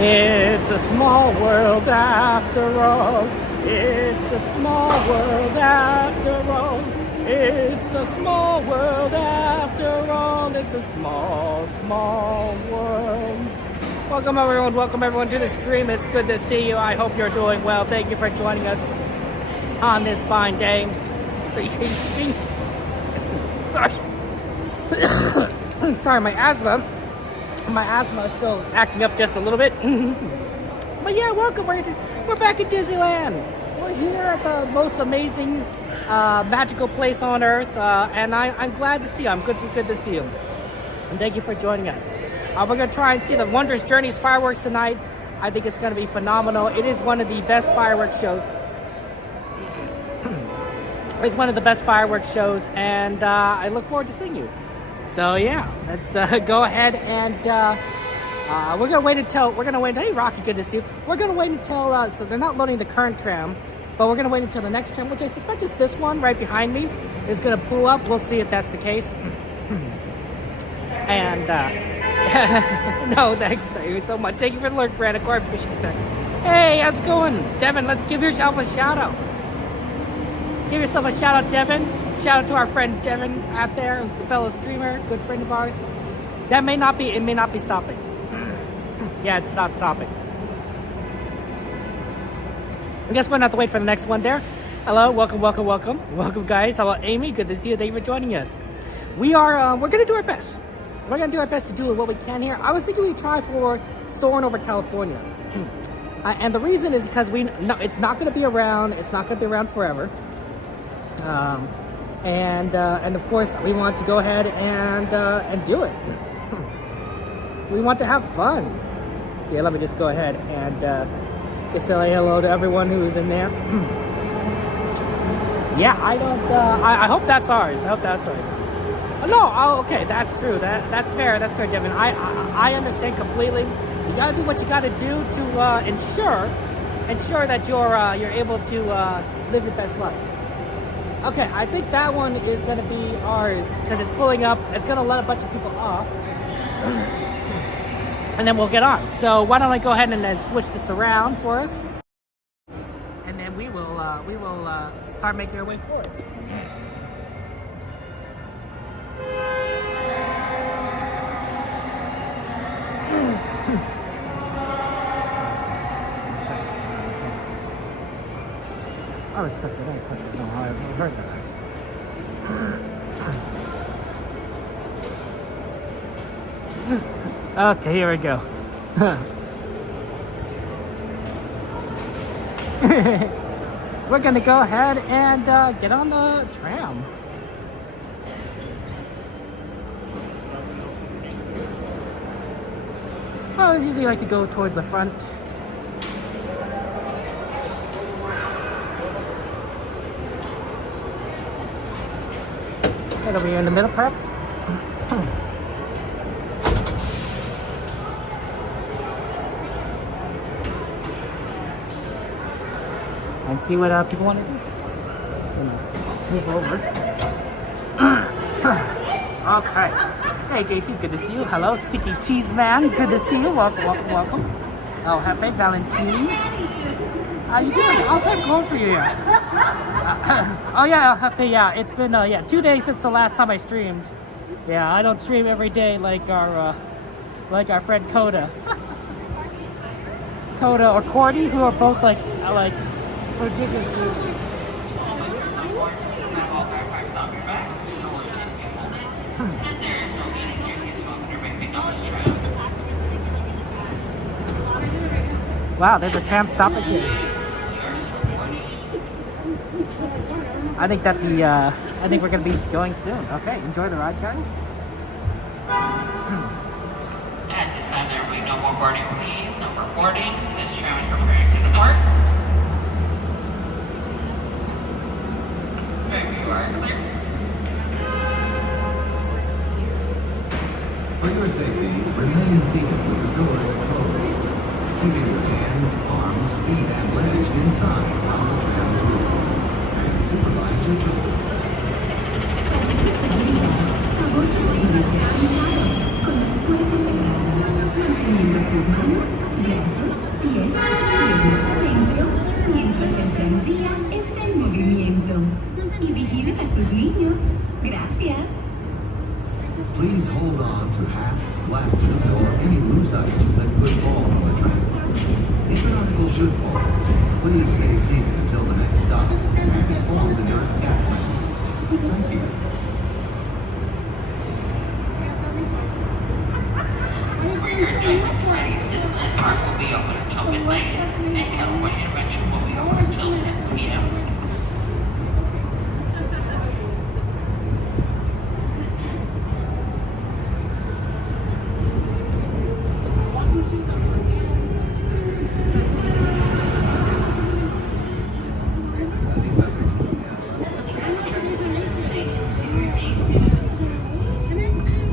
It's a small world after all. It's a small world after all. It's a small world after all. It's a small, small world. Welcome everyone to the stream. It's good to see you. I hope you're doing well. Thank you for joining us on this fine day. Sorry. Sorry, my asthma is still acting up just a little bit. But yeah, welcome. We're back at Disneyland. We're here at the most amazing, magical place on earth, and I'm glad to see you. Good to see you. And thank you for joining us. We're going to try and see the Wondrous Journeys fireworks tonight. I think it's going to be phenomenal. It is one of the best fireworks shows. It's one of the best fireworks shows, and I look forward to seeing you. So yeah, let's go ahead and we're gonna wait until Hey, Rocky, good to see you. We're gonna wait until so they're not loading the current tram, but we're gonna wait until the next tram, which I suspect is this one right behind me, is gonna pull up. We'll see if that's the case. And no, thanks so much. Thank you for the lurk, Brad. Of course, appreciate that. Hey, how's it going, Devin? Let's give yourself a shout out. Give yourself a shout out, Devin. Shout out to our friend Devin out there, the fellow streamer, good friend of ours. It may not be stopping. Yeah, it's not stopping. I guess we're gonna have to wait for the next one there. Hello, welcome. Welcome, guys. Hello, Amy, good to see you. Thank you for joining us. We're gonna do our best. We're gonna do our best to do what we can here. I was thinking we'd try for soaring over California. And the reason is because it's not gonna be around. It's not gonna be around forever. And of course we want to go ahead and do it. We want to have fun. Yeah, let me just go ahead and just say hello to everyone who's in there. Yeah, I hope that's ours. No, okay, that's true. That's fair, Devin. I understand completely. You gotta do what you gotta do to ensure that you're able to live your best life. Okay, I think that one is going to be ours because it's pulling up. It's going to let a bunch of people off. And then we'll get on. So why don't I go ahead and then switch this around for us. And then we will start making our way forwards. I respect it. No, I've heard that actually. Okay, here we go. We're gonna go ahead and get on the tram. I always usually like to go towards the front. It'll be in the middle, perhaps. And see what people want to do. Move over. Okay. Hey, JT, good to see you. Hello, Sticky Cheese Man. Good to see you. Welcome. Oh, Happy Valentine. You doing? How's that going for you here? Oh yeah, Hefe, yeah. It's been 2 days since the last time I streamed. Yeah, I don't stream every day like our friend Coda. Coda or Cordy, who are both like prodigious. Wow, there's a tram stopping here. I think we're gonna be going soon. Okay, enjoy the ride, guys. At this time, there will be no more boarding, please. No more boarding. This tram is preparing to depart. Okay, you are clear. For your safety, remain seated with the doors closed. Keeping your hands, arms, feet, and legs inside while the tram is moving. And supervise your children. Con las puertas cerradas, las medidas humanas deben belongings that could fall from the tram. If an article should fall, please stay seated until the next stop and inform the nearest gas man. Thank you. For your enjoyment, tonight's Disneyland Park will be open until midnight, and California Adventure will be open until 10 p.m.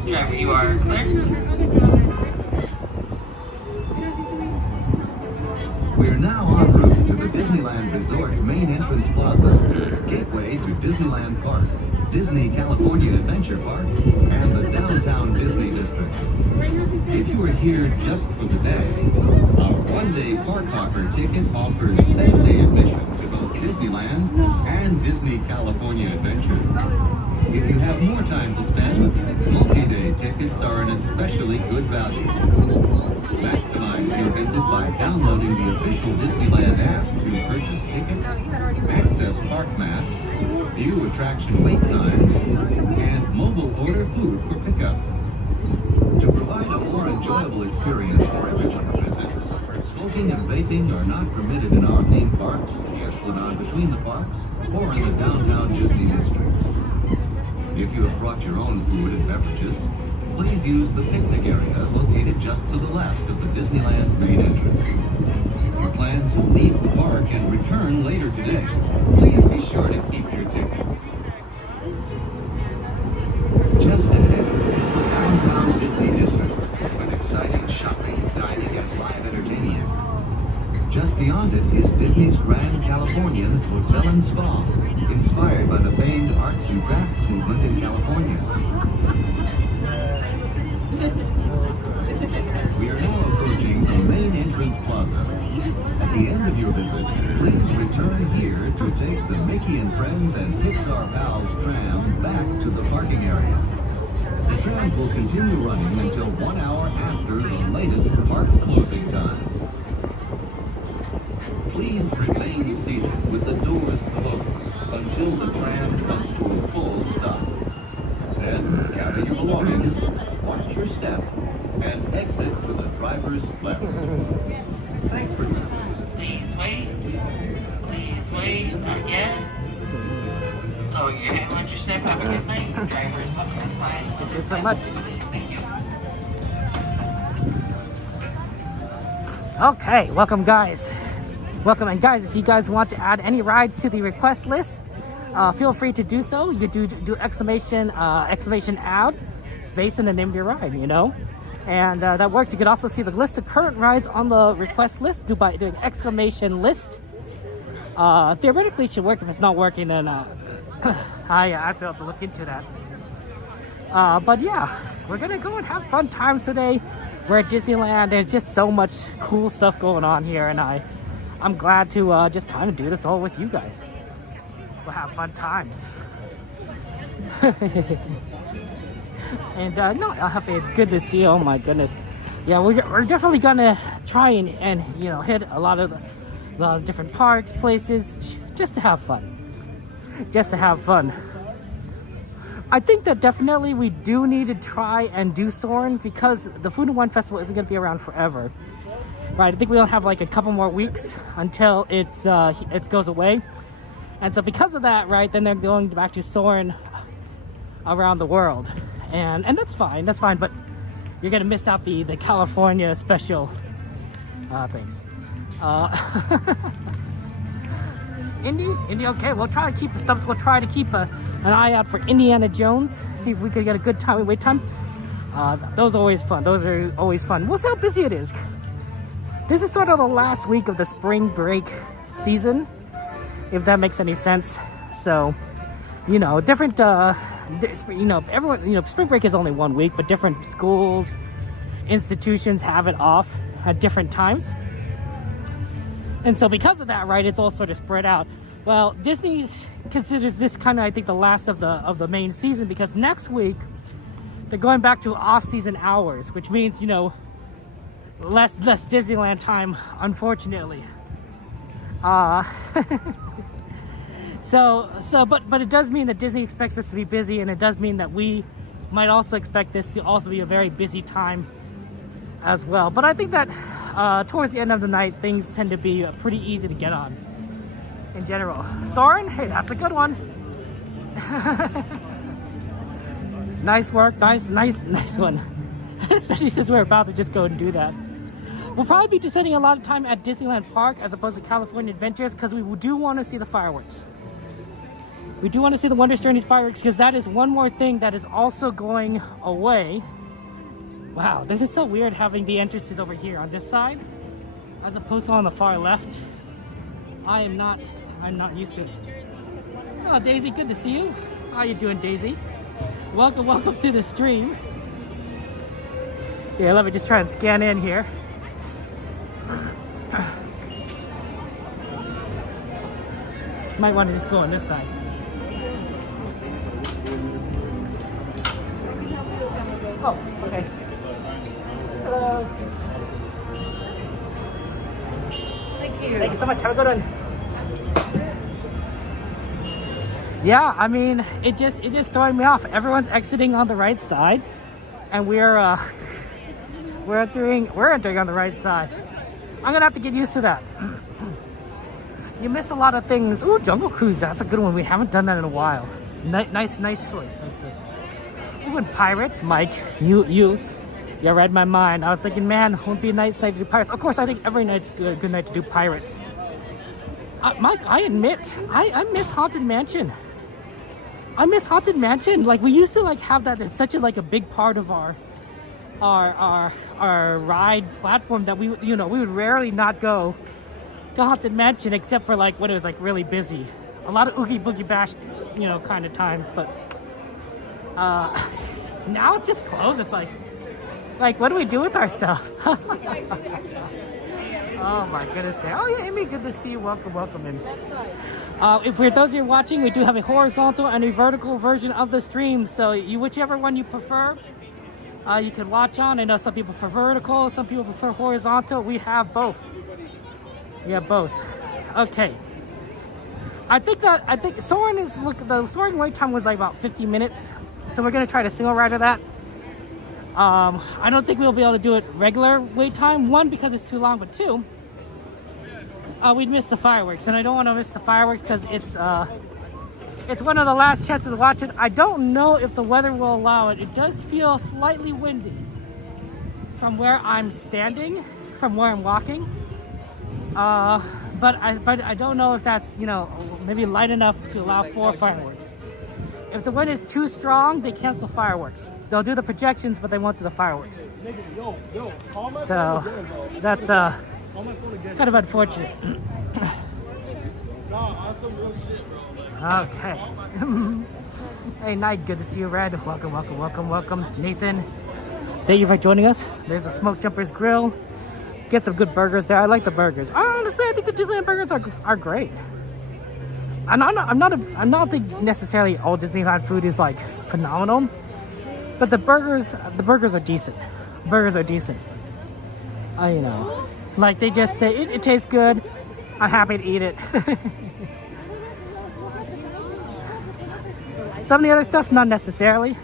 Driver, you are clear. We are now en route to the Disneyland Resort main entrance plaza, gateway to Disneyland Park, Disney California Adventure Park, and the downtown Disney District. If you are here just for the day, our one-day park hopper ticket offers same-day admission to both Disneyland and Disney California Adventure. If you have more time to spend, multi-day tickets are an especially good value. Maximize your visit by downloading the official Disneyland app to purchase tickets, access park maps, view attraction wait times, and mobile order food for pickup. To provide a more enjoyable experience for everyone who visits, smoking and vaping are not permitted in our theme parks, the Esplanade between the parks, or in the downtown Disney District. If you have brought your own food and beverages, please use the picnic area located just to the left of the Disneyland main entrance. If you plan to leave the park and return later today, please be sure to keep your ticket. Just ahead is the downtown Disney District with exciting shopping, dining, and live entertainment. Just beyond it is Disney's Grand Californian Hotel and Spa, inspired by the famed arts and crafts movement in California. We are now approaching the main entrance plaza. At the end of your visit, please return here to take the Mickey and Friends and Pixar Pals tram back to the parking area. The tram will continue running until 1 hour after the latest park closing time. Please remain seated with the doors closed until the tram comes to a full stop. Then gather your belongings, watch your step, and exit to the driver's left. Thanks for listening. Please wait. Please wait. Not yet. So your hand on your step. Have a good night. Driver is looking fine. Thank you so much. Thank you. Okay, welcome guys. Welcome, and guys, if you guys want to add any rides to the request list, feel free to do so. You do exclamation add space in the name of your ride, you know, and that works. You can also see the list of current rides on the request list by doing exclamation list. Theoretically, it should work. If it's not working, then I have to look into that. But yeah, we're gonna go and have fun times today. We're at Disneyland. There's just so much cool stuff going on here, and I'm glad to just kind of do this all with you guys. We'll have fun times. And no, it's good to see you. Oh my goodness. Yeah, we're definitely gonna try and you know, hit a lot of the different parks, places, just to have fun. Just to have fun. I think that definitely we do need to try and do Soarin', because the Food and Wine Festival isn't gonna be around forever. Right, I think we'll have like a couple more weeks until it goes away. And so because of that, right, then they're going back to Soarin' around the world. And that's fine, but you're gonna miss out the California special things. Indy, okay, we'll try to keep an eye out for Indiana Jones, see if we could get a good time, wait time. Those are always fun. We'll see how busy it is. This is sort of the last week of the spring break season, if that makes any sense. So, you know, different, everyone, spring break is only 1 week, but different schools, institutions have it off at different times. And so because of that, right, it's all sort of spread out. Well, Disney's considers this kind of, I think, the last of the main season, because next week they're going back to off-season hours, which means, you know, less Disneyland time, unfortunately. But it does mean that Disney expects us to be busy, and it does mean that we might also expect this to also be a very busy time as well. But I think that towards the end of the night, things tend to be pretty easy to get on in general. Soren, hey, that's a good one. Nice work, nice one. Especially since we're about to just go and do that. We'll probably be spending a lot of time at Disneyland Park as opposed to California Adventures because we do want to see the fireworks. We do want to see the Wondrous Journeys fireworks because that is one more thing that is also going away. Wow, this is so weird having the entrances over here on this side as opposed to on the far left. I'm not used to it. Oh, Daisy, good to see you. How you doing, Daisy? Welcome to the stream. Yeah, let me just try and scan in here. Might want to just go on this side. Oh, okay. Hello. Thank you. Thank you so much. Have a good one. Yeah, I mean, it just throwing me off. Everyone's exiting on the right side, and we're entering on the right side. I'm gonna have to get used to that. You miss a lot of things. Ooh, Jungle Cruise, that's a good one. We haven't done that in a while. Nice choice. Ooh, and Pirates, Mike, you read my mind. I was thinking, man, wouldn't be a nice night to do Pirates. Of course, I think every night's a good night to do Pirates. Mike, I admit, I miss Haunted Mansion. I miss Haunted Mansion. Like, we used to like have that as such a big part of our ride platform that we would rarely not go to Haunted Mansion except for like when it was like really busy. A lot of Oogie Boogie Bash, kind of times, but now it's just closed. It's like what do we do with ourselves? Oh my goodness. Oh yeah, Amy, good to see you. Welcome in. For those of you watching, we do have a horizontal and a vertical version of the stream, so whichever one you prefer, you can watch on. I know some people prefer vertical, some people prefer horizontal. We have both. Okay. I think Soaring the Soaring wait time was like about 50 minutes, so we're gonna try to single rider that. I don't think we'll be able to do it regular wait time. One, because it's too long, but two, we'd miss the fireworks, and I don't want to miss the fireworks because it's one of the last chances to watch it. I don't know if the weather will allow it. It does feel slightly windy from where I'm standing, from where I'm walking. But I don't know if that's maybe light enough to allow 4 fireworks. If the wind is too strong, they cancel fireworks. They'll do the projections, but they won't do the fireworks. So that's it's kind of unfortunate. Okay. Hey, Night, good to see you, Red. Welcome. Nathan, thank you for joining us. There's a Smoke Jumpers Grill. Get some good burgers there. I like the burgers. Honestly, I think the Disneyland burgers are great. I'm not think necessarily all Disneyland food is like phenomenal, but the burgers are decent. Like they just it tastes good. I'm happy to eat it. Some of the other stuff, not necessarily.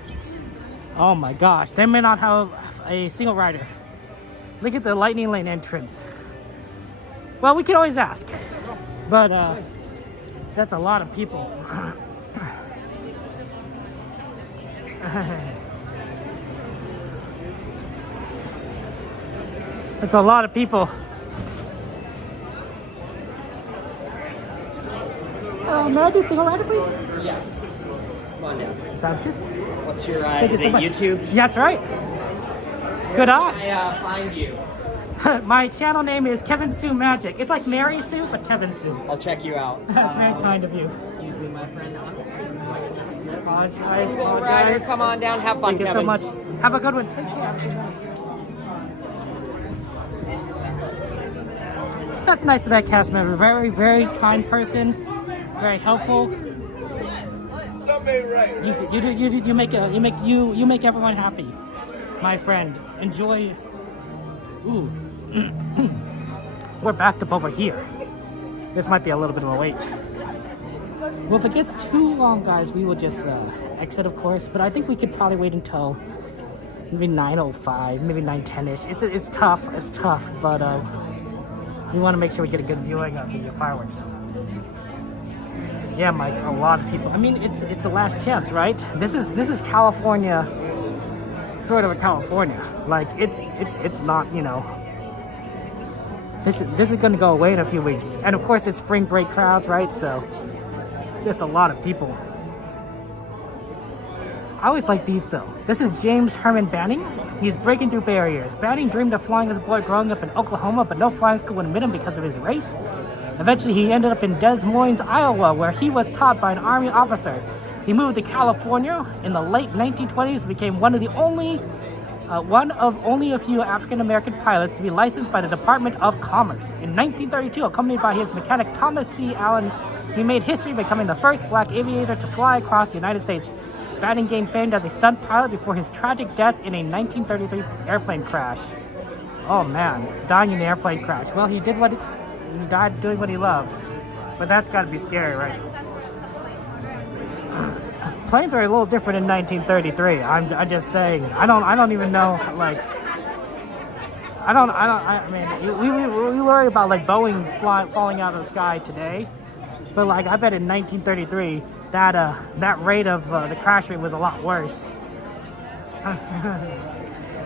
Oh my gosh, they may not have a single rider. Look at the Lightning Lane entrance. Well, we can always ask, but that's a lot of people. That's a lot of people. May I do single rider, please? Yes. Come on down. Sounds good. What's your, Thank is you so it much. YouTube? Yeah, that's right. Good eye. I find you. My channel name is Kevin Sue Magic. It's like Mary Sue, but Kevin Sue. I'll check you out. That's very kind of you. Excuse me, my friend. Apologize. Rider, come on down. Have fun, Thank you Kevin. so much. Have a good one. Take care. That's nice of that cast member. Very, very kind person. Very helpful. You make everyone happy, my friend. Enjoy Ooh. We're backed up over here. This might be a little bit of a wait. Well, if it gets too long, guys, we will just exit, of course. But I think we could probably wait until maybe 9:05, maybe 9:10ish. It's tough. It's tough, but we want to make sure we get a good viewing of the fireworks. Yeah, Mike. A lot of people. I mean, it's the last chance, right? This is California. Sort of a California. Like it's not, you know. This is going to go away in a few weeks, and of course it's spring break crowds, right? So just a lot of people. I always like these though. This is James Herman Banning. He's breaking through barriers. Banning dreamed of flying as a boy growing up in Oklahoma, but no flying school would admit him because of his race. Eventually, he ended up in Des Moines, Iowa, where he was taught by an Army officer. He moved to California in the late 1920s and became one of only a few African-American pilots to be licensed by the Department of Commerce. In 1932, accompanied by his mechanic Thomas C. Allen, he made history becoming the first black aviator to fly across the United States. Banning gained fame as a stunt pilot before his tragic death in a 1933 airplane crash. Oh man, dying in an airplane crash. Well, he died doing what he loved. But that's got to be scary, right? Planes are a little different in 1933. I'm just saying. I don't even know. Like, I mean, we worry about like Boeing's falling out of the sky today, but like I bet in 1933 that rate of the crash rate was a lot worse.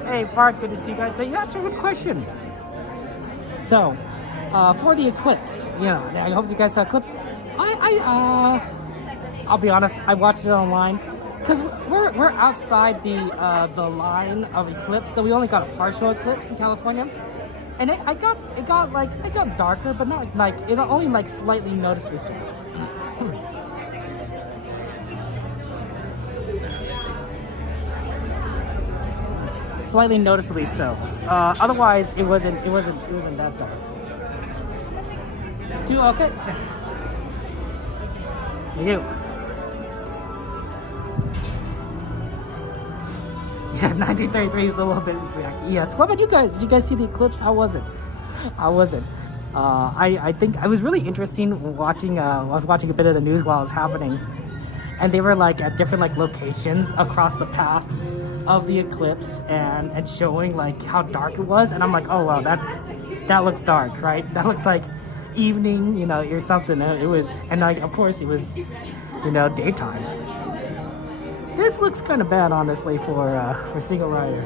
Hey, Fart, good to see you guys. That's a good question. So, for the eclipse, yeah, I hope you guys saw eclipse. I'll be honest, I watched it online because we're outside the line of eclipse, so we only got a partial eclipse in California, and it got darker, but not like it only like slightly noticeably so. Slightly noticeably so. Otherwise, it wasn't that dark. Too okay. You. Yeah, 1933 is a little bit yes. What about you guys? Did you guys see the eclipse? How was it? I think it was really interesting watching. I was watching a bit of the news while it was happening, and they were like at different like locations across the path of the eclipse and showing like how dark it was. And I'm like, oh wow, that looks dark, right? That looks like evening, you know, or something. It was, and like of course it was, you know, daytime. This looks kind of bad, honestly, for single rider.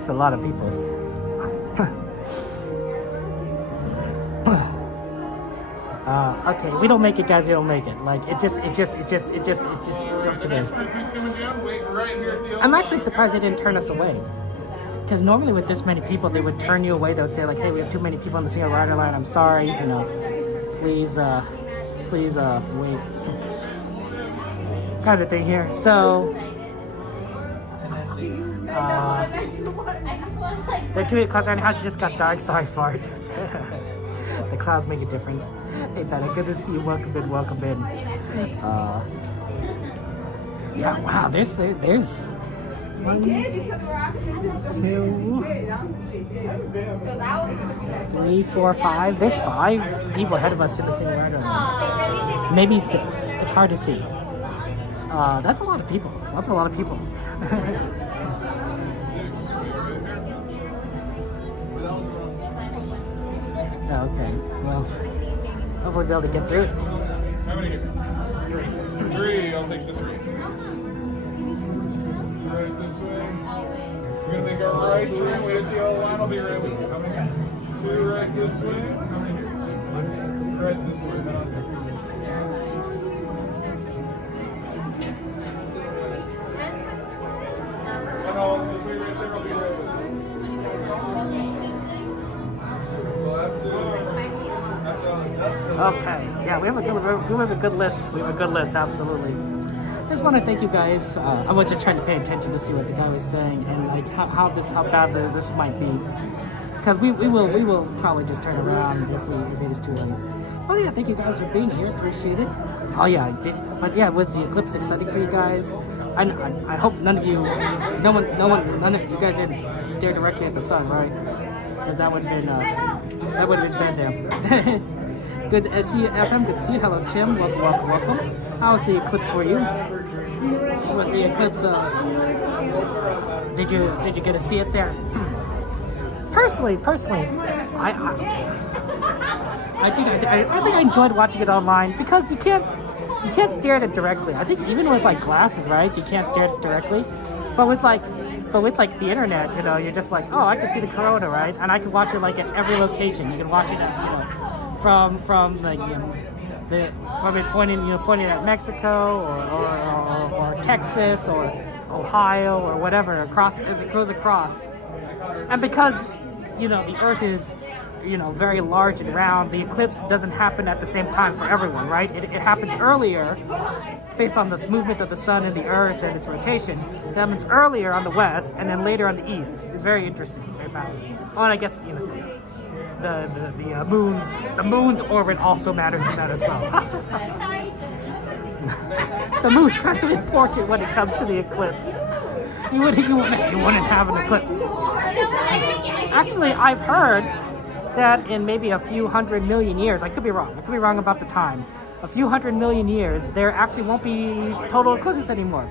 It's a lot of people. Okay, we don't make it, guys. We don't make it. Like it just I'm actually surprised they didn't turn us away. Because normally with this many people, they would turn you away. They would say like, "Hey, we have too many people on the single rider line. I'm sorry, you know. Please wait." Kind of thing here. So, they're doing it clouds right now. She just got dark. Sorry, Fart. The clouds make a difference. Hey, Bella, good to see you. Welcome in. Yeah, wow. There's 1, 2, 3, 4, 5. There's 5 people ahead of us in the single rider line. Maybe 6. It's hard to see. That's a lot of people. Okay. Well, hopefully we'll be able to get through it. How many? 3. I'll take the 3. Right this way. We're gonna make our right turn. Wait at the yellow line. I'll be right with you. How many? 2 right this way. How many here? Right this way. And I'll just wait right there. I'll be right with you. Okay. Yeah, we have a good list. We have a good list. Absolutely. Just want to thank you guys. I was just trying to pay attention to see what the guy was saying and like how bad this might be. Because we will probably just turn around if it is too early. Well, yeah, thank you guys for being here. Appreciate it. Oh yeah, but yeah, was the eclipse exciting for you guys? I hope none of you guys didn't stare directly at the sun, right? Because that would have been bad there. Good to see you, FM. Good to see you. Hello, Tim. Welcome. How's the eclipse for you? Was the eclipse? Did you get to see it there? Personally, I think I enjoyed watching it online because you can't stare at it directly. I think even with like glasses, right? You can't stare at it directly. But with the internet, you know, you're just like, oh, I can see the corona, right? And I can watch it like at every location. You can watch it at, you know, from like, you know, from it pointing at Mexico or Texas or Ohio or whatever across as it goes across. And because, you know, the Earth is, you know, very large and round, the eclipse doesn't happen at the same time for everyone, right? It happens earlier based on this movement of the sun and the Earth and its rotation. It happens earlier on the west and then later on the east. It's very interesting, very fascinating. Oh, and I guess, you know, the moon's orbit also matters in that as well. The moon's kind of important when it comes to the eclipse. You wouldn't have an eclipse. Actually, I've heard that in maybe a few 100 million years, I could be wrong about the time, a few 100 million years, there actually won't be total eclipses anymore,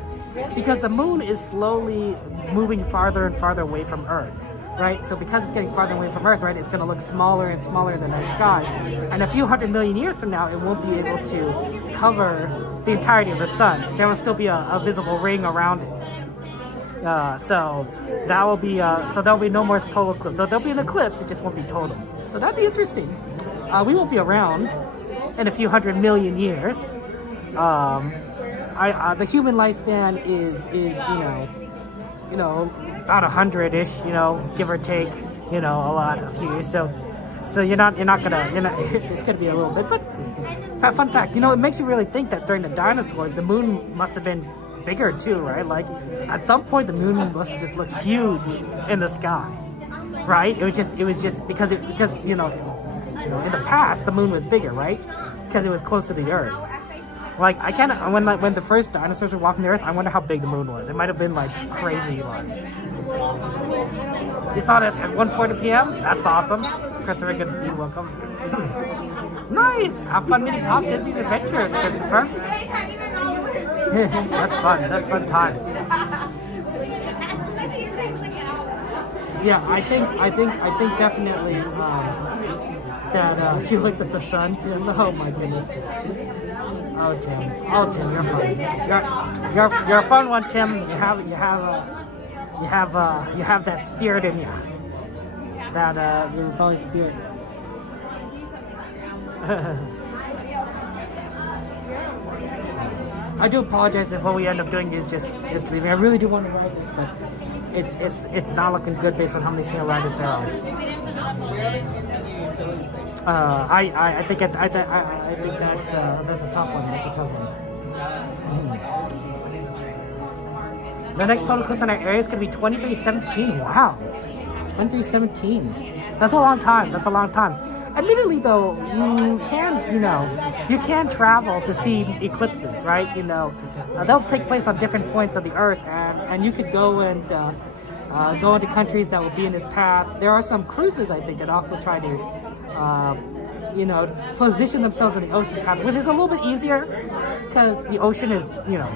because the moon is slowly moving farther and farther away from Earth, right? So because it's getting farther away from Earth, right, it's going to look smaller and smaller in the night sky, and a few 100 million years from now, it won't be able to cover the entirety of the sun. There will still be a visible ring around it. So there'll be no more total eclipse. So there'll be an eclipse, it just won't be total. So that'd be interesting. We won't be around in a few 100 million years. The human lifespan is you know about 100-ish, you know, give or take, you know, a few years. So you're not gonna, it's gonna be a little bit. But fun fact, you know, it makes you really think that during the dinosaurs, the moon must have been bigger too, right? Like at some point the moon must have just looked huge in the sky, right? It was just because you know in the past the moon was bigger, right? Because it was close to the Earth. Like I can't, when the first dinosaurs were walking the Earth, I wonder how big the moon was. It might have been like crazy large. You saw it at 1:40 p.m. That's awesome. Christopher, good to see you. Welcome. Nice. Have fun meeting off Disney's Adventures, Christopher. That's fun times. Yeah, I think definitely that you looked at the sun, Tim. Oh my goodness. Oh Tim, you're fun. You're a fun one, Tim. You have that spirit in you. That your rebellious spirit. I do apologize if what we end up doing is just leaving. I really do want to ride this, but it's not looking good based on how many single riders there are. I think that's a tough one. That's a tough one. The next total eclipse on our area is going to be 2317. Wow, 2317. That's a long time. Admittedly, though, you can travel to see eclipses, right? You know, they'll take place on different points of the Earth, and you could go and go into countries that will be in this path. There are some cruises, I think, that also try to, position themselves in the ocean path, which is a little bit easier because the ocean is,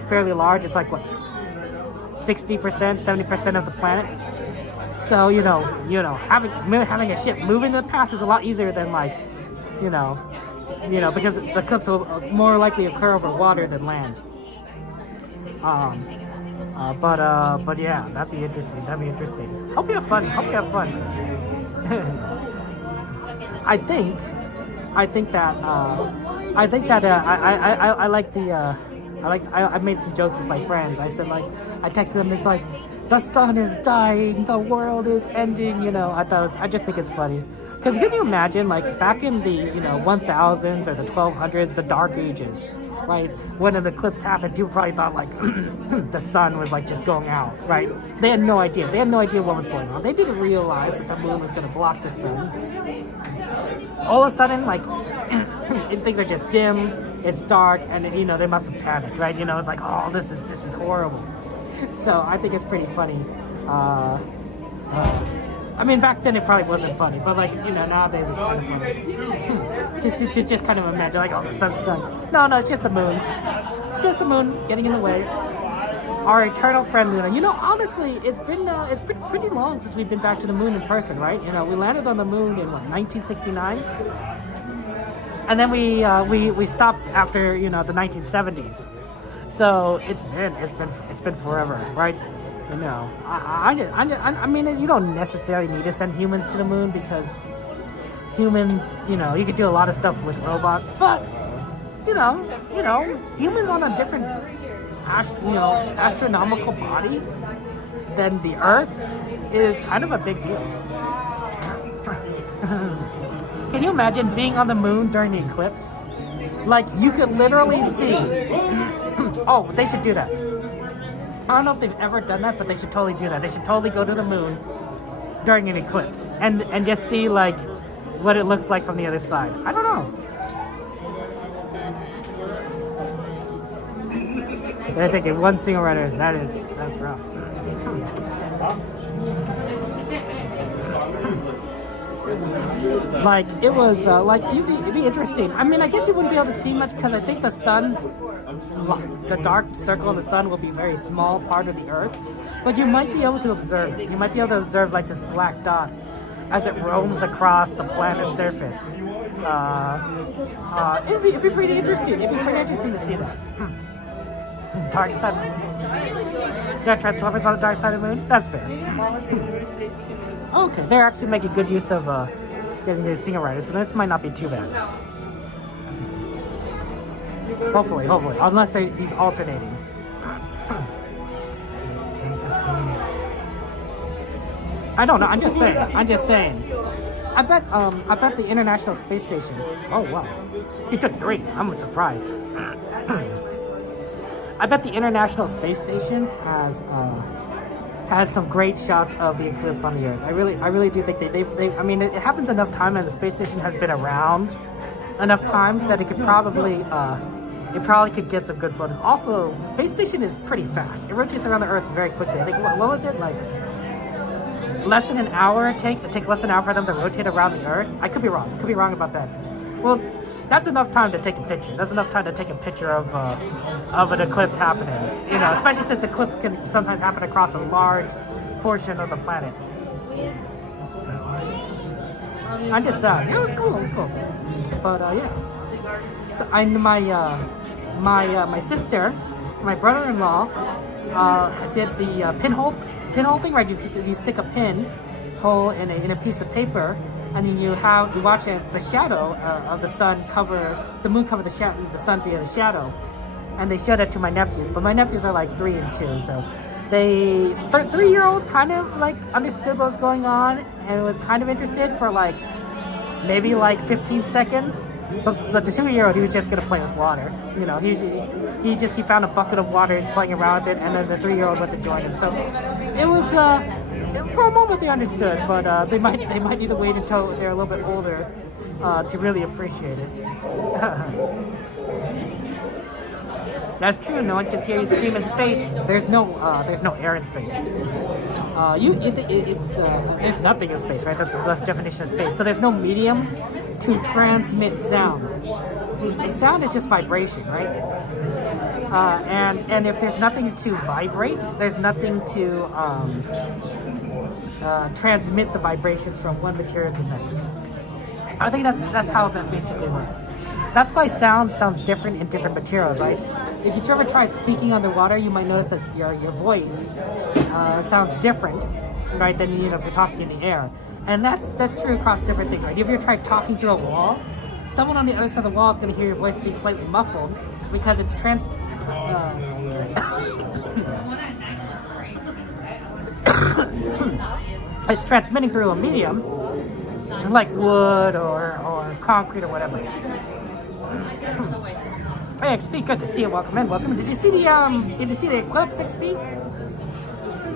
fairly large. It's like what, 60%, 70% of the planet. So, having a ship moving the path is a lot easier than because the eclipse will more likely occur over water than land. But yeah, that'd be interesting. Hope you have fun. I think that I made some jokes with my friends. I said I texted them. It's like, the sun is dying, the world is ending. I just think it's funny. Because can you imagine, back in the 1000s or the 1200s, the Dark Ages, right? When an eclipse happened, people probably thought the sun was just going out, right? They had no idea. What was going on. They didn't realize that the moon was going to block the sun. All of a sudden, things are just dim. It's dark, and they must have panicked, right? It's like, oh, this is horrible. So I think it's pretty funny. I mean, back then it probably wasn't funny, but like, you know, nowadays it's kind of funny. just kind of imagine, like, oh, the sun's done. No, it's just the moon. Just the moon getting in the way. Our eternal friend Luna. You know, honestly, it's been pretty long since we've been back to the moon in person, right? You know, we landed on the moon in what, 1969, and then we stopped after, you know, the 1970s. So it's been forever, right? You know, I mean, you don't necessarily need to send humans to the moon because humans, you know, you could do a lot of stuff with robots, but you know, humans on a different, astronomical body than the Earth is kind of a big deal. Can you imagine being on the moon during the eclipse? Like, you could literally see. Oh, they should do that. I don't know if they've ever done that, but they should totally do that. They should totally go to the moon during an eclipse and just see, like, what it looks like from the other side. I don't know. They're taking one single rider. That's rough. Like, it was like, it'd be interesting. I mean, I guess you wouldn't be able to see much because I think the dark circle of the sun will be a very small part of the Earth, but you might be able to observe it. You might be able to observe, like, this black dot as it roams across the planet's surface. It'd be pretty interesting. It'd be pretty interesting to see that. Dark side. You got Transformers on the dark side of the moon? That's fair. Okay, they're actually making good use of getting the single rider, so this might not be too bad. Hopefully, unless he's alternating. I don't know. I'm just saying. I bet the International Space Station. Oh wow, he took 3. I'm surprised. I bet the International Space Station has some great shots of the eclipse on the Earth. I really do think they I mean, it happens enough time, and the space station has been around enough times that it probably could get some good photos. Also, the space station is pretty fast. It rotates around the Earth very quickly. I think, what was it, like, less than an hour it takes? It takes less than an hour for them to rotate around the Earth? I could be wrong. Could be wrong about that. Well, that's enough time to take a picture. That's enough time to take a picture of an eclipse happening. You know, especially since eclipse can sometimes happen across a large portion of the planet. So, I'm just yeah, it was cool. But yeah. So my sister, my brother-in-law, did the pinhole thing, right? You stick a pin hole in a piece of paper, and then you watch the shadow of the sun cover the moon, cover the sun via the shadow. And they showed it to my nephews, but my nephews are like 3 and 2, so they 3-year-old kind of like understood what was going on and was kind of interested for like maybe like 15 seconds. But the 2-year-old, he was just gonna play with water. You know, he found a bucket of water, he's playing around with it, and then the 3-year-old went to join him. So it was for a moment they understood, but they might need to wait until they're a little bit older to really appreciate it. That's true. No one can hear you scream in space. There's no air in space. There's nothing in space, right? That's the definition of space. So there's no medium to transmit sound. Sound is just vibration, right? And if there's nothing to vibrate, there's nothing to transmit the vibrations from one material to the next. I think that's how that basically works. That's why sound sounds different in different materials, right? If you ever tried speaking underwater, you might notice that your voice sounds different, right, than if you're talking in the air. And that's true across different things, right? If you ever tried talking through a wall, someone on the other side of the wall is going to hear your voice being slightly muffled because it's it's transmitting through a medium like wood or concrete or whatever. Hey, XP, good to see you. Welcome in. Welcome. Did you see the eclipse, XP?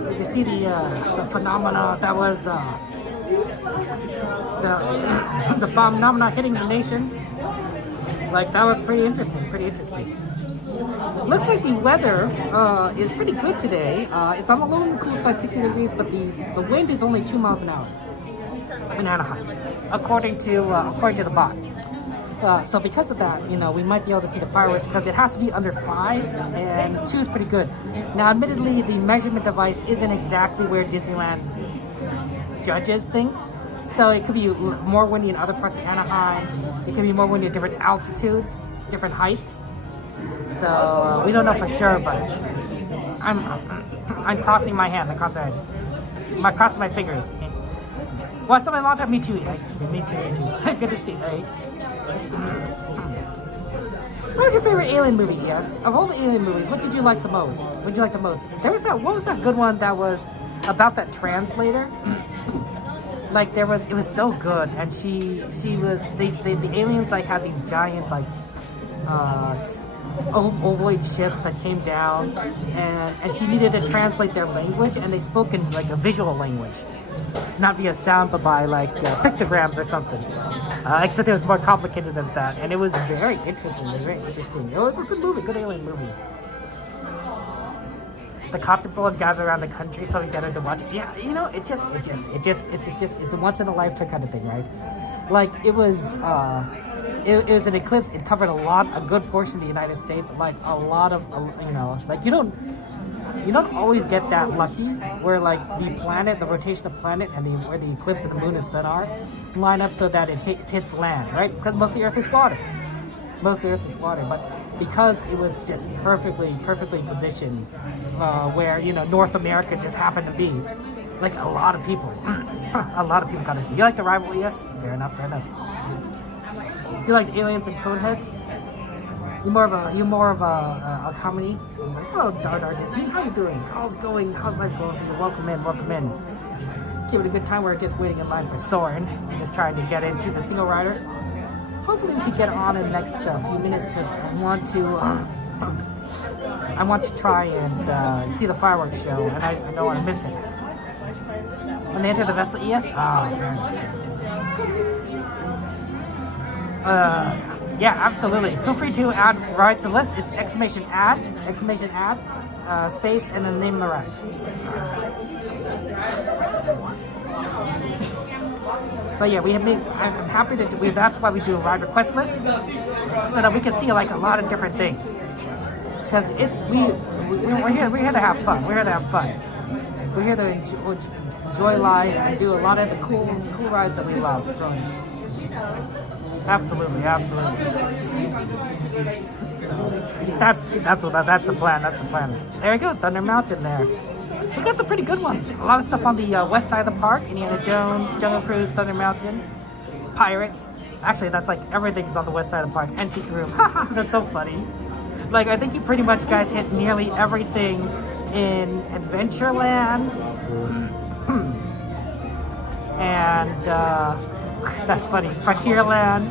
Did you see the phenomena that was the phenomena hitting the nation? Like, that was pretty interesting. Looks like the weather is pretty good today. It's on the low and the cool side, 60 degrees, but the wind is only 2 miles an hour in Anaheim, according to the bot. So because of that, you know, we might be able to see the fireworks because it has to be under 5, and 2 is pretty good. Now, admittedly, the measurement device isn't exactly where Disneyland judges things. So it could be more windy in other parts of Anaheim. It could be more windy at different altitudes, different heights. So we don't know for sure, but I'm crossing my hand. I'm crossing my fingers. Well, it's been a long time. Me too. Actually, me too. Good to see you. Right? What was your favorite Alien movie? Yes, of all the Alien movies, what did you like the most? What did you like the most? There was that. What was that good one that was about that translator? Like it was so good, and she was the aliens like had these giant like ovoid ships that came down, and she needed to translate their language, and they spoke in like a visual language, not via sound, but by like pictograms or something. Except it was more complicated than that, and it was very interesting. It was a good movie, good alien movie. The copter bullet guys around the country, so we get to watch it. Yeah, you know, it's a once in a lifetime kind of thing, right? Like it was an eclipse. It covered a good portion of the United States. Like a lot of, you know, like you don't always get that lucky where like the rotation of the planet and where the eclipse of the moon and sun are line up so that it hits land, right? Because most of the Earth is water. But because it was just perfectly positioned, where you know North America just happened to be, like a lot of people got to see. You like the rival? Yes, fair enough. You like aliens and coneheads? You more of a comedy? Hello, Dar Disney. How you doing? How's life going for you? Welcome in. Give it a good time. We're just waiting in line for Soren. We're just trying to get into the single rider. Hopefully we can get on in the next few minutes because I want to try and see the fireworks show, and I don't want to miss it. When they enter the vessel, yes? Yeah, absolutely. Feel free to add rides to the list. It's !add, space, and then the name of the ride. But yeah, I'm happy to do. That's why we do a ride request list, so that we can see like a lot of different things. Because we're here to have fun. We're here to enjoy life and do a lot of the cool rides that we love growing up. Absolutely. So that's the plan. There you go, Thunder Mountain there. We got some pretty good ones. A lot of stuff on the west side of the park. Indiana Jones, Jungle Cruise, Thunder Mountain, Pirates. Actually, that's like everything's on the west side of the park. Antique Room. Haha, that's so funny. Like, I think you pretty much guys hit nearly everything in Adventureland. And that's funny. Frontierland.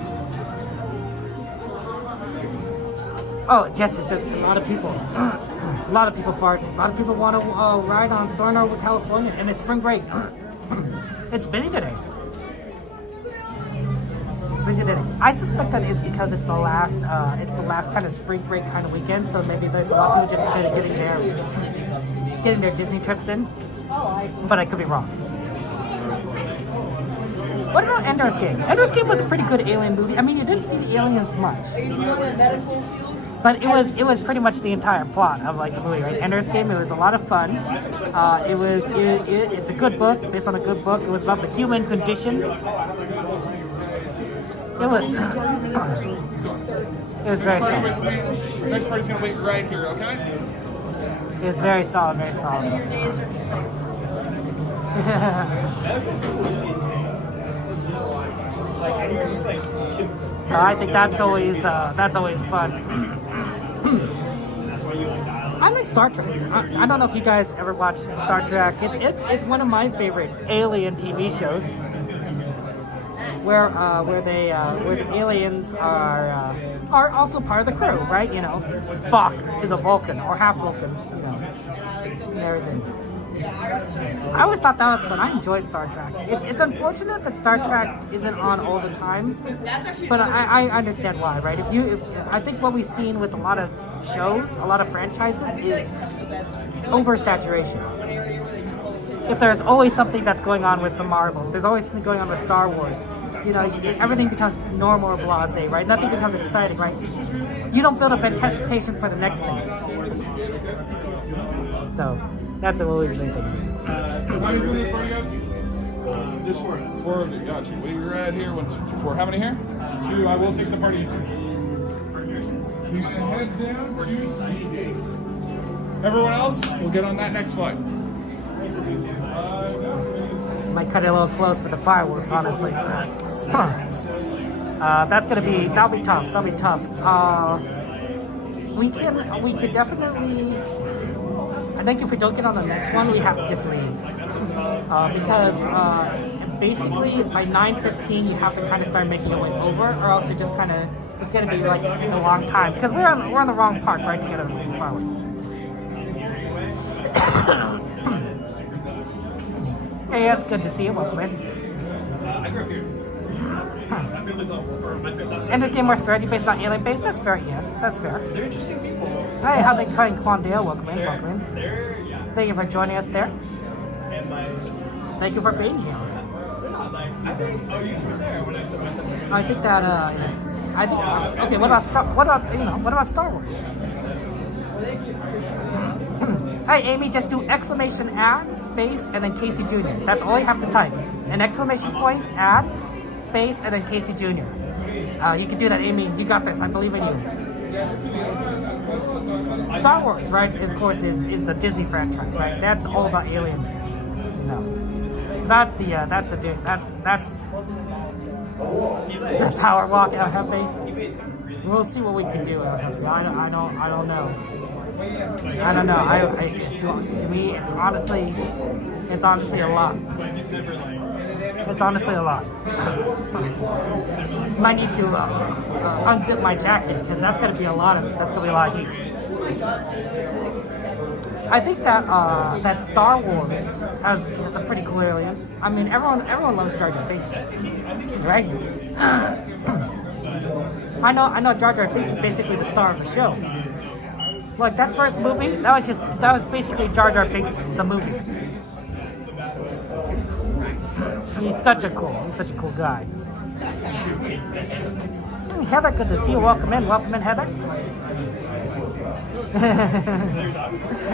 Oh, yes, it's just a lot of people. A lot of people fart. A lot of people want to ride on Soarin' over California, and it's spring break. It's busy today. I suspect that it's because it's the last kind of spring break kind of weekend. So maybe there's a lot of people just kind of getting their Disney trips in. But I could be wrong. What about Ender's Game? Ender's Game was a pretty good alien movie. I mean, you didn't see the aliens much. But it was pretty much the entire plot of like the movie, right? Ender's Game. It was a lot of fun. It's a good book, based on a good book. It was about the human condition. It was very solid. Next party's gonna wait right here, okay? It was very solid. So I think that's always fun. I like Star Trek. I don't know if you guys ever watch Star Trek. It's one of my favorite alien TV shows, where the aliens are also part of the crew, right? You know, Spock is a Vulcan or half Vulcan, you know, and everything. I always thought that was fun. I enjoy Star Trek. It's unfortunate that Star Trek isn't on all the time, but I understand why, right? If I think what we've seen with a lot of shows, a lot of franchises, is oversaturation. If there's always something that's going on with the Marvels, there's always something going on with Star Wars. You know, everything becomes normal or blasé, right? Nothing becomes exciting, right? You don't build up anticipation for the next thing. So that's always been thinking. So how many in this party, guys? There's 4 of us. 4 of you, got you. We were at here, 1, 2, 3, 4. How many here? 2. I will take the party. 2. You gonna head down to C8. Everyone else, we'll get on that next flight. Might cut it a little close to the fireworks, honestly. That'll be tough. That'll be tough. We could definitely. I think if we don't get on the next one, we have to just leave because basically by 9:15 you have to kind of start making your way over, or else it just kind of it's gonna be like a long time because we're on the wrong park, right, to get on the fireworks. Hey, it's good to see you. Welcome in. I grew up here. My family's all, or my family's And this game more strategy based, not alien based. That's fair. Yes, that's fair. They're interesting people. Hey, how's it going, Quandale? Welcome in. Welcome in. They're, yeah. Thank you for joining us there. And like, Thank you for being here. they're not like, I think, oh, you two were there when I said my testimony. I think that. Okay. What about Star Wars? Hey, Amy, just do exclamation add, space, and then Casey Jr. That's all you have to type. An exclamation point, add, space, and then Casey Jr. You can do that, Amy. You got this. I believe in you. Star Wars, right? Of course, is the Disney franchise, right? That's all about aliens. No, that's the power walk. Hefe. We'll see what we can do. I don't know. I don't know. To me, it's honestly a lot. It's honestly a lot. Might need to unzip my jacket because that's gonna be a lot of heat. I think that Star Wars has a pretty cool aliens. I mean, everyone loves Jar Jar Binks, right? I know Jar Jar Binks is basically the star of the show. Like that first movie, that was basically Jar Jar Binks the movie. He's such a cool guy. Heather, good to see you. Welcome in, Heather.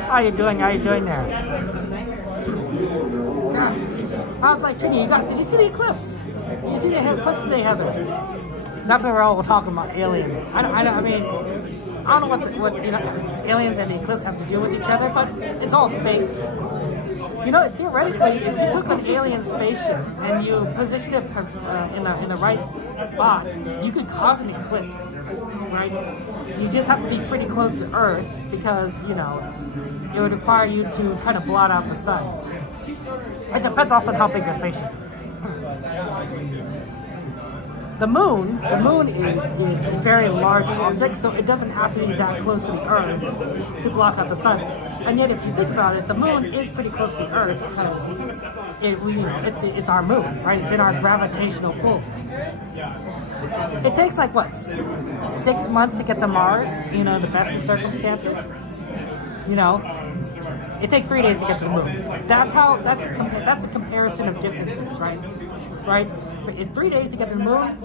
How you doing there? I was like, Kenny, you guys, did you see the eclipse? Did you see the eclipse today, Heather? That's what we're all talking about, aliens. I mean, I don't know what aliens and the eclipse have to do with each other, but it's all space. You know, theoretically, if you took an alien spaceship and you positioned it in the right spot, you could cause an eclipse, right? You just have to be pretty close to Earth because, you know, it would require you to kind of blot out the sun. It depends also on how big your spaceship is. The moon is a very large object, so it doesn't have to be that close to the Earth to block out the sun. And yet, if you think about it, the moon is pretty close to the Earth because it's our moon, right? It's in our gravitational pull. It takes like what 6 months to get to Mars. You know, the best of circumstances. You know, it takes 3 days to get to the moon. That's a comparison of distances, right? Right. In 3 days to get to the moon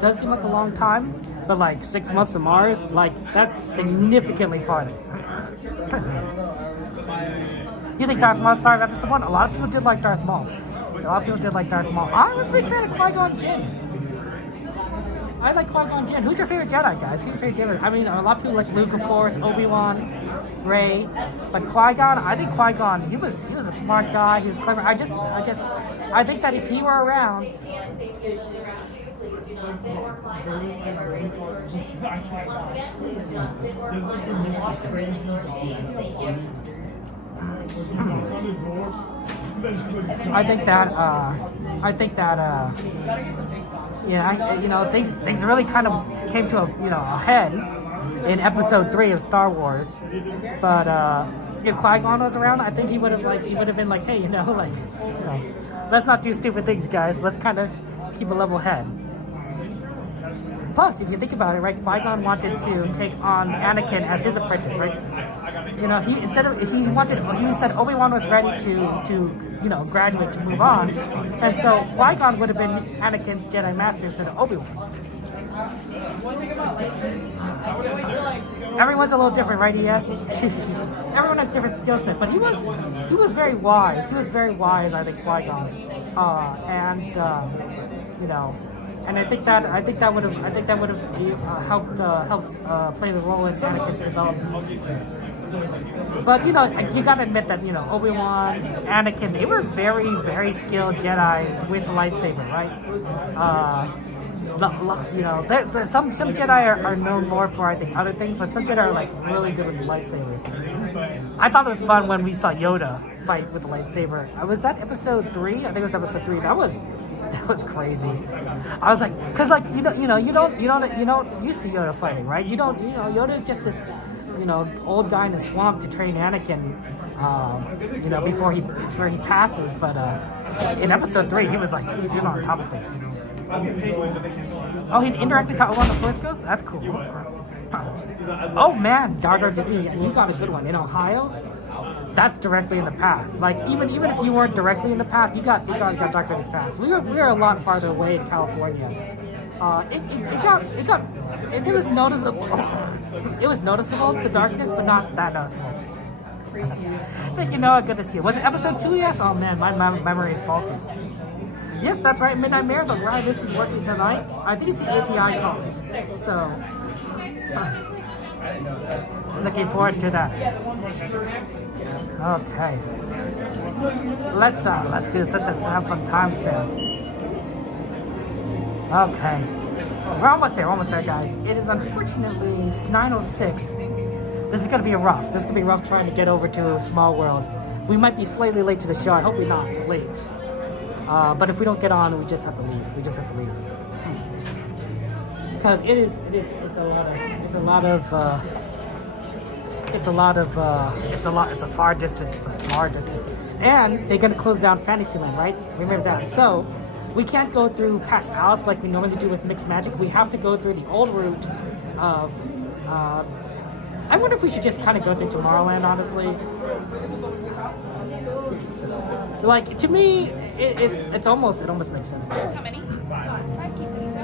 does seem like a long time, but like 6 months to Mars, like that's significantly farther. You think Darth Maul's star of episode 1? A lot of people did like Darth Maul. I was a big fan of Qui-Gon Jinn. I like Qui-Gon Jinn. Who's your favorite Jedi, guys? Who's your favorite Jedi? I mean, a lot of people like Luke, of course, Obi-Wan, Rey, but Qui-Gon. I think Qui-Gon. He was a smart guy. He was clever. I think that if he were around. Things really kind of came to a head in episode 3 of Star Wars, but if Qui-Gon was around, I think he would have been like, hey, let's not do stupid things, guys. Let's kind of keep a level head. Plus, if you think about it, right, Qui-Gon wanted to take on Anakin as his apprentice, right? He said Obi-Wan was ready to graduate to move on, and so Qui-Gon would have been Anakin's Jedi Master instead of Obi-Wan. Everyone's a little different, right? Yes. Everyone has different skill set, but he was very wise. He was very wise, I think, Qui-Gon, and I think that would have helped play the role in Anakin's development. But you gotta admit that Obi-Wan, Anakin, they were very, very skilled Jedi with the lightsaber, right? Some Jedi are known more for, I think, other things, but some Jedi are like really good with the lightsabers. I thought it was fun when we saw Yoda fight with the lightsaber. Was that episode 3? I think it was episode 3. That was crazy. I was like, because like you don't see Yoda fighting, right? Yoda is just this old guy in the swamp to train Anakin, before he passes. But in episode 3, he was on top of things. Oh, he indirectly taught one of the Force Ghosts? That's cool. Oh man, Dar Disney, you got a good one. In Ohio, that's directly in the path. Like even if you weren't directly in the path, you got dark really fast. We were a lot farther away in California. It was noticeable. It was noticeable, the darkness, but not that noticeable. Good to see you. Was it episode 2? Yes. Oh man, my memory is faulty. Yes, that's right. Midnight Marathon. Right, this is working tonight. I think it's the API calls. So, looking forward to that. Okay. Let's do this. Let's have fun times there. Okay. We're almost there, guys. It is unfortunately 9:06. This is gonna be rough. This is gonna be rough trying to get over to Small World. We might be slightly late to the show. I hope we're not late. But if we don't get on, we just have to leave. Because it's a far distance. And they're gonna close down Fantasyland, right? Remember that. So we can't go through past Alice like we normally do with Mixed Magic. We have to go through the old route of. I wonder if we should just kind of go through Tomorrowland, honestly. Like, to me, it almost makes sense. How many? 5 keepers.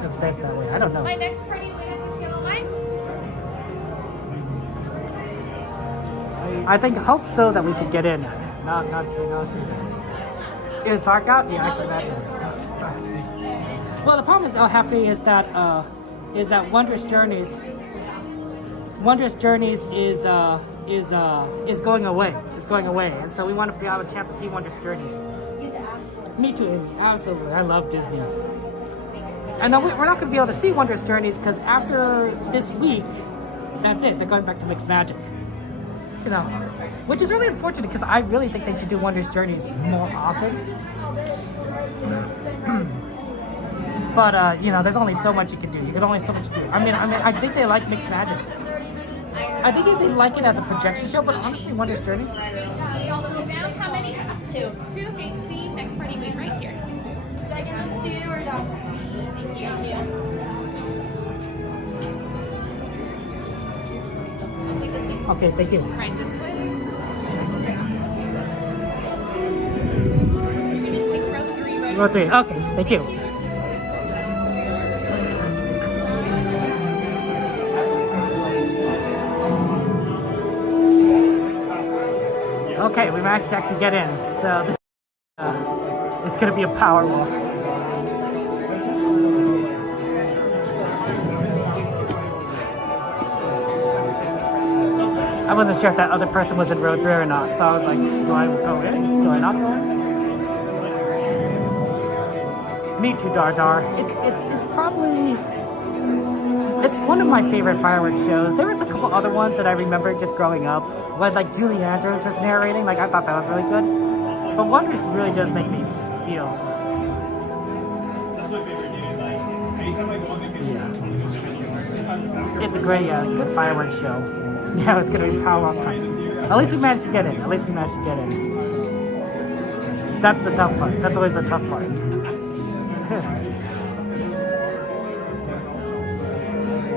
That's that way. I don't know. My next party wait on this yellow line. I hope so that we could get in. Not too. It was dark out? Yeah, I can imagine. Well, the problem is, El Jefe, is that Wondrous Journeys is going away. It's going away, and so we want to have a chance to see Wondrous Journeys. Me too, Amy. Absolutely. I love Disney. And now we're not going to be able to see Wondrous Journeys because after this week, that's it. They're going back to Mixed Magic. Which is really unfortunate because I really think they should do Wondrous Journeys more often. But there's only so much you can do. I mean, I think they like Mixed Magic. I think they like it as a projection show, but honestly, Wondrous Journeys. All the way down. How many? 2. 2. Gate C. Next party wait right here. Do I get those 2 or down? Thank you. I'll take a seat. Okay, thank you. Right this way. You're gonna take row 3 right. Row 3. Okay, thank you. Okay, we managed to actually get in, so this is going to be a power walk. I wasn't sure if that other person was in row 3 or not, so I was like, do I go in? Do I not go in? Me too, Dar. It's probably... It's one of my favorite fireworks shows. There was a couple other ones that I remember just growing up, when like Julie Andrews was narrating. Like I thought that was really good. But Wondrous really does make me feel. That's my favorite game. Like, anytime I go on vacation, It's a great, good fireworks show. Yeah, it's gonna be power up time. At least we managed to get in. That's the tough part. That's always the tough part.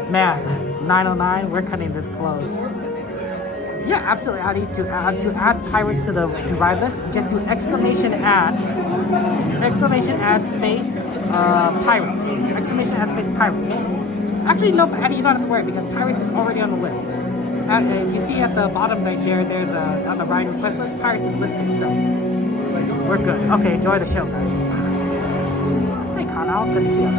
Man, 909, we're cutting this close. Yeah, absolutely. I need to add pirates to ride list. Just do exclamation add space pirates. Exclamation add space pirates. Actually, no, you don't have to worry because pirates is already on the list. If you see at the bottom right there, there's on the ride request list, pirates is listed, so we're good. Okay, enjoy the show, guys. Hey, Connell, good to see you.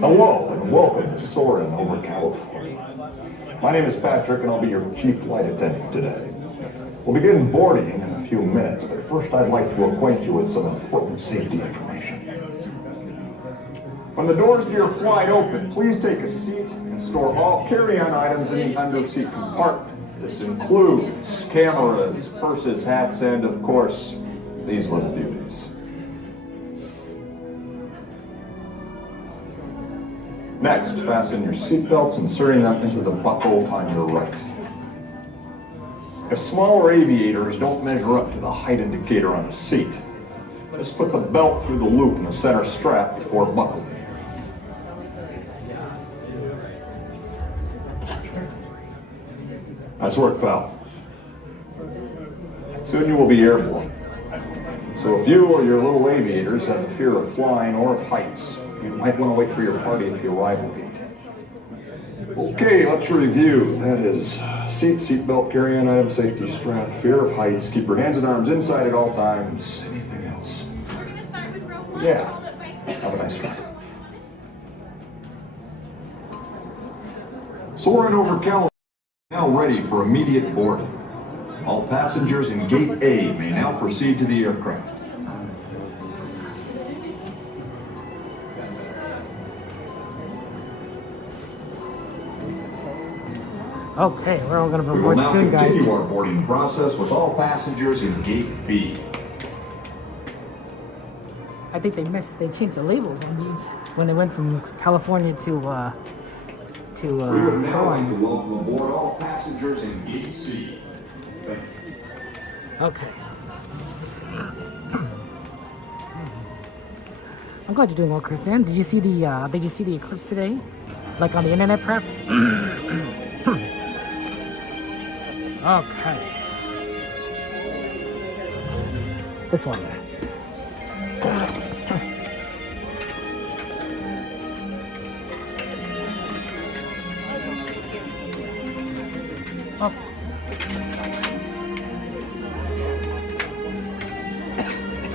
Hello and welcome to Soarin' over California. My name is Patrick and I'll be your chief flight attendant today. We'll begin boarding in a few minutes, but first I'd like to acquaint you with some important safety information. When the doors to your flight open, please take a seat and store all carry-on items in the under-seat compartment. This includes cameras, purses, hats, and of course, these little beauties. Next, fasten your seatbelts, inserting them into the buckle on your right. If smaller aviators don't measure up to the height indicator on the seat, just put the belt through the loop in the center strap before buckling. Nice work, pal. Soon you will be airborne. So if you or your little aviators have a fear of flying or of heights, you might want to wait for your party at the arrival gate. Okay, let's review. That is seatbelt, carry-on item, safety strap, fear of heights, keep your hands and arms inside at all times. Anything else? We're going to start with row 1. Yeah. Followed by 2. Have a nice flight. Soarin' over California, now ready for immediate boarding. All passengers in Gate A may now proceed to the aircraft. Okay, we're all gonna We will board now soon, guys. continue our boarding process with all passengers in Gate B. I think they changed the labels on these when they went from California to We would now like Soarin'. to welcome aboard all passengers in Gate C. Thank you. Okay. I'm glad you're doing well, Kristen. Did you see the eclipse today? Like on the internet, perhaps? Okay. This one. Oh.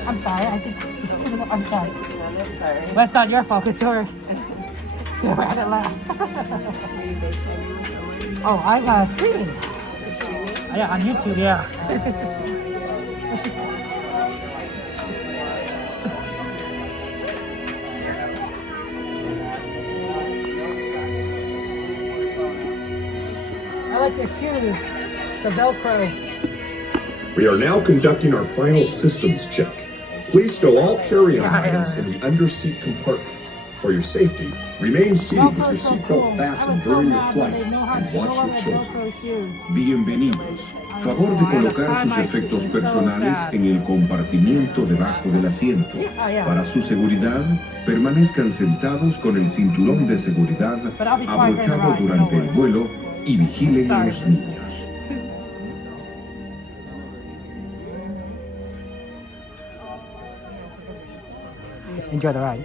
I'm sorry, I think I'm sorry. That's not your fault, it's yours. You had it last. Oh, I'm streaming. Yeah, on YouTube, yeah. I like your shoes, the Velcro. We are now conducting our final systems check. Please stow all carry-on items in the under-seat compartment. For your safety, remain seated with your seatbelt fastened during your flight and watch your children. Bienvenidos. Favor de colocar sus efectos personales en el compartimiento debajo del asiento. Para su seguridad, permanezcan sentados con el cinturón de seguridad abrochado durante el vuelo y vigilen a los niños. Enjoy the ride.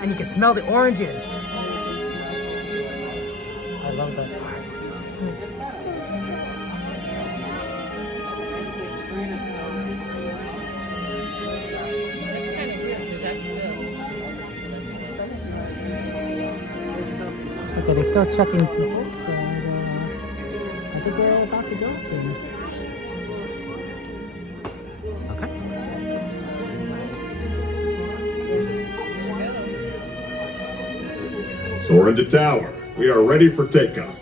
And you can smell the oranges. I love that part. Okay, they're still checking people. And, I think we're about to go soon. Okay. Soarin' to tower. We are ready for takeoff.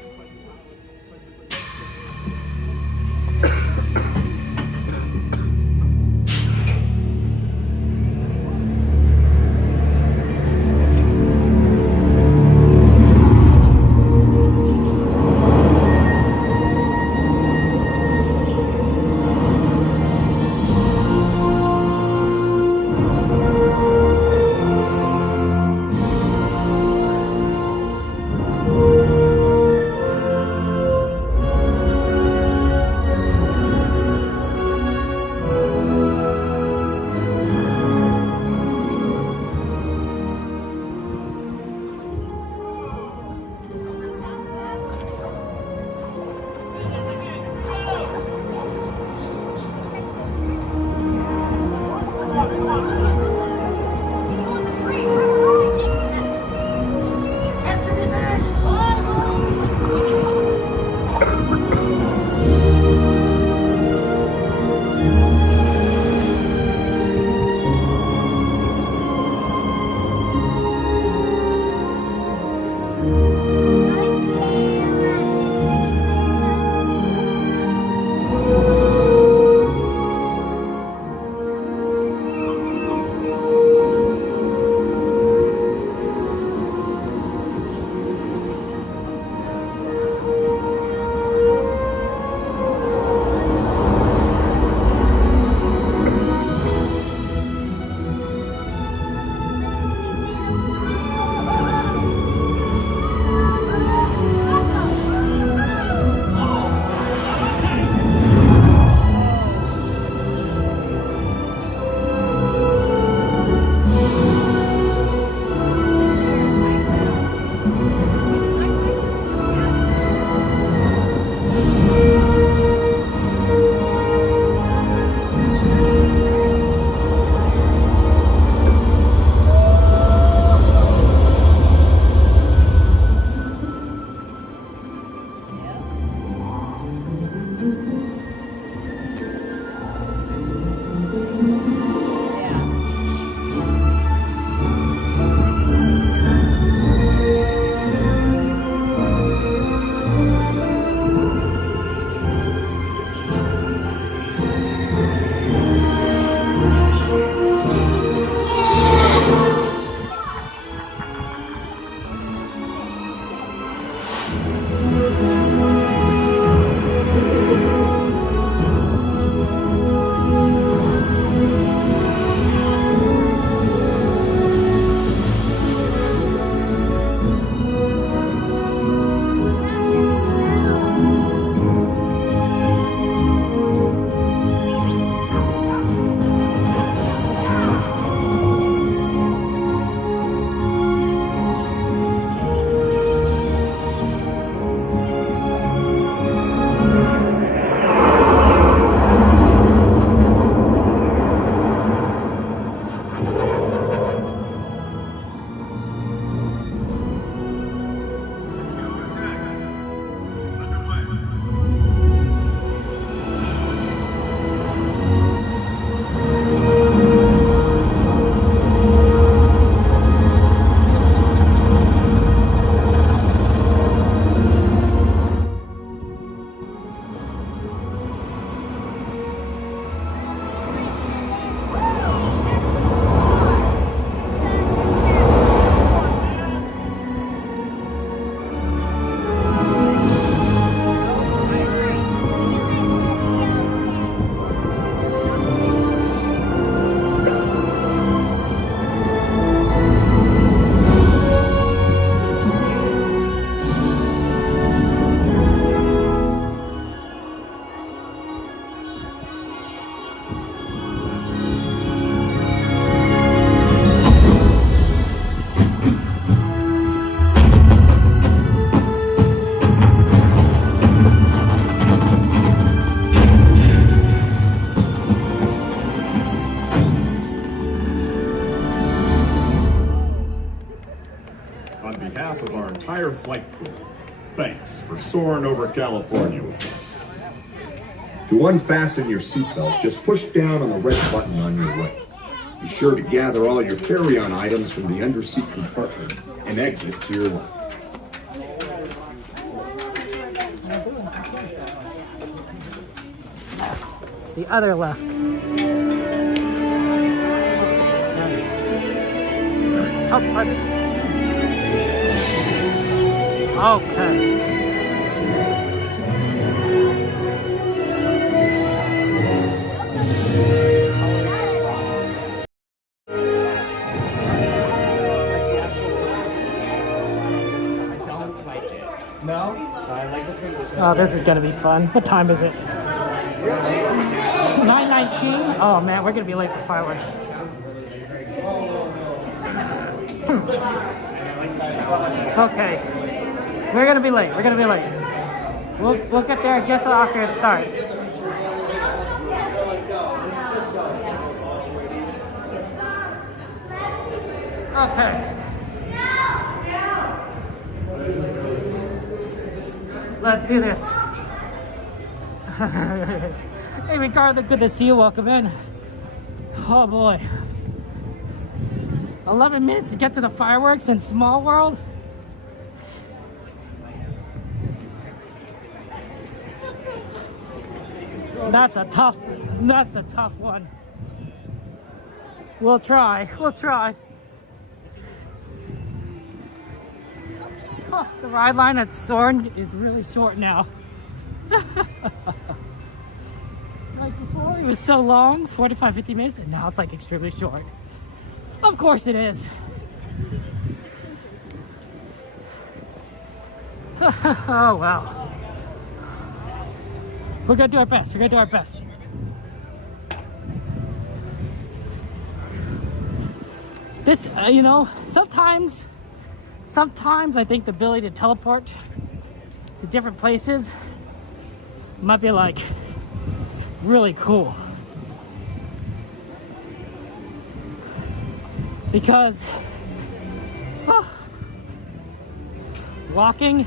on behalf of our entire flight crew, thanks for soaring over California with us. To unfasten your seatbelt, just push down on the red button on your right. Be sure to gather all your carry-on items from the underseat compartment and exit to your left. The other left. Sorry. Oh, pardon. Okay. Oh, this is gonna be fun. What time is it? 9:19. Oh man, we're gonna be late for fireworks. Okay, we're gonna be late. We're gonna be late. We'll get there just after it starts. Okay. Let's do this. Hey Ricardo, good to see you. Welcome in. Oh boy. 11 minutes to get to the fireworks in Small World. That's a tough one. We'll try. Oh, the ride line at Soarin' is really short now. Like before, it was so long, 45, 50 minutes, and now it's like extremely short. Of course it is. Oh, well. We're gonna do our best. This, you know, sometimes I think the ability to teleport to different places might be like really cool. Because walking,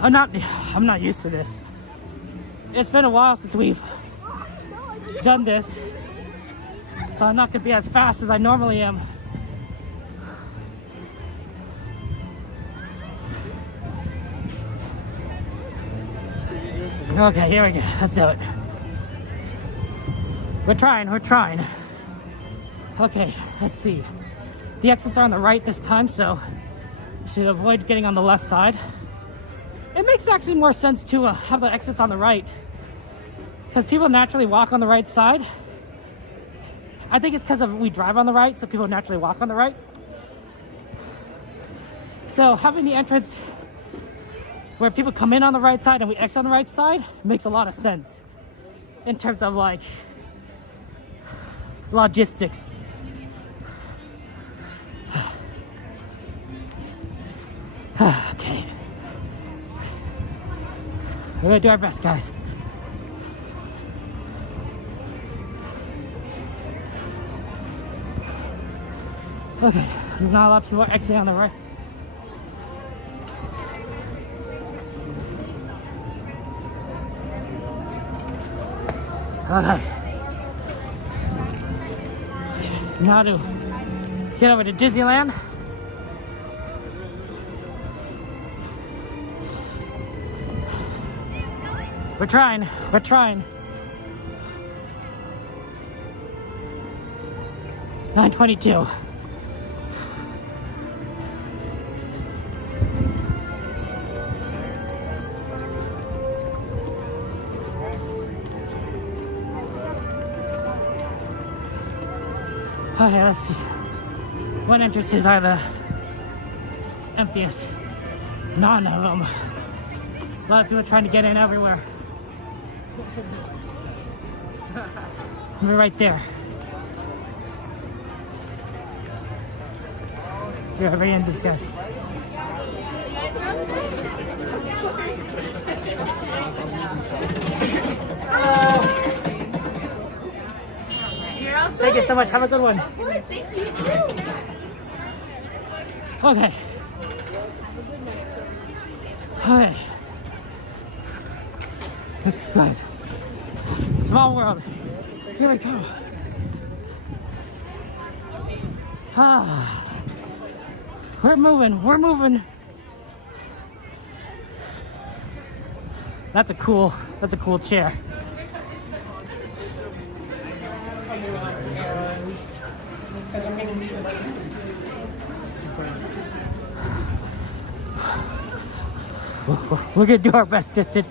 I'm not used to this. It's been a while since we've done this, so I'm not gonna be as fast as I normally am. Okay, here we go. Let's do it. We're trying. Okay, let's see. The exits are on the right this time, so you should avoid getting on the left side. It makes actually more sense to have the exits on the right, because people naturally walk on the right side. I think it's because we drive on the right, so people naturally walk on the right. So having the entrance where people come in on the right side and we exit on the right side makes a lot of sense in terms of like logistics. Okay. We're gonna do our best, guys. Okay, not a lot of people are exiting on the right. Alright. Now to get over to Disneyland. We're trying. 9:22. Okay, let's see. What entrances are the emptiest? None of them. A lot of people trying to get in everywhere. We're right there. We're right in this, guys. You're all set. Thank you so much. Have a good one. Good, thank you. Okay. Okay. Right. Small world. Here we go. Ah. We're moving. We're moving. That's a cool chair. We're gonna do our best, Justin.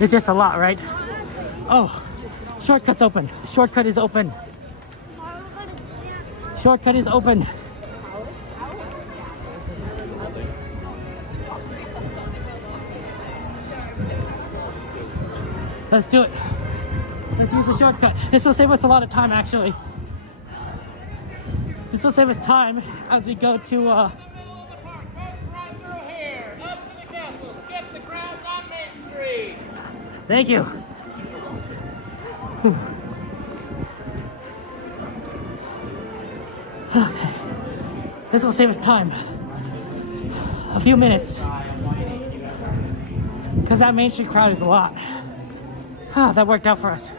It's just a lot, right? Oh, shortcut's open. Shortcut is open. Shortcut is open. Let's do it. Let's use the shortcut. This will save us a lot of time, actually. This will save us time as we go to, Thank you. Whew. Okay. This will save us time. A few minutes. Because that Main Street crowd is a lot. Ah, that worked out for us.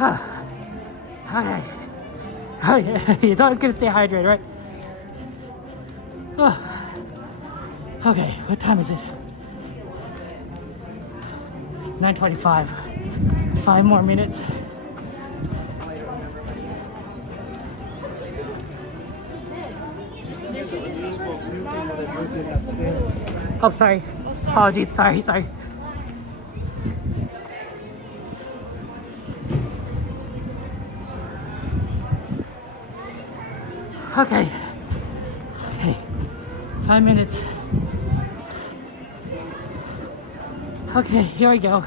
Okay. Oh, yeah. It's always good to stay hydrated, right? Oh. Okay, what time is it? 9:25. 5 more minutes. Oh, sorry. Apologies. Sorry. Okay. 5 minutes. Okay, here we go.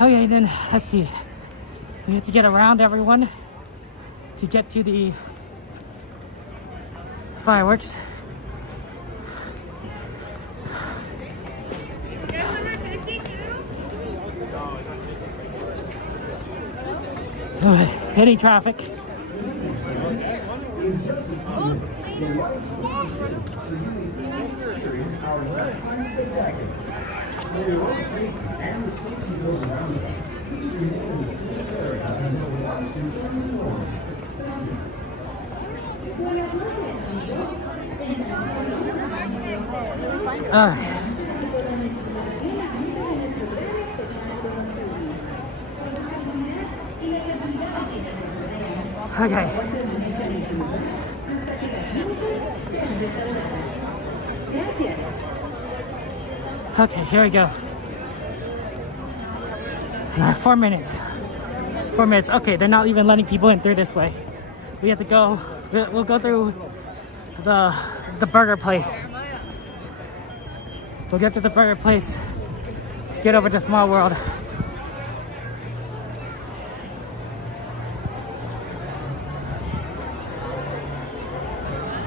Okay, then let's see. We have to get around everyone to get to the fireworks. Hitting traffic. Okay. Okay, here we go. 4 minutes. 4 minutes. Okay, they're not even letting people in through this way. We have to go. We'll go through the burger place. We'll get to the burger place. Get over to Small World.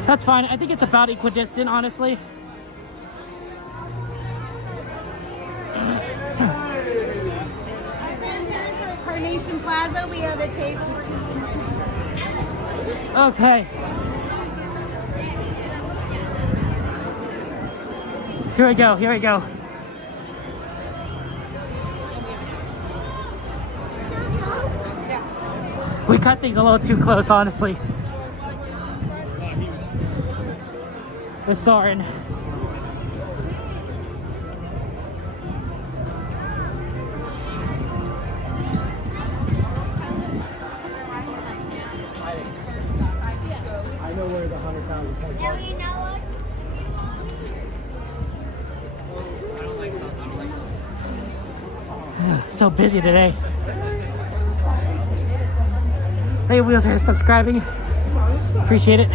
That's fine. I think it's about equidistant, honestly. Carnation Plaza, we have a table. Okay. Here we go. Here we go. We cut things a little too close, honestly. With Soren. I know where the 100,000 points Now you know what? So busy today. Thank you for subscribing. Appreciate it.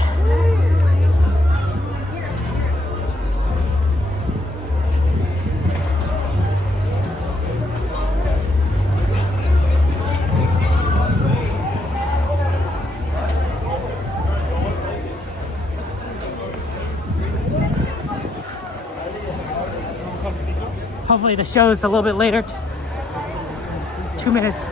Hopefully the show's a little bit later. 2 minutes.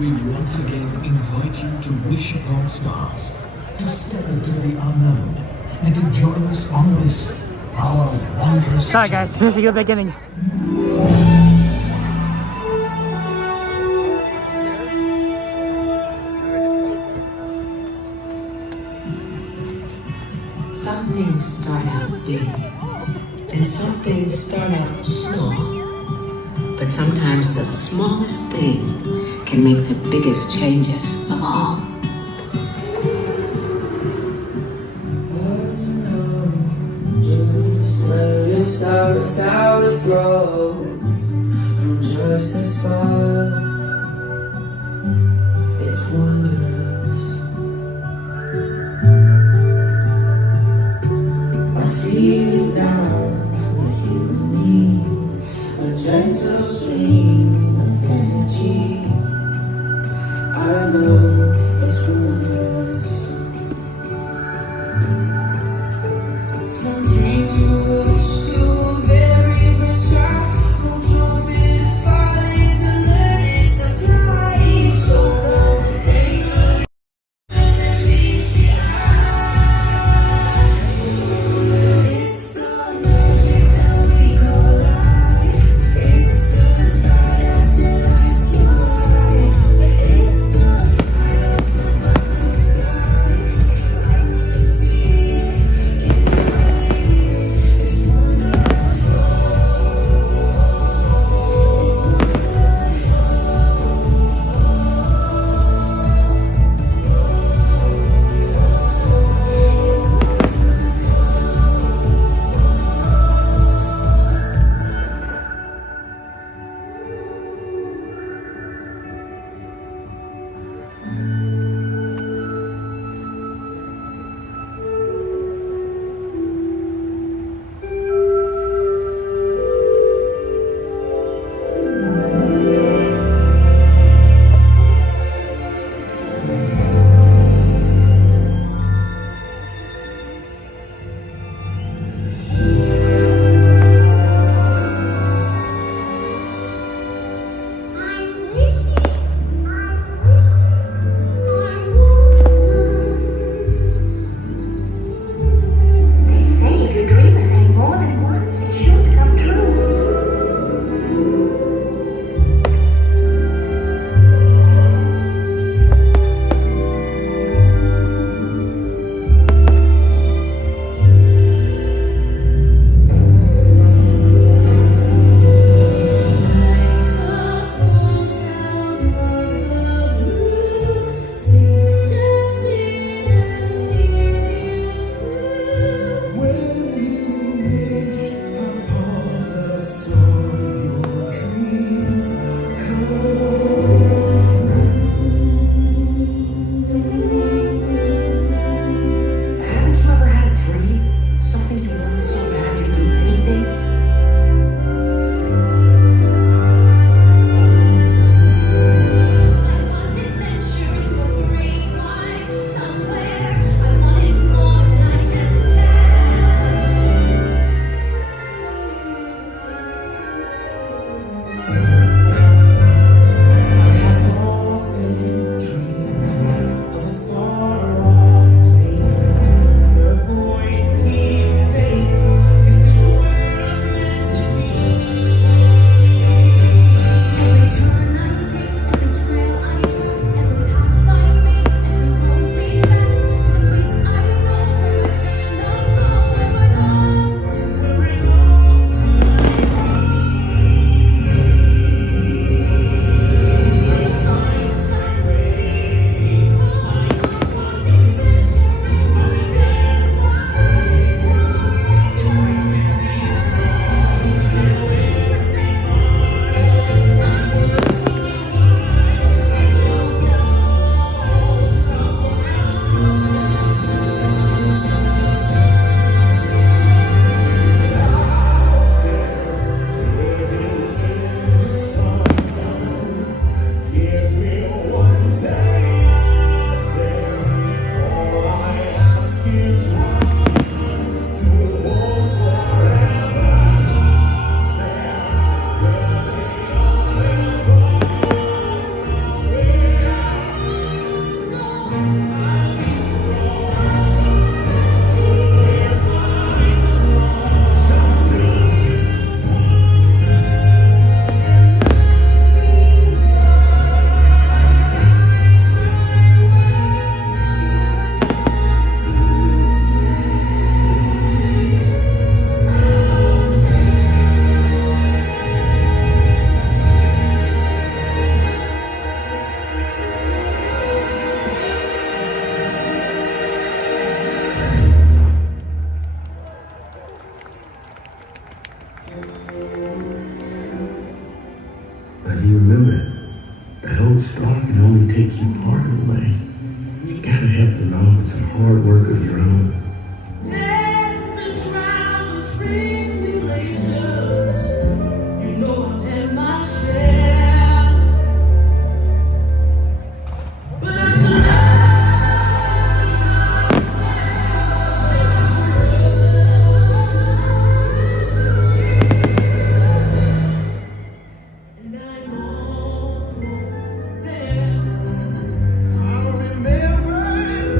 We once again invite you to wish upon stars, to step into the unknown, and to join us on this, our wondrous Sorry guys, missing the beginning. Some things start out big, and some things start out small. But sometimes the smallest thing can make the biggest changes of all. It's how it grows from just a spark. It's wondrous. I feel it now with you and me, a gentle stream of energy. I know it hard work of your own. There's been trials and tribulations. You know I've had my share. But I could and I'm almost there. I remember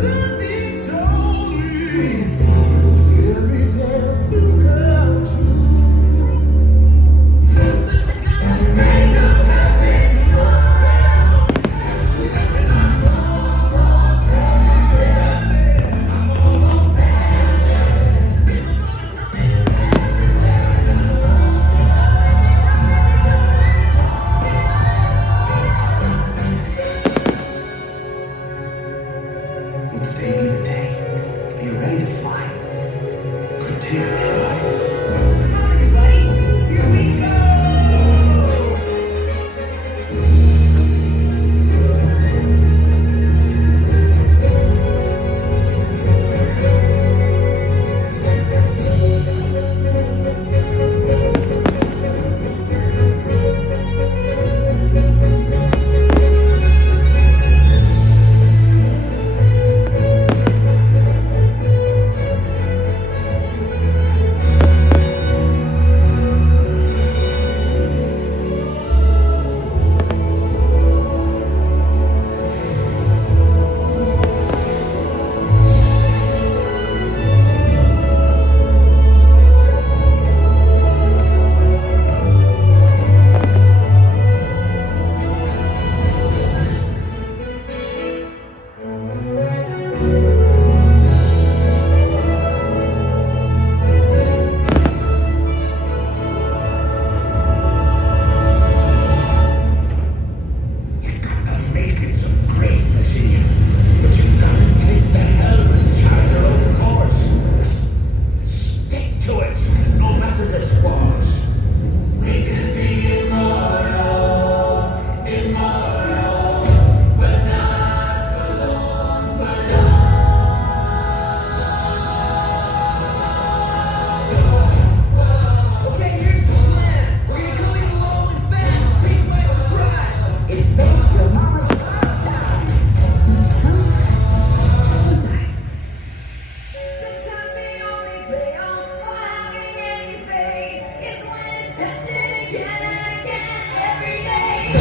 the detour. Every chance to come true. But you gotta make up happen now. And I'm almost there. I'm almost there. People gonna come in Will today be the day? Be ready to fly. Could take a try. You got the makings of greatness in you, but you gotta take the helm and chart your own course. Stick to it, no matter the squalls. We could be immortals, immortals, but not for long, for long. Okay, here's the plan. We're gonna go in low and fast, beat by surprise. It's make your mama's proud time. Sometimes the only payoff for having any faith is when it's tested again and again every day.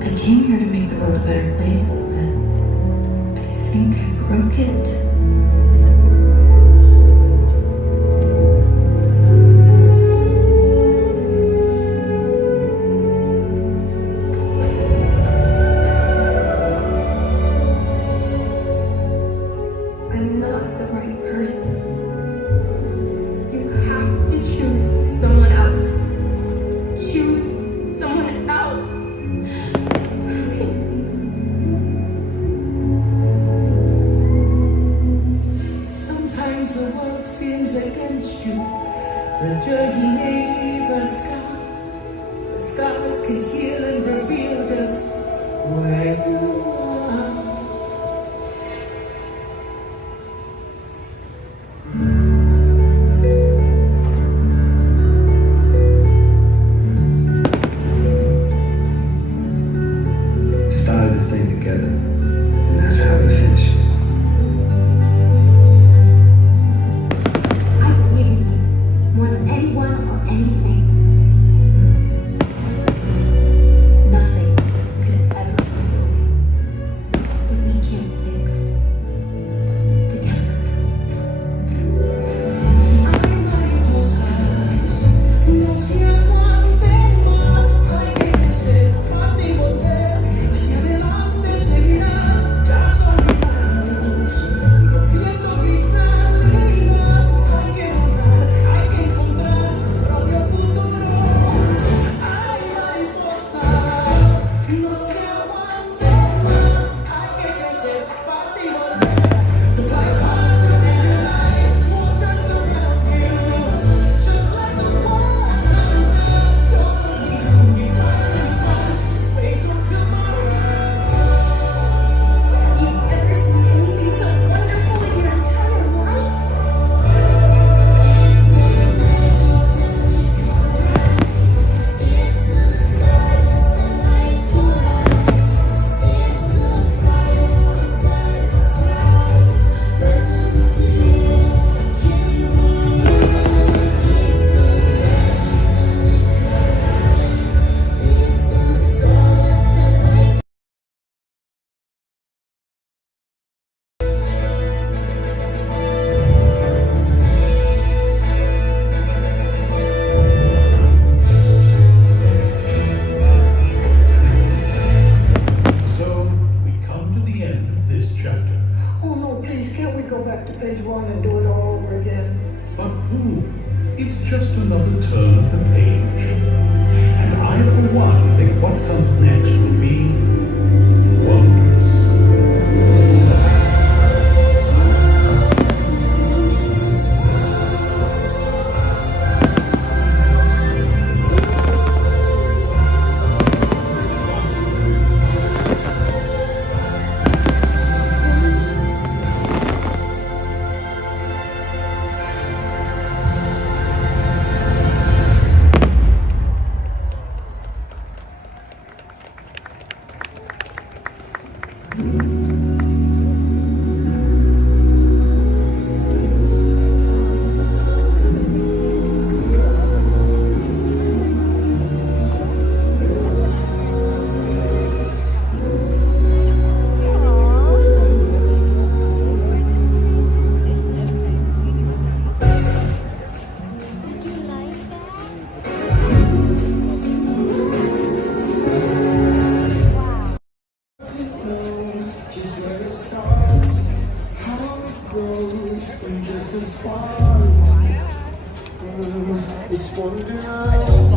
I came here to make the world a better place, but I think I broke it. I'm not the right person. You have to choose someone else. Choose someone else. Please. Sometimes the world seems against you. The journey may leave a scar, but scars can heal and reveal just where you are. anyone or anything. Nothing could ever be broken that we can't fix together. So, we come to the end of this chapter. Oh no, please, can't we go back to page 1 and do it all over again? But Pooh, it's just another turn of the page. And I, for one, think what comes next will be wondrous. Just where it starts, how it grows from just a spark. It's wondrous.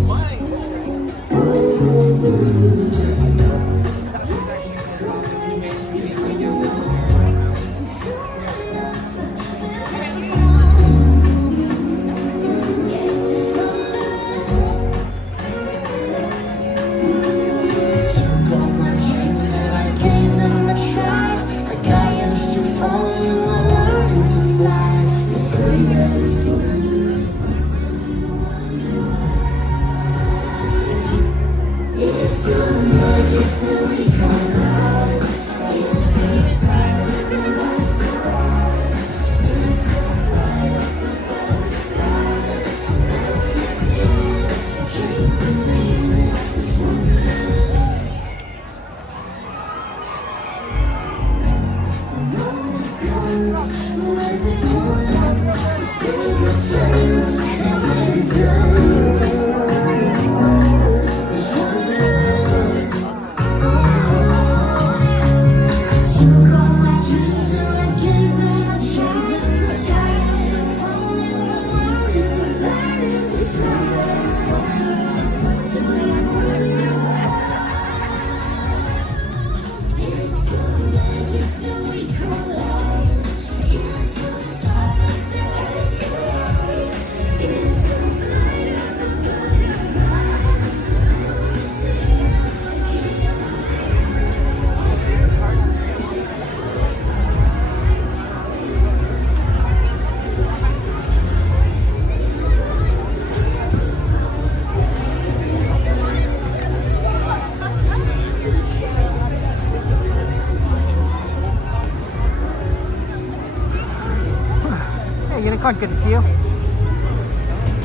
Unicorn, good to see you.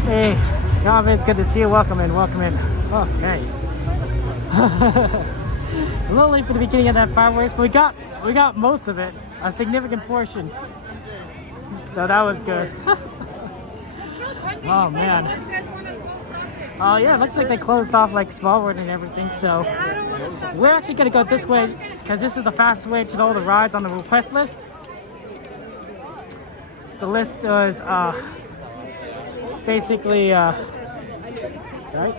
Hey, John, it's good to see you. Welcome in, welcome in. Okay. A little late for the beginning of that fireworks, but we got most of it, a significant portion. So that was good. Oh man. Oh yeah, it looks like they closed off like Smallwood and everything. So we're actually gonna go this way because this is the fastest way to all the rides on the request list. The list is basically sorry.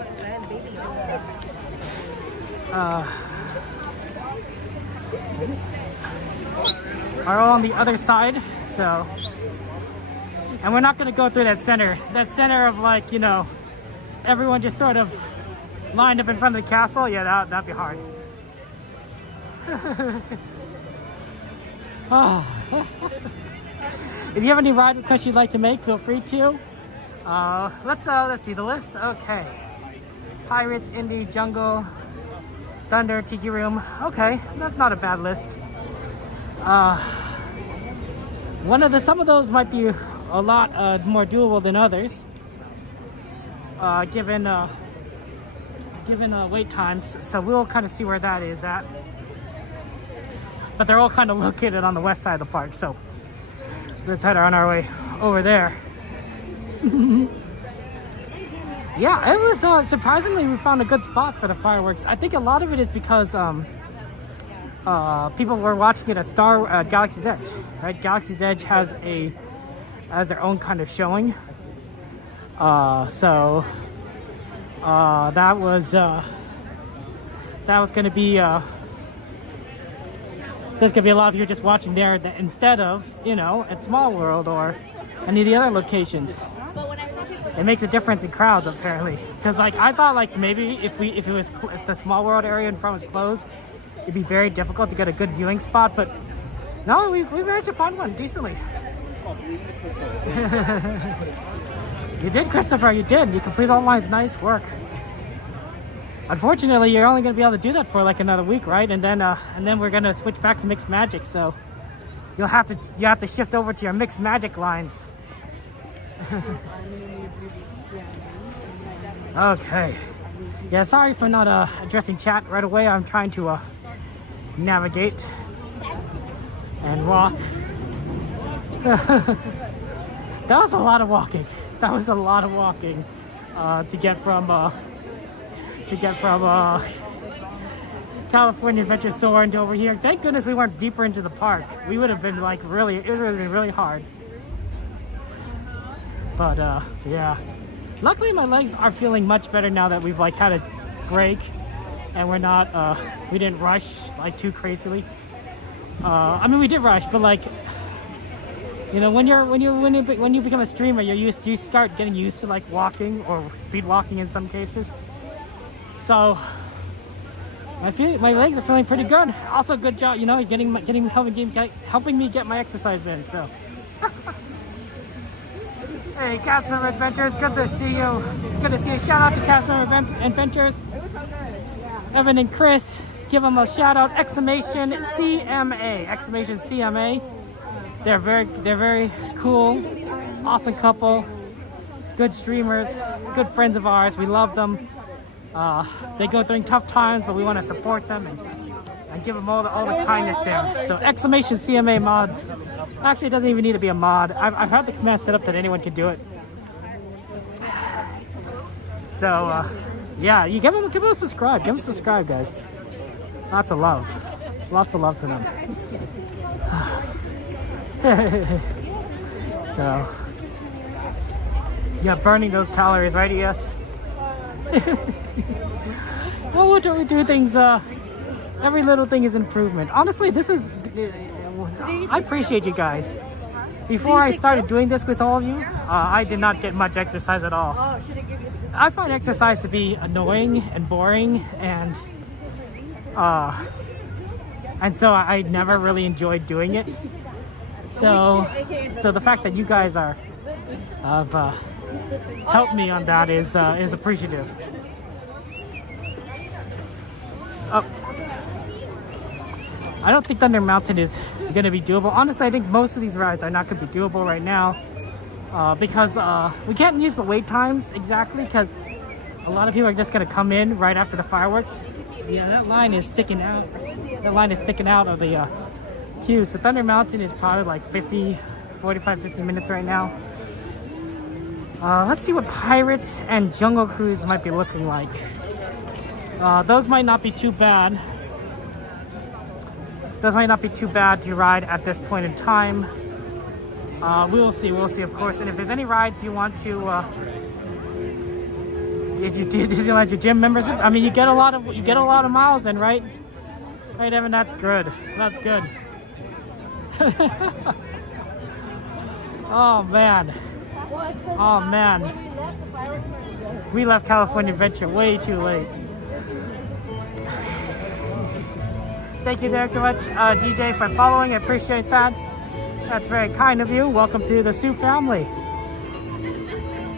Are all on the other side, so, and we're not going to go through that center of like, you know, everyone just sort of lined up in front of the castle. Yeah, that'd be hard. Oh. If you have any ride requests you'd like to make, feel free to. Let's see the list. Okay, Pirates, Indie, Jungle, Thunder, Tiki Room. Okay, that's not a bad list. Some of those might be a lot more doable than others, given wait times. So we'll kind of see where that is at. But they're all kind of located on the west side of the park, so let's head on our way over there. Yeah, it was surprisingly we found a good spot for the fireworks. I think a lot of it is because people were watching it at Galaxy's Edge, right? Galaxy's Edge has their own kind of showing. So that was going to be there's going to be a lot of you just watching there instead of, you know, at Small World or any of the other locations. It makes a difference in crowds apparently, because like I thought like maybe if it was the Small World area in front was closed, it'd be very difficult to get a good viewing spot, but no, we managed to find one decently. You did, Christopher, you did. You completed all lines. Nice work. Unfortunately, you're only going to be able to do that for like another week, right? And then we're going to switch back to mixed magic, so you have to shift over to your mixed magic lines. Okay. Yeah, sorry for not addressing chat right away. I'm trying to navigate and walk. That was a lot of walking. To get from California Adventure Soarin' to over here. Thank goodness we weren't deeper into the park. We would have been like it would have been really hard. But yeah. Luckily my legs are feeling much better now that we've like had a break and we're not we didn't rush like too crazily. I mean we did rush, but like, you know, when you become a streamer, you start getting used to like walking or speed walking in some cases. So my legs are feeling pretty good. Also, good job, you know, helping me get my exercise in. So, hey, Cast Member Adventures, good to see you. Good to see you. Shout out to Cast Member Adventures, Evan and Chris. Give them a shout out! Exclamation CMA! They're very cool, awesome couple, good streamers, good friends of ours. We love them. They go through tough times, but we want to support them and give them all the kindness there. So exclamation CMA mods. Actually, it doesn't even need to be a mod. I've had the command set up that anyone can do it. So yeah, you give them a subscribe. Give them a subscribe, guys. Lots of love to them. So yeah, burning those calories, right? Yes. Well, we do things. Every little thing is improvement. Honestly, I appreciate you guys. Before I started doing this with all of you, I did not get much exercise at all. I find exercise to be annoying and boring, and so I never really enjoyed doing it. So the fact that you guys have helped me on that is appreciative. Oh, I don't think Thunder Mountain is going to be doable. Honestly, I think most of these rides are not going to be doable right now. because we can't use the wait times exactly because a lot of people are just gonna come in right after the fireworks. Yeah, that line is sticking out. That line is sticking out of the queue. So Thunder Mountain is probably like 50 minutes right now. Let's see what Pirates and Jungle Cruise might be looking like. Those might not be too bad. Those might not be too bad to ride at this point in time. We'll see, of course. And if there's any rides you want to, if you do Disneyland your gym membership, I mean, you get a lot of miles in, right? Right, Evan. That's good. That's good. Oh man. Oh man. We left California Adventure way too late. Thank you very much, DJ, for following. I appreciate that. That's very kind of you. Welcome to the Sioux family.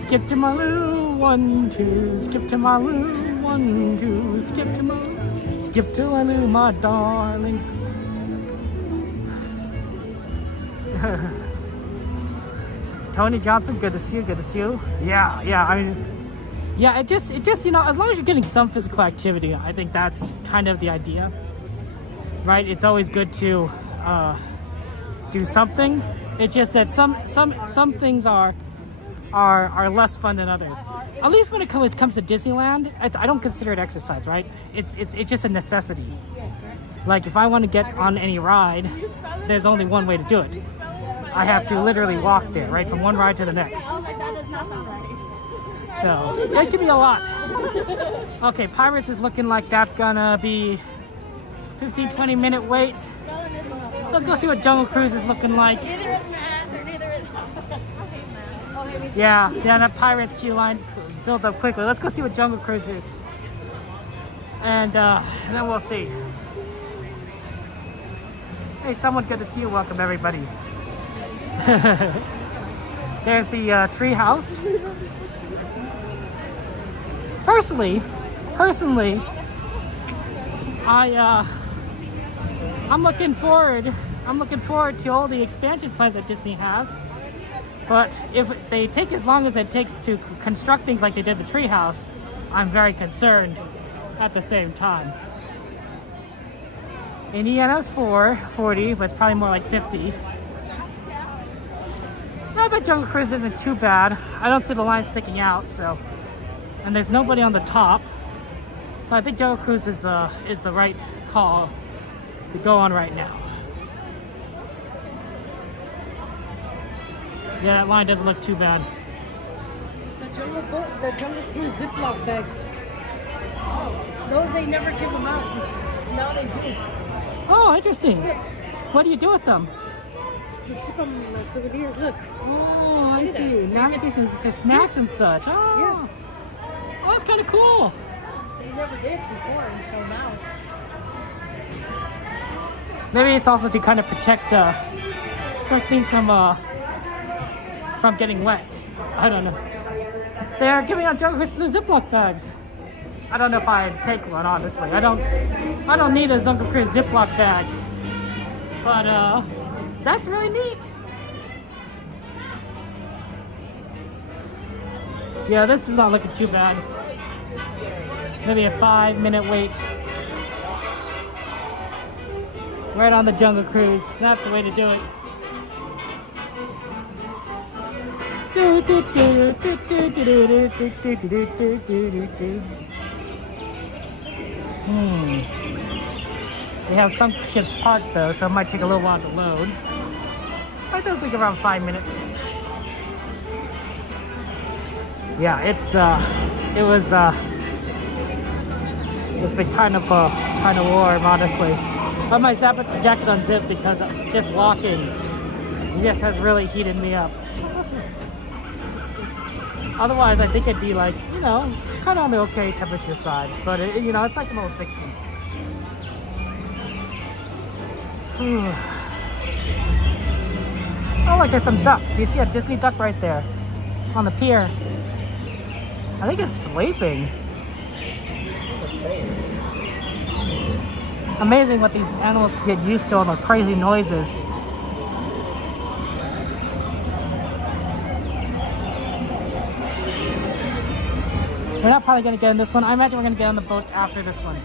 Skip to Maloo, 1, 2. Skip to Maloo, 1, 2. Skip to Maloo. Skip to Maloo, my darling. Tony Johnson, good to see you. Good to see you. Yeah. I mean, yeah. It just as long as you're getting some physical activity, I think that's kind of the idea, right? It's always good to do something. It's just that some things are less fun than others. At least when it comes to Disneyland, I don't consider it exercise, right? It's just a necessity. Like if I want to get on any ride, there's only one way to do it. I have to literally walk there, right, from one ride to the next. So it could be a lot. Okay, Pirates is looking like that's gonna be 15-20 minute wait. Let's go see what Jungle Cruise is looking like. Yeah, that Pirates queue line built up quickly. Let's go see what Jungle Cruise is. And then we'll see. Hey, someone good to see you. Welcome, everybody. There's the tree house. Personally, I'm looking forward to all the expansion plans that Disney has. But if they take as long as it takes to construct things like they did the treehouse, I'm very concerned at the same time. Indiana's 40, but it's probably more like 50. I bet Jungle Cruise isn't too bad. I don't see the line sticking out, so. And there's nobody on the top. So I think Jungle Cruise is the right call to go on right now. Yeah, that line doesn't look too bad. The Jungle Cruise Ziploc bags. Those, they never give them out. Now they do. Oh, interesting. Yeah. What do you do with them? You keep them like souvenirs. Look. Oh, I see. Navigations for snacks and such. Oh. Yeah. Oh, that's kind of cool. They never did before until now. Maybe it's also to kind of protect things from getting wet. I don't know. They are giving out Jungle Cruise Ziploc bags. I don't know if I'd take one, honestly. I don't need a Jungle Cruise Ziploc bag. But that's really neat. Yeah, this is not looking too bad. Maybe a 5-minute wait. Right on the Jungle Cruise. That's the way to do it. They have some ships parked though, so it might take a little while to load. I don't think around 5 minutes. Yeah, it's been kind of warm, honestly. I have my jacket unzipped because just walking just has really heated me up. Otherwise, I think it'd be like, kind of on the okay temperature side. But, it's like the low 60s. Oh, look, there's some ducks. Do you see a Disney duck right there on the pier? I think it's sleeping. Amazing what these animals get used to, all the crazy noises. We're not probably gonna get in this one. I imagine we're gonna get on the boat after this one.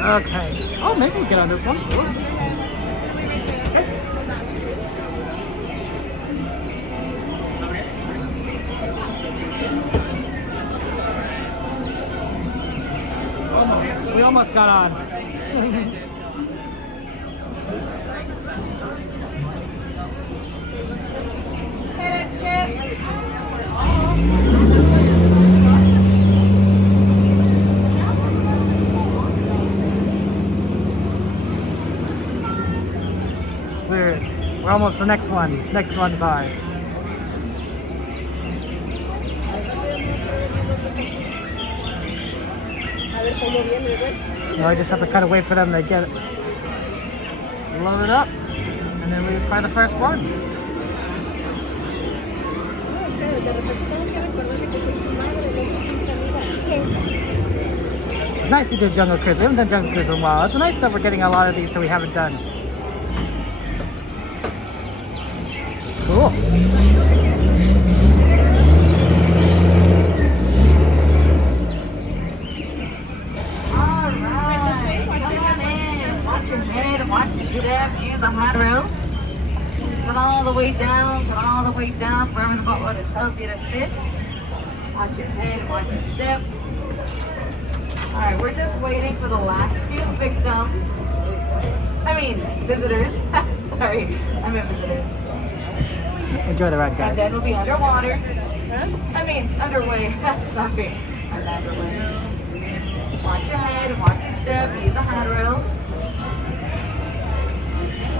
Okay. Oh, maybe we'll get on this one. We'll see. We almost got on. We're almost the next one. Next one's ours. Now I just have to kind of wait for them to get loaded up, and then we try the first one. It's nice to do Jungle Cruise. We haven't done Jungle Cruise in a while. It's nice that we're getting a lot of these that we haven't done. Cool. Use the hot rails. Sit all the way down, wherever the boat it tells you to sit. Watch your head, watch your step. Alright, we're just waiting for the last few victims. I mean, visitors. Sorry, I meant visitors. Enjoy the ride, guys. And then we'll be underwater. I mean, underway. Sorry, I'm underway. Watch your head, watch your step, use the handrails.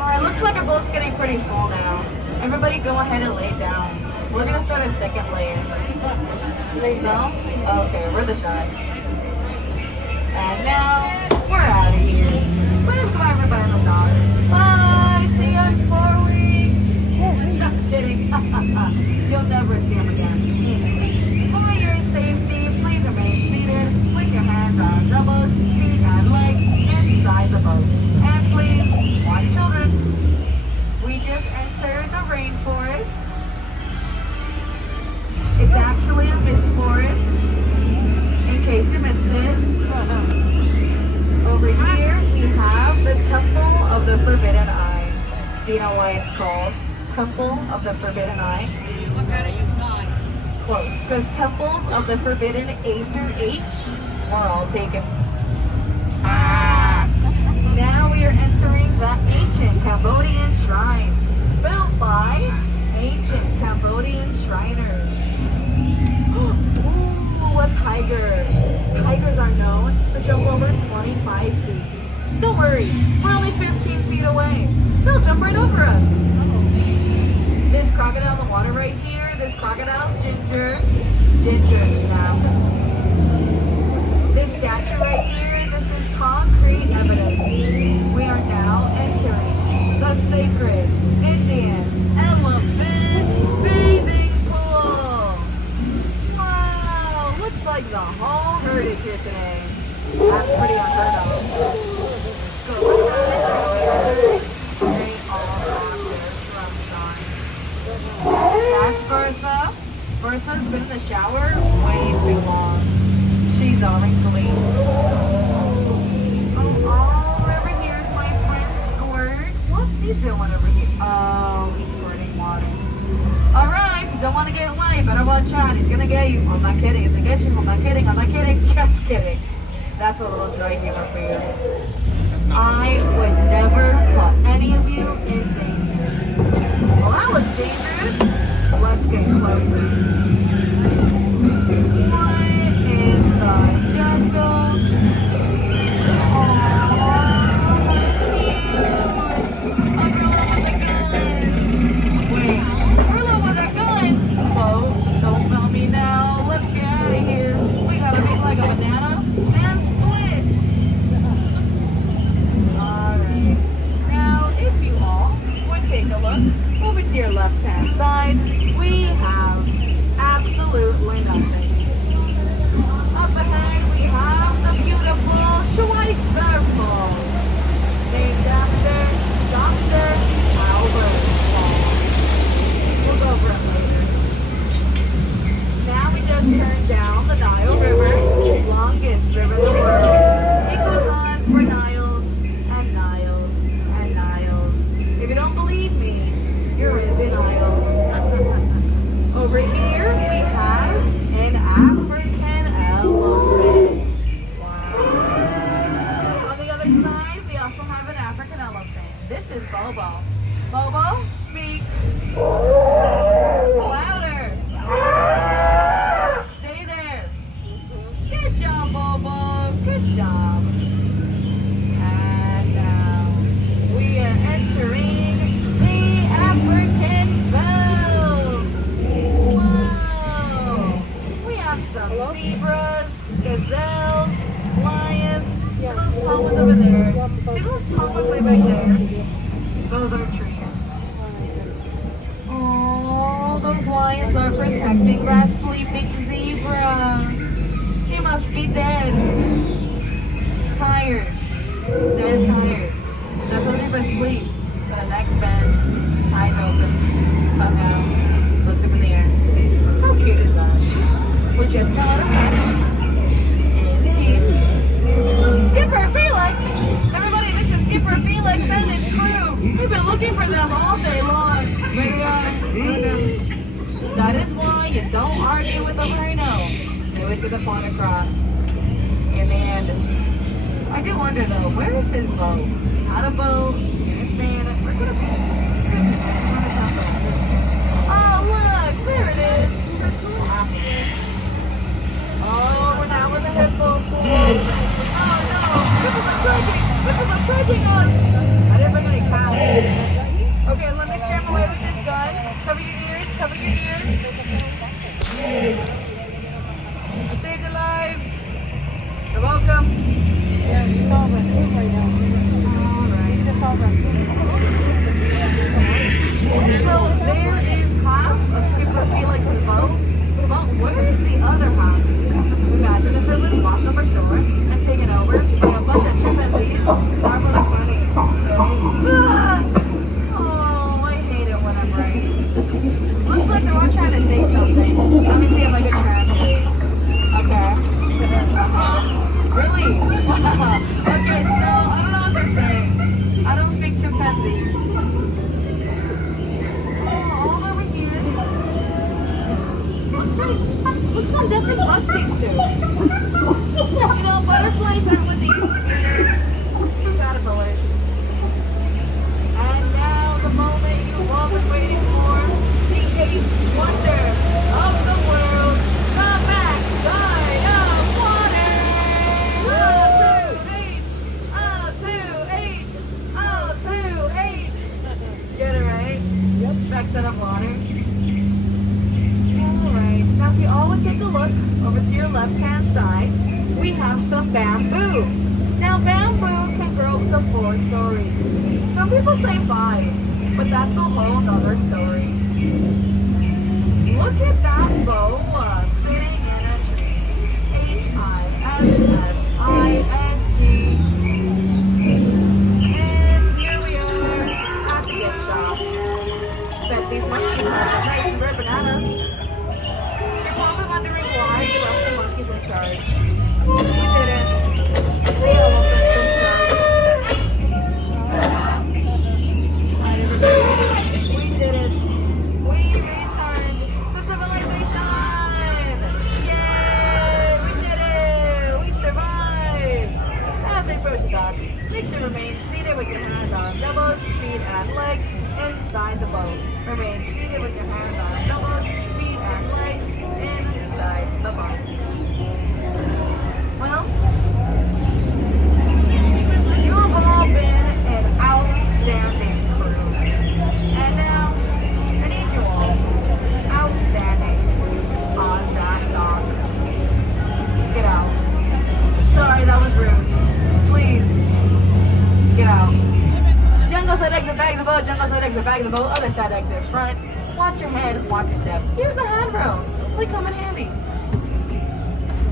Alright, looks like our boat's getting pretty full now. Everybody go ahead and lay down. We're gonna start a second layer. No? Okay, we're the shot. And now, we're out of here. Wave goodbye, everybody in the dog. Bye! See you in 4 weeks! Just kidding. You'll never see him again. For your safety, please remain seated with your hands on elbows, feet and legs inside the boat. And please, watch children. We just entered the rainforest. It's actually a mist forest, in case you missed it. Over here, we have the Temple of the Forbidden Eye. Do you know why it's called Temple of the Forbidden Eye? What kind of you talk? Close, because Temples of the Forbidden A through H were all taken. Now we are entering the ancient Cambodian shrine, built by ancient Cambodian Shriners. Ooh, a tiger. Tigers are known to jump over 25 feet. Don't worry, we're only 15 feet away. They'll jump right over us. This crocodile in the water right here, this crocodile's Ginger. Ginger snaps. This statue right here, this is concrete evidence. We are now entering the sacred Indian elephant bathing pool. Wow, looks like the whole herd is here today. That's pretty unheard of. So they all have their scrubs on. That's Bertha. Bertha's been in the shower way too long. She's all wrinkly. Oh, over here is my friend Squirt. What's he doing over here? Oh, he's squirting water. Alright, if you don't want to get away, better watch out. He's gonna get you. I'm not kidding. He's gonna get you. I'm not kidding. I'm not kidding. Just kidding. That's a little dry humor for you. I would never put any of you in danger. Well, that was dangerous. Let's get closer. What in the jungle? Wait, Perla with a gun? Oh, don't film me now. Let's get out of here. We gotta make like a banana and split. Alright. Now, if you all would take a look over to your left-hand side, we have absolutely nothing. Up ahead, we have the beautiful Schweitzer Falls, named after Dr. Albert Falls. We'll go over it later. Now we just turned down the Nile River, longest river in the world. It goes on for Niles and Niles and Niles. If you don't believe me, you're in denial. Over here we have an African elephant. Wow. On the other side, we also have an African elephant. This is Bobo. Bobo, speak. Louder. Stay there. Good job, Bobo. Good job. And now we are entering the African belt. Whoa. We have some zebras, gazelles, lions. Yeah, those tall ones over there. See those tall ones way back there? Those are trees. Oh, those lions are protecting that sleeping zebra. He must be dead. Tired. Dead tired. That's only for sleep. For the next bend. Eyes open. Come out. Look up in the air. How cute is that? We just got a rest. In peace. Skipper Felix! Everybody, this is Skipper Felix and his crew. We've been looking for them all day long. That is why you don't argue with a rhino. They always get the point across. In the end. I do wonder though, where is his boat? Not a boat. Stand. Where could it be? Oh look, there it is. Oh, we're now in the hippo pool. Oh no, Rippers are tracking us. I didn't bring any cows. Okay, let me scram away with this gun. Cover your ears, cover your ears. I saved your lives. You're welcome. Yeah, it's all raccoon right now. Alright. Just all raccoon. So there is half of Skipper Felix's boat, but where is the other half? Imagine if it was washed up ashore and taken over by a bunch of chimpanzees. That would be funny. Oh, I hate it when I'm right. Looks like they're all trying to say something. Let me see if I can translate. Okay. Really? Okay, so I don't know what they're saying. I don't speak chimpanzee. All over here. Looks like different bugs these two. You know, butterflies aren't what they used to be. Caterpillars. And now the moment you've all been waiting for, the eighth wonder of the world, the backside of water. Oh, 2, 8. Get it right? Yep. Backside of water. Alright, now if you all would take a look over to your left-hand side, we have some bamboo. Now bamboo can grow up to 4 stories. Some people say 5, but that's a whole nother story. Look at that boa sitting in a tree. H-I-S-S-I-N-G. And here we are at the gift shop. Bet these monkeys have nice and red bananas. You're probably wondering why we left the monkeys in charge. We didn't. The elephants in charge. We did it. We returned to civilization. Yay! We did it. We survived. As we approach the dock, make sure to remain seated with your hands on elbows, feet, and legs inside the boat. Remain seated with your hands on elbows, feet, and legs inside the boat. Well, you have all been an outstanding crew. And now, I need you all outstanding on that dock. Get out. Sorry, that was rude. Please, get out. Jungle side exit back of the boat, jungle side exit back of the boat, other side exit front. Watch your head, watch your step. Use the handrails. They come in handy.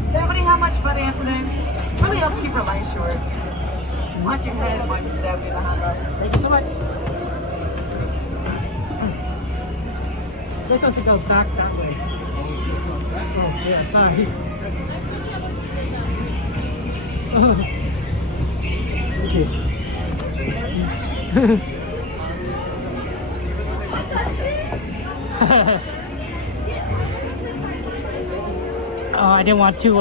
Does everybody have much fun here today? Really helps keep our life short. Watch your head, watch your step, use the handrails. Thank you so much. We're supposed to go back that way. Oh, yeah, sorry. Oh. Thank you. Oh, I didn't want to,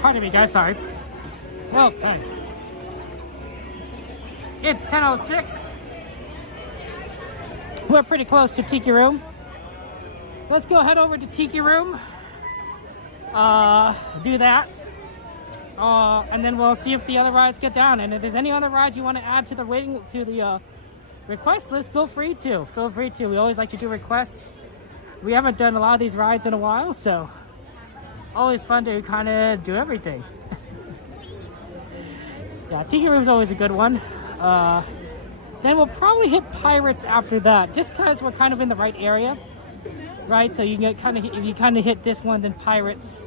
pardon me, guys, sorry. Well, thanks. It's 10:06. We're pretty close to Tiki Room. Let's go head over to Tiki Room. Do that. And then we'll see if the other rides get down. And if there's any other rides you want to add to the request list, feel free to. We always like to do requests. We haven't done a lot of these rides in a while, so always fun to kind of do everything. Yeah, Tiki Room's always a good one. Then we'll probably hit Pirates after that, just because we're kind of in the right area, right? So you can get if you kind of hit this one, then Pirates,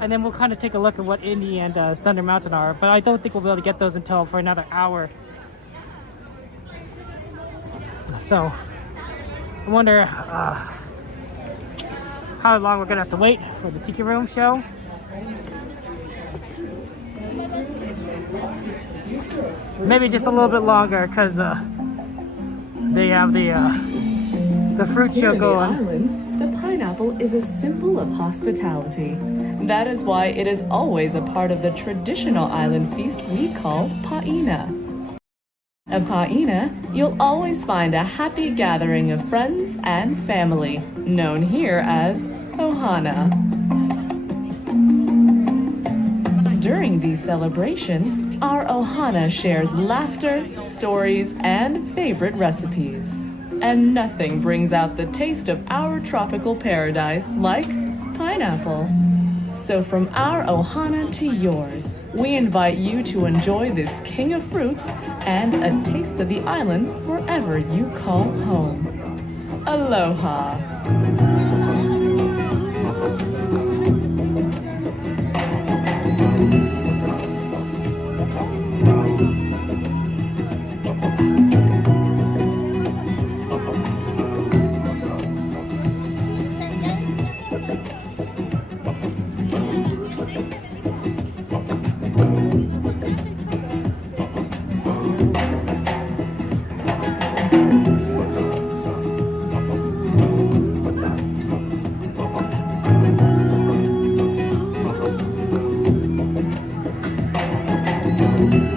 and then we'll kind of take a look at what Indy and Thunder Mountain are. But I don't think we'll be able to get those until for another hour. So I wonder how long we're gonna have to wait for the Tiki Room show. Maybe just a little bit longer because they have the fruit show going. Here in the islands, the pineapple is a symbol of hospitality. That is why it is always a part of the traditional island feast we call Paina. At Paina, you'll always find a happy gathering of friends and family, known here as Ohana. During these celebrations, our Ohana shares laughter, stories, and favorite recipes. And nothing brings out the taste of our tropical paradise like pineapple. So from our Ohana to yours, we invite you to enjoy this king of fruits and a taste of the islands wherever you call home. Aloha!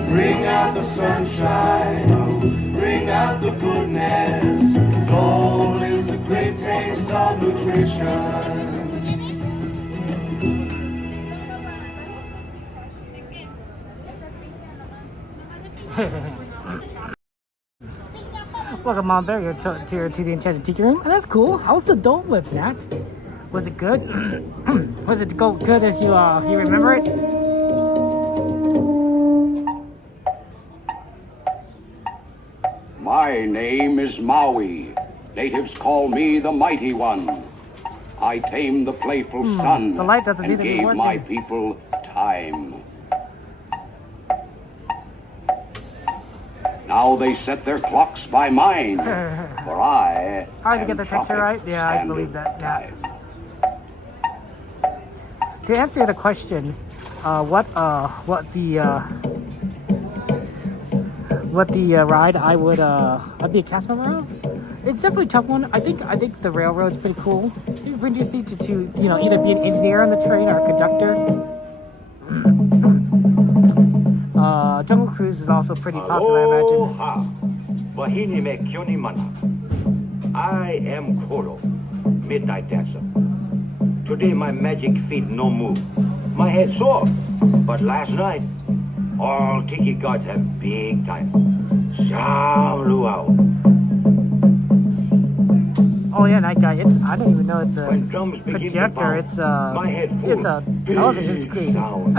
Bring out the sunshine, bring out the goodness. Gold is the great taste of nutrition. Welcome on there to the Enchanted Tiki Room. And that's cool. How's the Dole Whip, Nat? Was it good? Was it good as you remember it? My name is Maui. Natives call me the Mighty One. I tamed the playful sun the light doesn't and seem to be gave working. my people time. Now they set their clocks by mine, for I Hard to am get the texture Tropic right? Yeah, I believe that. Yeah. To answer the question, what the ride I'd be a cast member of? It's definitely a tough one. I think the railroad's pretty cool. It brings you to either be an engineer on the train or a conductor. Jungle Cruise is also pretty popular, I imagine. Aloha. Wahine me kioni mana. I am Koro, Midnight Dancer. Today my magic feet no move. My head sore, but last night all tiki gods have big time. Sham luau. Oh yeah, Night Guy. I don't even know it's a When drums begin to projector. pound, It's my head full it's a television big screen. sound.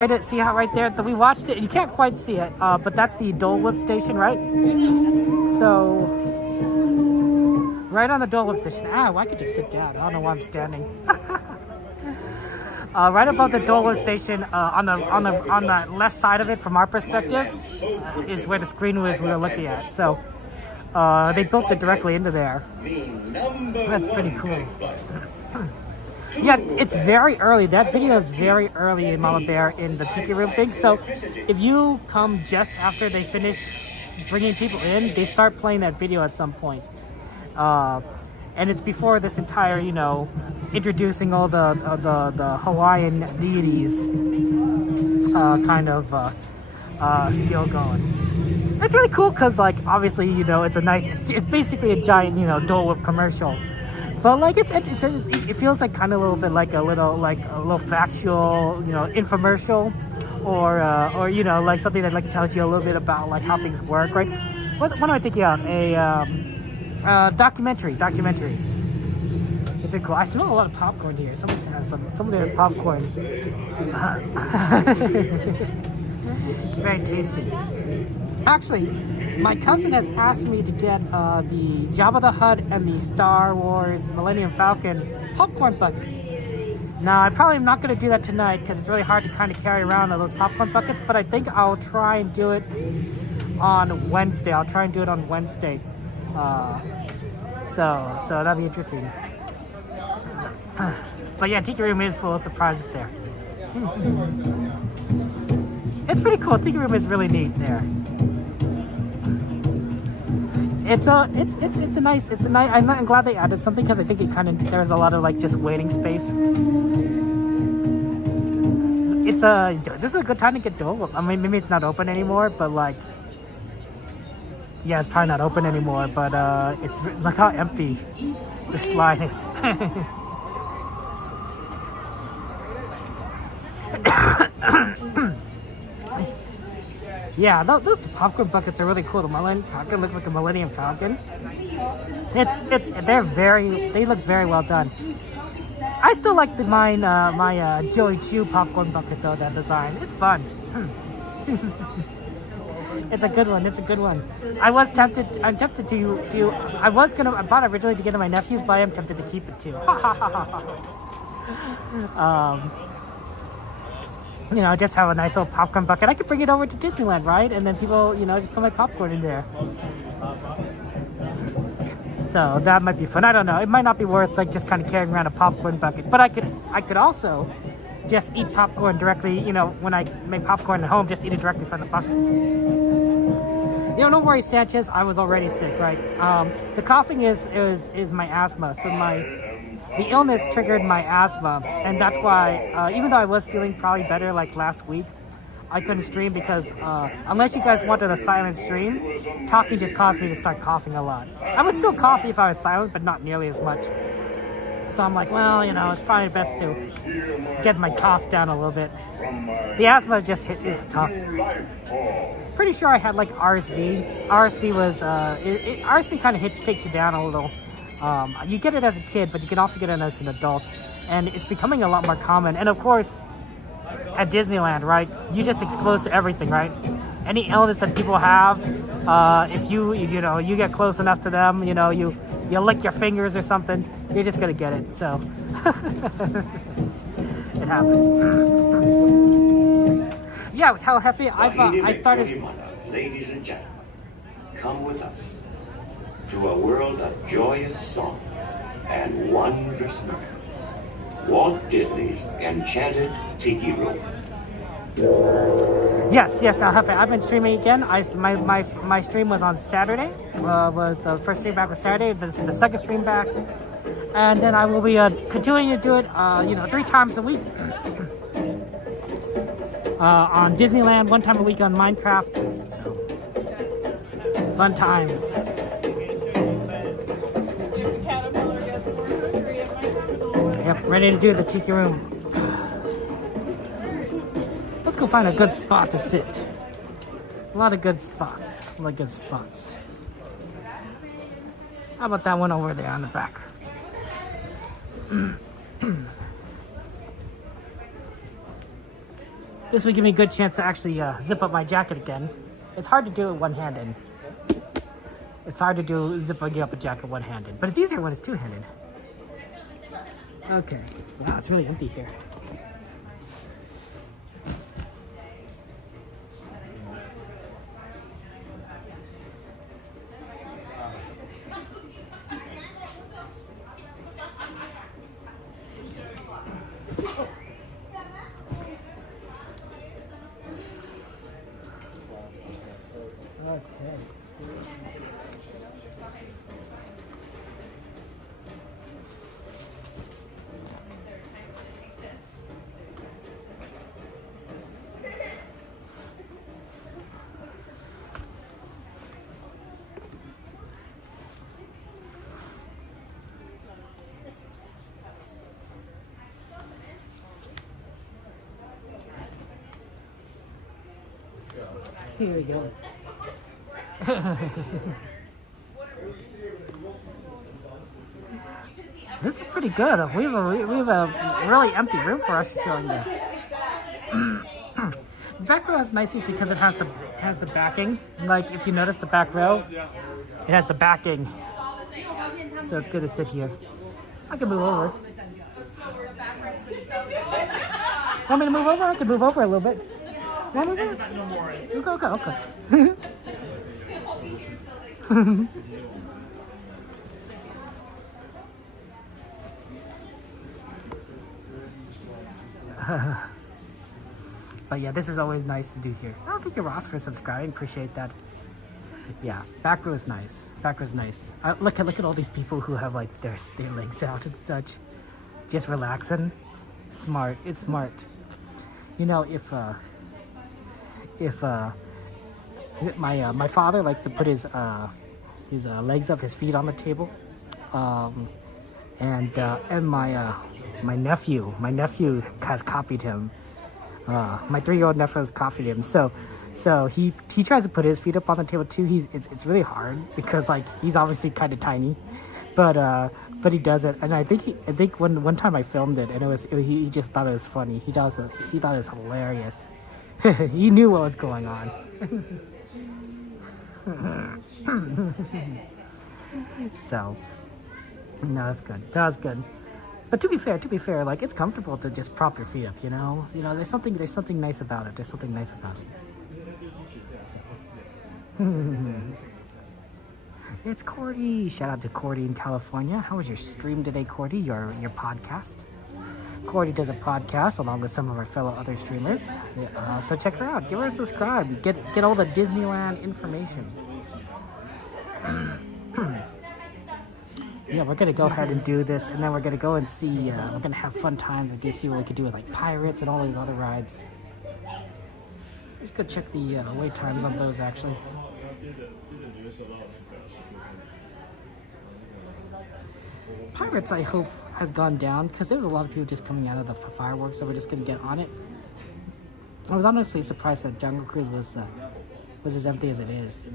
See how right there, we watched it, you can't quite see it, but that's the Dole Whip station, right? So, right on the Dole Whip station. Well, I could just sit down. I don't know why I'm standing. Right above the Dole Whip station, on the left side of it, from our perspective, is where the screen was we were looking at. So, they built it directly into there. That's pretty cool. Yeah, it's very early. That video is very early in Mama Bear in the Tiki Room thing. So if you come just after they finish bringing people in, they start playing that video at some point. And it's before this entire, you know, introducing all the Hawaiian deities kind of skill going. It's really cool because, like, obviously, you know, it's basically a giant, you know, Dole Whip commercial. But like it feels like kind of a little bit like a little factual, you know, infomercial, or you know, like something that like tells you a little bit about like how things work, right? What am I thinking of? A documentary. It's very cool. I smell a lot of popcorn here. Somebody has somebody has popcorn. It's very tasty. Actually, my cousin has asked me to get the Jabba the Hutt and the Star Wars Millennium Falcon popcorn buckets. Now, I probably am not going to do that tonight because it's really hard to kind of carry around all those popcorn buckets, but I think I'll try and do it on Wednesday. So that'll be interesting. But yeah, Tiki Room is full of surprises there. It's pretty cool. Tiki Room is really neat there. It's a nice. I'm glad they added something because I think it kind of there's a lot of like just waiting space. This is a good time to get Dole Whip. I mean, maybe it's not open anymore, but like, yeah, it's probably not open anymore. But look how empty the slide is. Yeah, those popcorn buckets are really cool. The Millennium Falcon looks like a Millennium Falcon. They look very well done. I still like my Joey Chew popcorn bucket though, that design. It's fun. It's a good one. I was tempted to I bought it originally to get to my nephews, but I am tempted to keep it too. You know, just have a nice little popcorn bucket. I could bring it over to Disneyland, right? And then people, you know, just put my popcorn in there. So that might be fun. I don't know. It might not be worth like just kind of carrying around a popcorn bucket. But I could also just eat popcorn directly, you know, when I make popcorn at home, just eat it directly from the bucket. You know, don't worry, Sanchez. I was already sick, right? The coughing is my asthma. So the illness triggered my asthma, and that's why, even though I was feeling probably better like last week, I couldn't stream because unless you guys wanted a silent stream, talking just caused me to start coughing a lot. I would still cough if I was silent, but not nearly as much. So I'm like, well, you know, it's probably best to get my cough down a little bit. The asthma is tough. Pretty sure I had like RSV. RSV was, RSV kind of takes you down a little. You get it as a kid, but you can also get it as an adult. And it's becoming a lot more common. And of course, at Disneyland, right, you just exposed to everything, right? Any illness that people have, if you get close enough to them, you know, you lick your fingers or something, you're just gonna get it. So it happens. Yeah, with how heavy I started. Ladies and gentlemen, come with us to a world of joyous song and wondrous miracles. Walt Disney's Enchanted Tiki Room. Yes, I've been streaming again. My stream was on Saturday. First stream back was Saturday. This is the second stream back, and then I will be continuing to do it. 3 times a week on Disneyland, 1 time a week on Minecraft. So fun times. Yep, ready to do the Tiki Room. Let's go find a good spot to sit. A lot of good spots. How about that one over there on the back? This will give me a good chance to actually zip up my jacket again. It's hard to do it one-handed. It's hard to do zipping up a jacket one-handed, but it's easier when it's two-handed. Okay. Wow, it's really empty here. Here we go. This is pretty good. We have a really empty room for us to chill in there. The back row is nice because it has the backing. Like if you notice the back row, it has the backing. So it's good to sit here. I can move over. Want me to move over? I can move over a little bit. Okay. But yeah, this is always nice to do here. Oh, thank you, Ross, for subscribing. Appreciate that. Yeah, back row is nice. Back row is nice. Look at all these people who have like their legs out and such, just relaxing. Smart. It's smart. You know, if my father likes to put his legs up, his feet on the table, and my nephew has copied him. My 3-year-old nephew has copied him. So he tries to put his feet up on the table too. It's really hard because like he's obviously kind of tiny, but he does it. And I think one time I filmed it and he just thought it was funny. He thought it was hilarious. He knew what was going on. So, no, that's good. That's good. But to be fair, like it's comfortable to just prop your feet up. You know, there's something nice about it. There's something nice about it. It's Cordy. Shout out to Cordy in California. How was your stream today, Cordy? Your podcast? Cordy does a podcast along with some of our fellow other streamers. So check her out. Give her a subscribe. Get all the Disneyland information. Yeah, we're gonna go ahead and do this, and then we're gonna go and see. We're gonna have fun times and see what we can do with like pirates and all these other rides. Let's go check the wait times on those actually. Pirates, I hope, has gone down because there was a lot of people just coming out of the fireworks, so we're just gonna get on it. I was honestly surprised that Jungle Cruise was as empty as it is.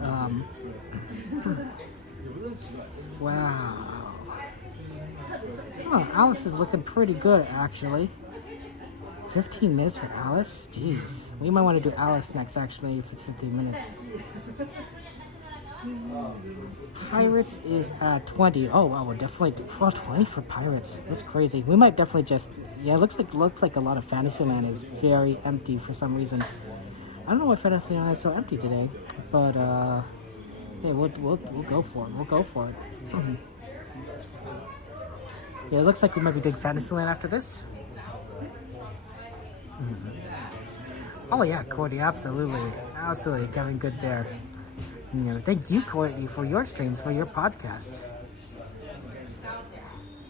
Wow. Oh, Alice is looking pretty good actually. 15 minutes for Alice? Jeez. We might want to do Alice next actually if it's 15 minutes. Pirates is at 20. Oh wow, we're definitely 20 for Pirates. That's crazy. We might definitely just it looks like a lot of Fantasyland is very empty for some reason. I don't know why Fantasyland is so empty today, but yeah, we'll go for it. We'll go for it. Yeah, it looks like we might be doing Fantasyland after this. Oh yeah, Courtney, absolutely, Kevin, good there. You know, thank you, Courtney, for your streams, for your podcast.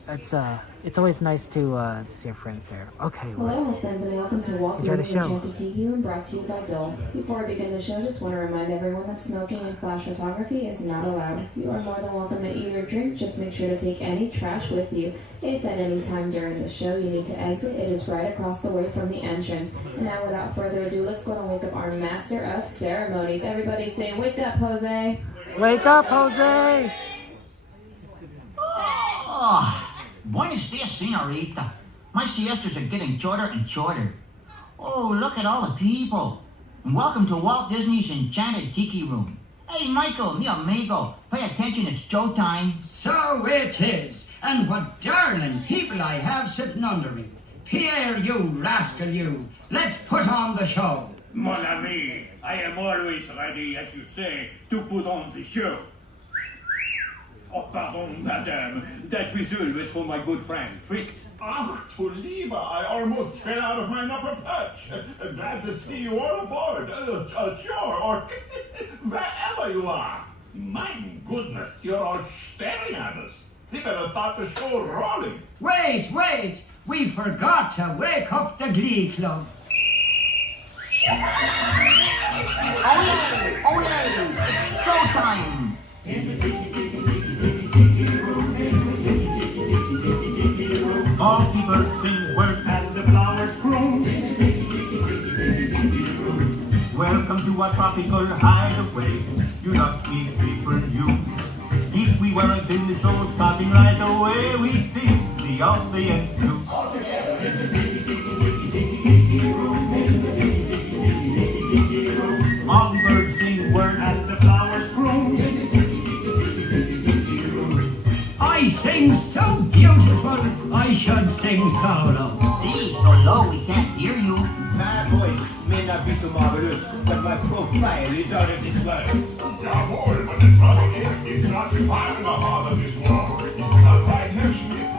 It's always nice to see your friends there. Okay. Hello, my friends, and welcome to Walk Enjoy the show. Enchanted TV and brought to you by Dole. Before I begin the show, just want to remind everyone that smoking and flash photography is not allowed. You are more than welcome to eat or drink. Just make sure to take any trash with you. If at any time during the show you need to exit, it is right across the way from the entrance. And now, without further ado, let's go and wake up our master of ceremonies. Everybody say, "Wake up, Jose!" Wake up, Jose! Oh, buenos dias, senorita. My siestas are getting shorter and shorter. Oh, look at all the people. And welcome to Walt Disney's Enchanted Tiki Room. Hey, Michael, mi amigo, pay attention, it's Joe time. So it is. And what darling people I have sitting under me. Pierre, you rascal, you. Let's put on the show. Mon ami, I am always ready, as you say, to put on the show. Oh, pardon, madame. That whistle was for my good friend, Fritz. Ach, du Lieber, I almost fell out of my upper perch. Glad to see you all aboard. Sure, or wherever you are. My goodness, you're all staring at us. We better start the show rolling. Wait. We forgot to wake up the Glee Club. Ole, it's Joe time. All the birds sing work and the flowers grow. Welcome to our tropical hideaway. You lucky people, you. If we weren't in the show starting right away, we'd think the audience too. All the birds sing work and the flowers grow. I sing so beautiful, I should sing solo. See, so low we can't hear you. My voice may not be so marvelous, but my profile is out of this world. Yeah, boy, but the trouble is, it's not far in the heart of this world. It's not right here, Schmidt.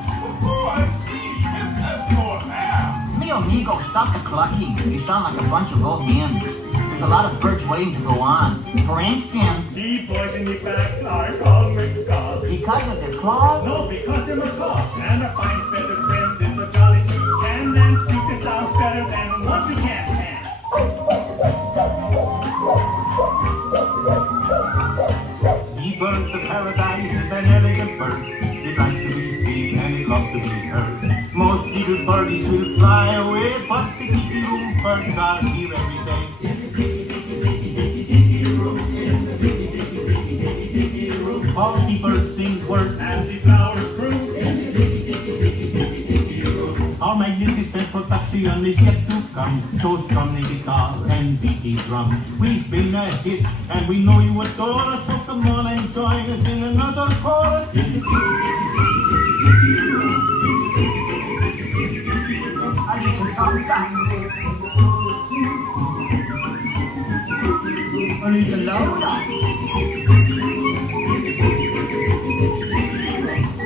Oh, I see, Schmidt has no hair. Mi amigo, stop the clucking. You sound like a bunch of old men. There's a lot of birds waiting to go on. For instance... The boys in the back are called macaws. Because of their claws? No, because they're macaws. And a fine feathered friend is a jolly toucan. And two can sound better than one toucan can. The bird of paradise is an elegant bird. It likes to be seen and it loves to be heard. Most little birdies will fly away, but the Tiki Room birds are here every day. All the birds sing words and the flowers grow. Our magnificent production is yet to come. So strum the guitar and beat the drum. We've been a hit and we know you adore us. So come on and join us in another chorus. I need to stop that. I need to load up.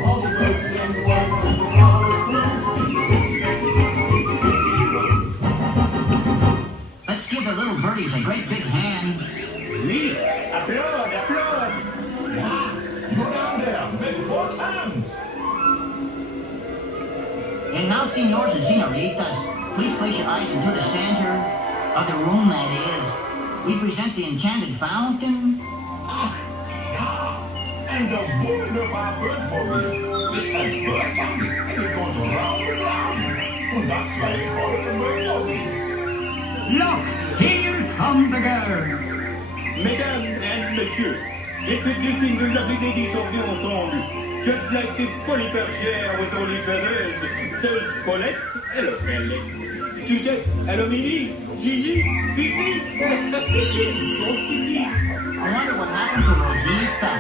All the birds sing words and the flowers grow. Let's give the little birdies a great big hand. Oui, applaud. Go down there, make both hands. And now, senors and senoritas, please place your eyes into the center of the room, that is. We present the enchanted fountain. And the wunderbar Birdmobile, which has birds on it, and it goes round and round. Well, that's why they call it a Birdmobile. Look, here come the girls. Mesdames and messieurs, introducing the lovely ladies of the ensemble. Just like the funny bergère with only feathers, there's Paulette, hello Belle. Suzette, hello Mimi, Gigi, Fifi, so Fifi. I wonder what happened to Rosita.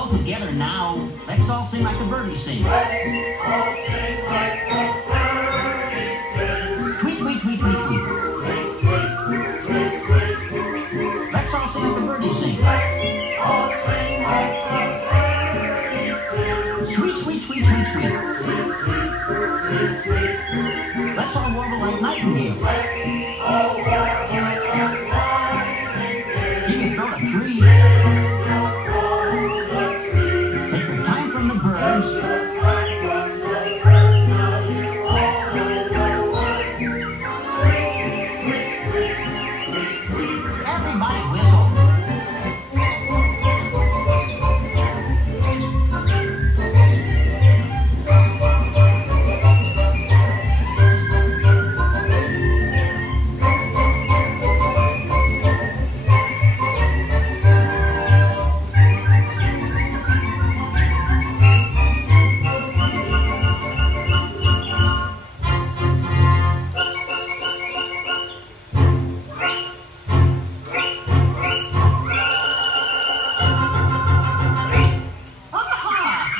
all together now. Let's all sing like the birdies sing. Let's all sing like the birdies sing. Tweet, tweet, tweet, tweet, tweet. Tweet, tweet, tweet, tweet. Let's all sing like the birdies sing. Let's all sing like the birdies sing. Sweet, sweet, sweet, sweet, sweet. Sweet, sweet, sweet, sweet. Let's all warble like nightingale. Let's all warble like nightingale. Give your throat a tree. Give your throat a tree. Take your time from the birds. Take your time from the birds. Now you all know the word. Tweet, tweet, tweet, tweet, tweet. Everybody whistle.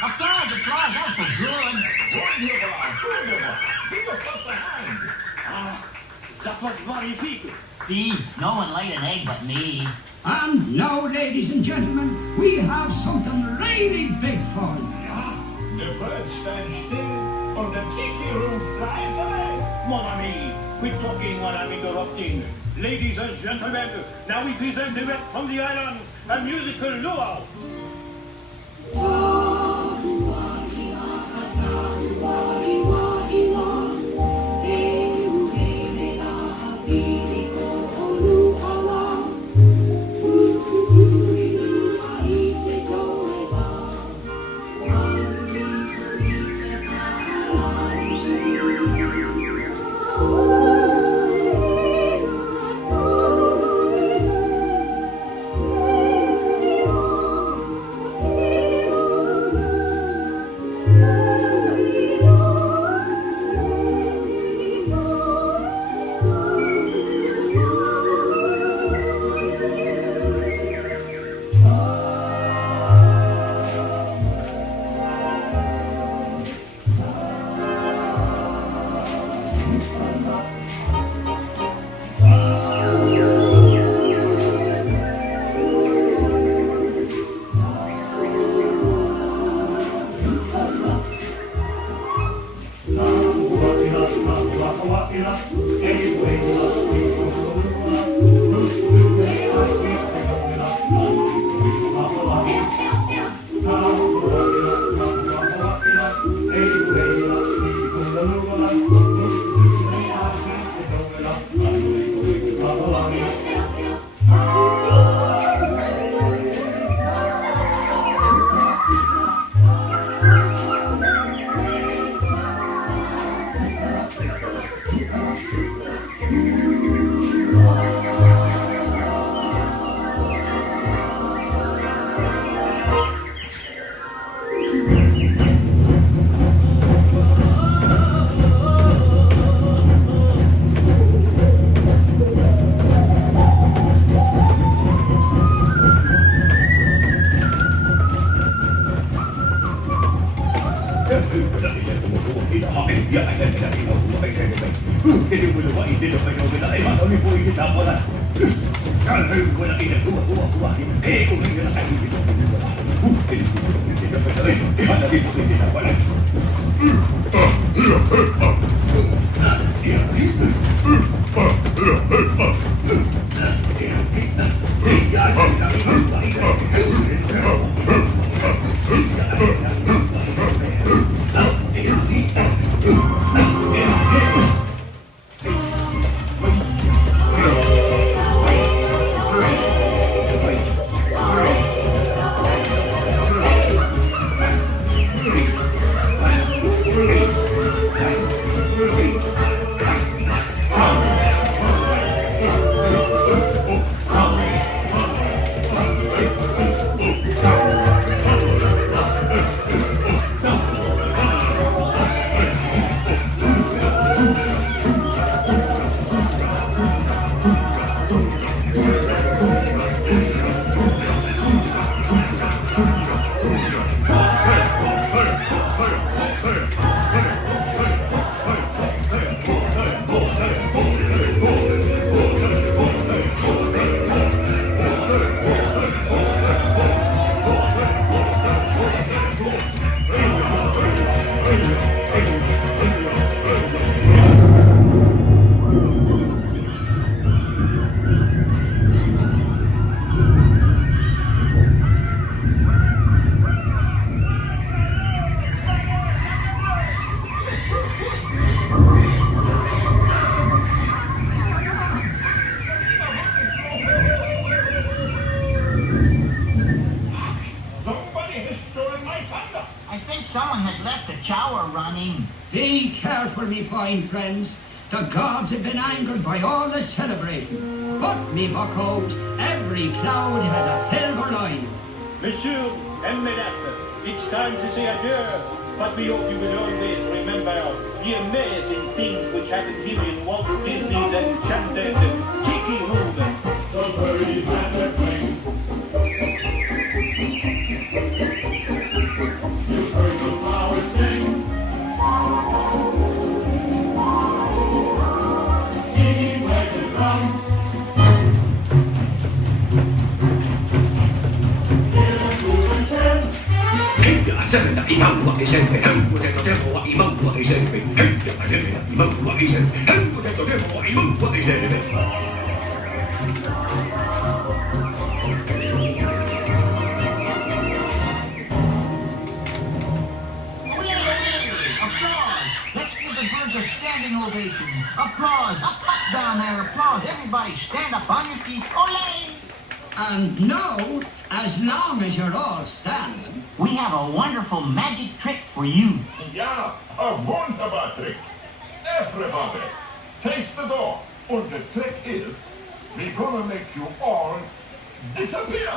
Applause, applause, that was so good. That was magnifique. See, no one laid an egg but me. And now, ladies and gentlemen, we have something really big for you. The birds stand still, or the tiki roof flies away. Mon ami, quit talking while I'm interrupting. Ladies and gentlemen, now we present direct from the islands a musical luau. I think someone has left the shower running. Be careful, me fine friends. The gods have been angered by all the celebrating. But, me buckos, every cloud has a silver line. Monsieur and Mesdames, it's time to say adieu. But we hope you will always remember the amazing things which happened here in Walt Disney's Enchanted Tiki Room. The birdies and the plane. You heard the flowers sing. Tiki's play the drums. Hear the moving chant. Let's give the birds a standing ovation. Applause. Up down there. Applause. Everybody stand up on your feet. Ole! And now, as long as you're all standing, we have a wonderful magic trick for you. Yeah, a wunderbar trick. Everybody, face the door. And the trick is, we're gonna make you all disappear.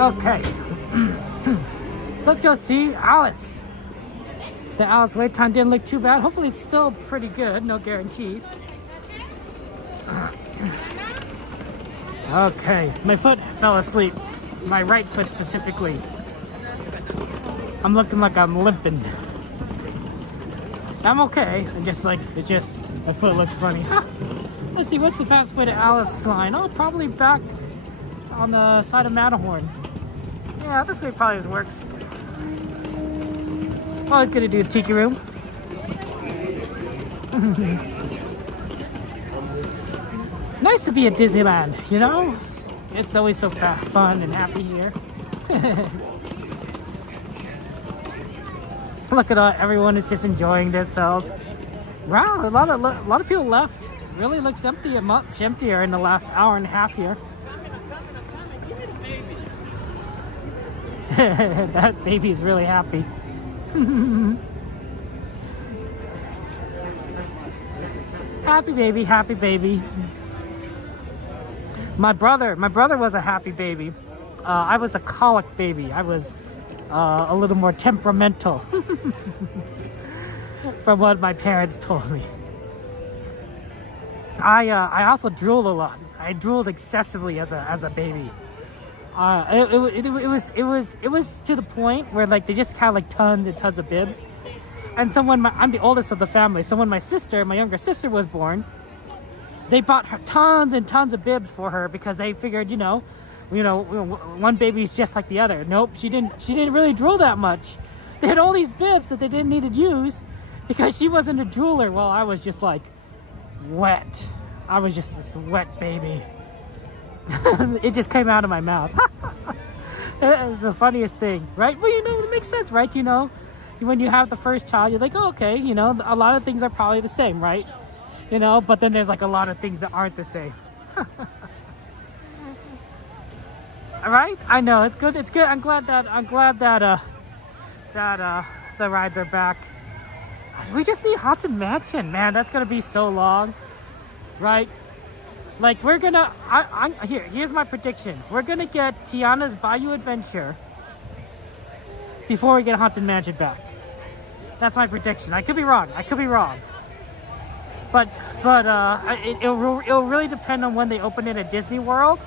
Okay. Let's go see Alice. The Alice wait time didn't look too bad. Hopefully it's still pretty good. No guarantees. Okay. My foot fell asleep. My right foot specifically. I'm looking like I'm limping. I'm okay. My foot looks funny. Let's see, what's the fastest way to Alice line? Oh, probably back on the side of Matterhorn. Yeah, this way probably works. Always good to do a tiki room. Nice to be at Disneyland, you know? It's always so fun and happy here. Look at everyone is just enjoying themselves. Wow, a lot of people left. Really looks empty, much emptier in the last hour and a half here. That baby is really happy. Happy baby, happy baby. My brother was a happy baby. I was a colic baby. I was a little more temperamental from what my parents told me. I also drooled a lot. I drooled excessively as a baby. It was to the point where like they just had like tons and tons of bibs. And I'm the oldest of the family. So when my younger sister was born, they bought her tons and tons of bibs for her because they figured, you know, one baby's just like the other. Nope, she didn't really drool that much. They had all these bibs that they didn't need to use because she wasn't a drooler. Well, I was just like wet. I was just this wet baby. It just came out of my mouth. It was the funniest thing, right? Well, you know, it makes sense, right? You know, when you have the first child, you're like, oh, okay, you know, a lot of things are probably the same, right? You know, but then there's like a lot of things that aren't the same. All right, I know it's good. It's good. I'm glad that the rides are back. We just need Haunted Mansion, man. That's gonna be so long, right? Like we're gonna. Here's my prediction. We're gonna get Tiana's Bayou Adventure before we get Haunted Mansion back. That's my prediction. I could be wrong. But it'll really depend on when they open it at Disney World.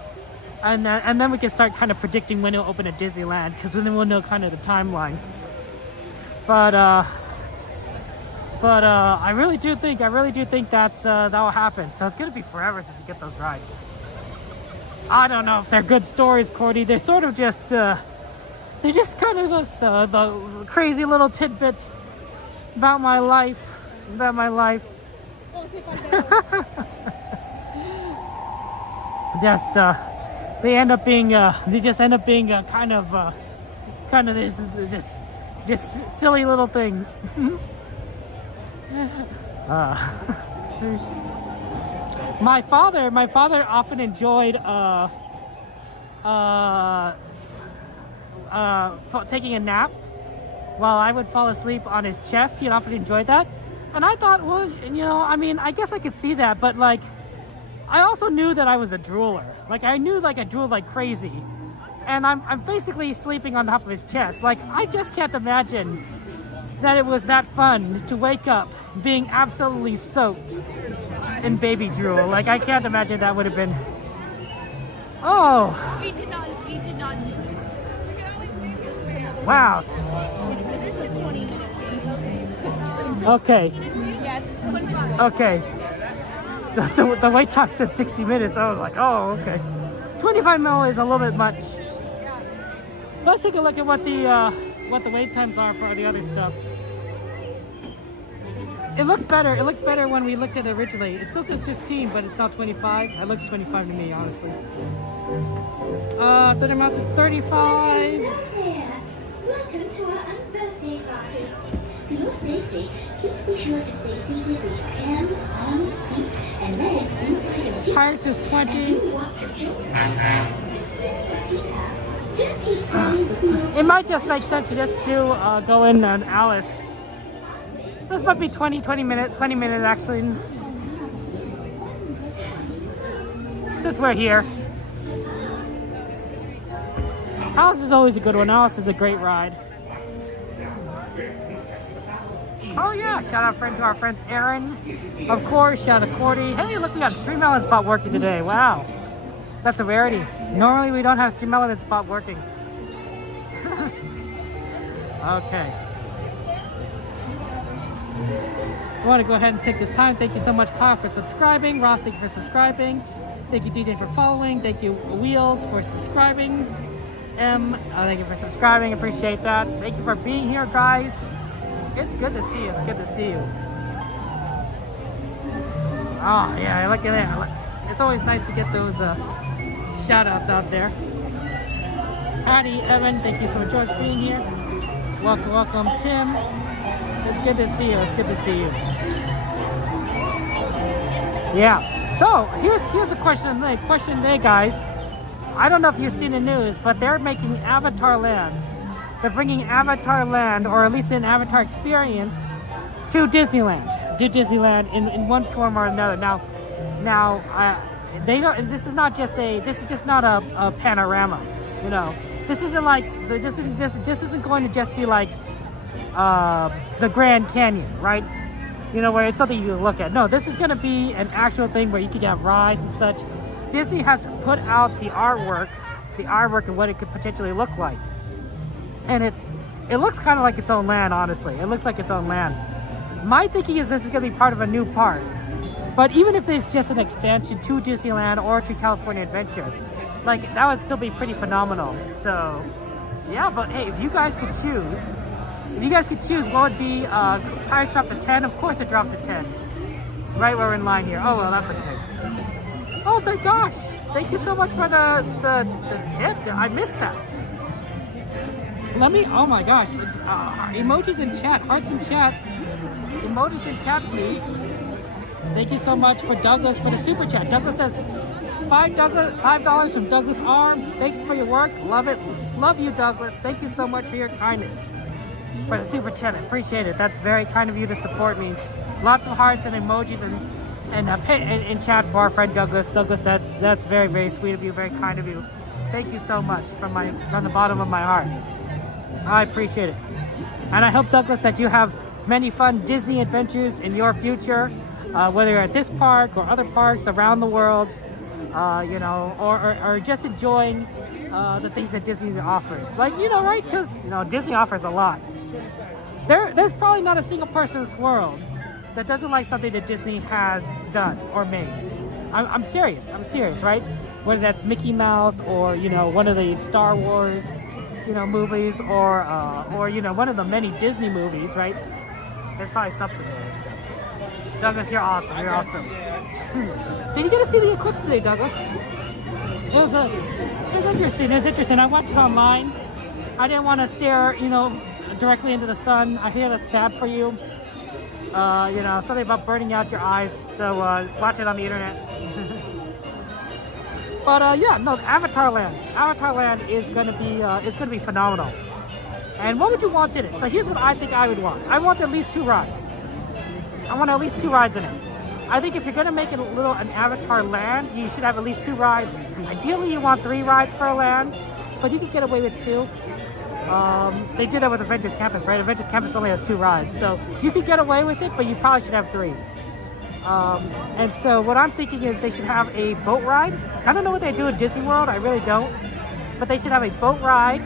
and then we can start kind of predicting when it'll open at Disneyland, because then we'll know kind of the timeline. But I really do think that's that'll happen. So it's gonna be forever since you get those rides. I don't know if they're good stories, Cordy. They're sort of just they're just kind of the crazy little tidbits about my life. Just they end up being kind of this just silly little things. My father often enjoyed taking a nap while I would fall asleep on his chest. He'd often enjoyed that, and I thought, well, you know, I mean, I guess I could see that, but like, I also knew that I was a drooler. Like, I knew, like, I drooled like crazy, and I'm basically sleeping on top of his chest. Like, I just can't imagine that it was that fun to wake up being absolutely soaked in baby drool. Like, I can't imagine that would have been. Oh. We did not do this. Wow. This is 20 minutes. Okay. Yeah, it's 25. Okay. The wait time said 60 minutes. I was like, oh, okay. 25 mil is a little bit much. Let's take a look at what the wait times are for the other stuff. It looked better. It looked better when we looked at it originally. It still says 15, but it's not 25. It looks 25 to me, honestly. 30 amounts is 35. Welcome to our unbirthday party. For your safety, please be sure to stay seated with your hands, arms, feet, and legs inside your seat. Pirates is 20. It might just make sense to just do go in on Alice. This might be 20 minutes actually. Since we're here. Alice is always a good one. Alice is a great ride. Oh yeah, shout out to our friends Aaron. Of course, shout out to Cordy. Hey, look, we got Stream Element Spot working today. Wow. That's a rarity. Normally we don't have Stream Element Spot working. Okay. I want to go ahead and take this time. Thank you so much, Kyle, for subscribing. Ross, thank you for subscribing. Thank you, DJ, for following. Thank you, Wheels, for subscribing. Thank you for subscribing. Appreciate that. Thank you for being here, guys. It's good to see you. It's good to see you. Oh, yeah, I like it. It's always nice to get those shout-outs out there. Addie, Evan, thank you so much, George, for being here. Welcome, Tim. It's good to see you. It's good to see you. Yeah. So here's a question today, guys. I don't know if you've seen the news, but they're making Avatar Land. They're bringing Avatar Land, or at least an Avatar experience, to Disneyland. To Disneyland in one form or another. Now, they don't. This is just not a panorama. You know, this isn't like this isn't going to just be like the Grand Canyon, right? You know, where it's something you can look at. No, this is going to be an actual thing where you could have rides and such. Disney has put out the artwork and what it could potentially look like, and it looks kind of like its own land. Honestly, it looks like its own land. My thinking is this is going to be part of a new park, but even if it's just an expansion to Disneyland or to California Adventure, like, that would still be pretty phenomenal. So yeah, but hey, if you guys could choose, what would be Pirates dropped to 10? Of course it dropped to 10. Right where we're in line here. Oh well, that's okay. Oh my gosh! Thank you so much for the tip. I missed that. Oh my gosh. Emojis in chat, hearts in chat. Emojis in chat, please. Thank you so much for Douglas for the super chat. Douglas says $5 from Douglas Arm. Thanks for your work. Love it. Love you, Douglas. Thank you so much for your kindness. For the super chat, I appreciate it. That's very kind of you to support me. Lots of hearts and emojis and in chat for our friend Douglas. Douglas, that's very, very sweet of you, very kind of you. Thank you so much from the bottom of my heart. I appreciate it. And I hope, Douglas, that you have many fun Disney adventures in your future, whether you're at this park or other parks around the world. you know, or just enjoying the things that Disney offers. Like, you know, right? Because, you know, Disney offers a lot. There's probably not a single person in this world that doesn't like something that Disney has done or made. I'm serious, right? Whether that's Mickey Mouse or, you know, one of the Star Wars, you know, movies, or you know, one of the many Disney movies, right? There's probably something there. So. Douglas, you're awesome. You're awesome. Did you get to see the eclipse today, Douglas? It was interesting. It was interesting. I watched it online. I didn't want to stare, you know, directly into the sun. I hear that's bad for you. You know, something about burning out your eyes. So watch it on the internet. But yeah, no, Avatar Land. Avatar Land is gonna be phenomenal. And what would you want in it? So here's what I think I would want. I want at least 2 rides. I want at least 2 rides in it. I think if you're gonna make it an Avatar Land, you should have at least 2 rides. Ideally, you want 3 rides per land, but you can get away with 2. They did that with Avengers Campus, right? Avengers Campus only has 2 rides, so you could get away with it, but you probably should have 3. And so what I'm thinking is they should have a boat ride. I don't know what they do at Disney World, I really don't, but they should have a boat ride,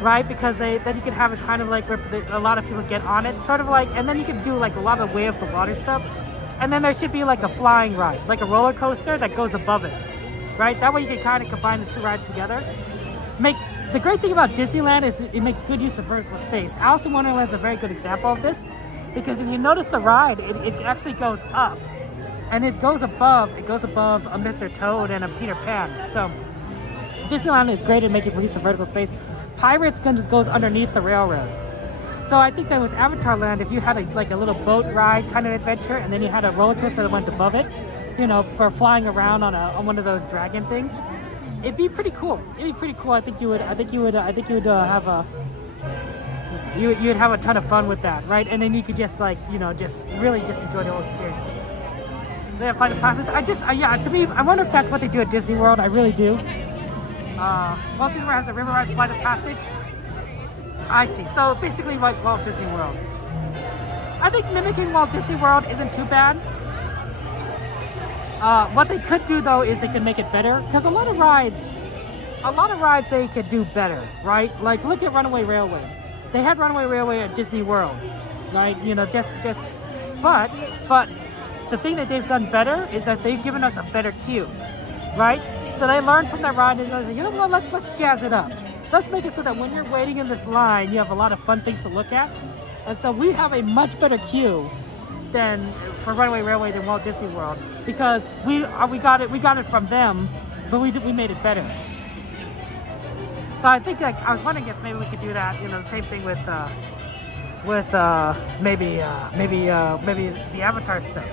right? Because then you can have it kind of like where a lot of people get on it, sort of like, and then you can do like a lot of way of the water stuff. And then there should be like a flying ride, like a roller coaster that goes above it, right? That way you can kind of combine the 2 rides together. The great thing about Disneyland is it makes good use of vertical space. Alice in Wonderland is a very good example of this, because if you notice the ride, it actually goes up, and it goes above a Mr. Toad and a Peter Pan. So Disneyland is great at making use of vertical space. Pirates just goes underneath the railroad. So I think that with Avatar Land, if you had a little boat ride kind of adventure, and then you had a roller coaster that went above it, you know, for flying around on one of those dragon things, it'd be pretty cool. I think you would have you'd have a ton of fun with that, right? And then you could just really enjoy the whole experience. They have Flight of Passage. To me, I wonder if that's what they do at Disney World. I really do. Walt Disney World has a river ride, Flight of Passage. I see. So basically like Walt Disney World. I think mimicking Walt Disney World isn't too bad. What they could do though is they could make it better, because a lot of rides they could do better, right? Like look at Runaway Railway. They had Runaway Railway at Disney World, right? You know, but the thing that they've done better is that they've given us a better queue, right? So they learned from their ride and they said, you know what, let's jazz it up. Let's make it so that when you're waiting in this line, you have a lot of fun things to look at. And so we have a much better queue for Runaway Railway than Walt Disney World, because we got it from them, but we made it better. So I think I was wondering if maybe we could do that, you know, the same thing with maybe the Avatar stuff.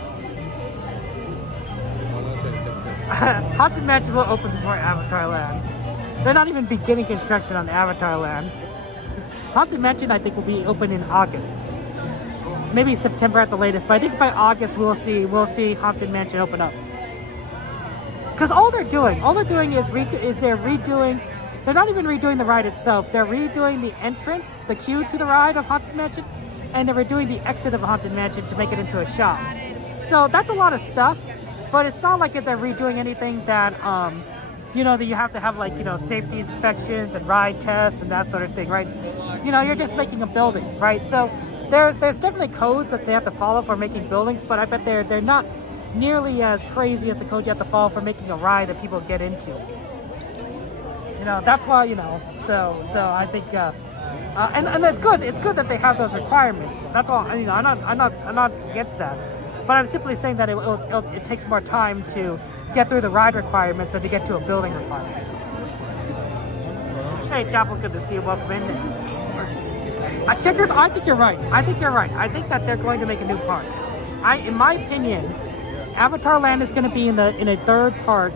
Haunted Mansion will open before Avatar Land. They're not even beginning construction on Avatar Land. Haunted Mansion, I think, will be open in August, maybe September at the latest. But I think by August we'll see Haunted Mansion open up. Because all they're doing is they're redoing. They're not even redoing the ride itself. They're redoing the entrance, the queue to the ride of Haunted Mansion, and they're redoing the exit of Haunted Mansion to make it into a shop. So that's a lot of stuff. But it's not like if they're redoing anything that, you know, that you have to have like, you know, safety inspections and ride tests and that sort of thing, right? You know, you're just making a building, right? So there's definitely codes that they have to follow for making buildings, but I bet they're not nearly as crazy as the codes you have to follow for making a ride that people get into. You know, that's why, you know, so I think, and it's good. It's good that they have those requirements. That's all. You know, I'm not against that. But I'm simply saying that it takes more time to get through the ride requirements than to get to a building requirements. Hey, Chapel, good to see you. Welcome in. Checkers, I think you're right. I think that they're going to make a new park. In my opinion, Avatar Land is going to be in a third park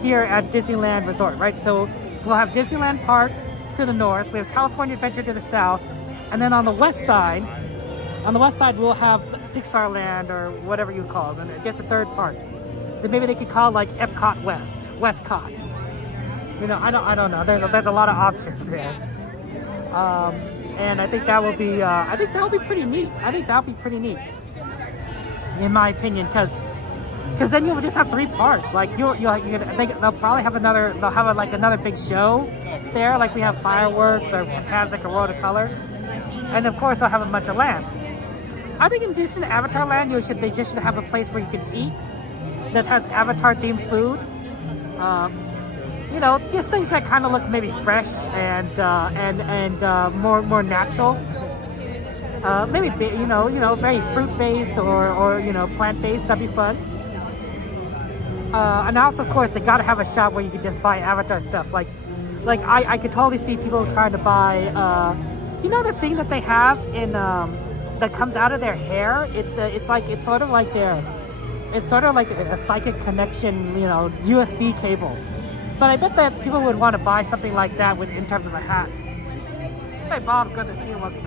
here at Disneyland Resort, right? So we'll have Disneyland Park to the north. We have California Adventure to the south, and then on the west side we'll have Pixar Land, or whatever you call it, just a third park. Then maybe they could call it like Epcot Westcott. You know, I don't know. There's a lot of options there, and I think that will be pretty neat. In my opinion, because Because then you'll just have 3 parks. Like they'll probably have another big show there, like we have fireworks or Fantastic or World of Color, and of course they'll have a bunch of lands. I think in Disney Avatar Land, they just should have a place where you can eat that has Avatar themed food. Just things that kind of look maybe fresh and more natural. Maybe very fruit based or plant based. That'd be fun. And also, of course, they gotta have a shop where you can just buy Avatar stuff. Like I could totally see people trying to buy, the thing that they have in that comes out of their hair. It's sort of like a psychic connection, USB cable. But I bet that people would want to buy something like that in terms of a hat. Hey Bob, good to see you. Welcome in.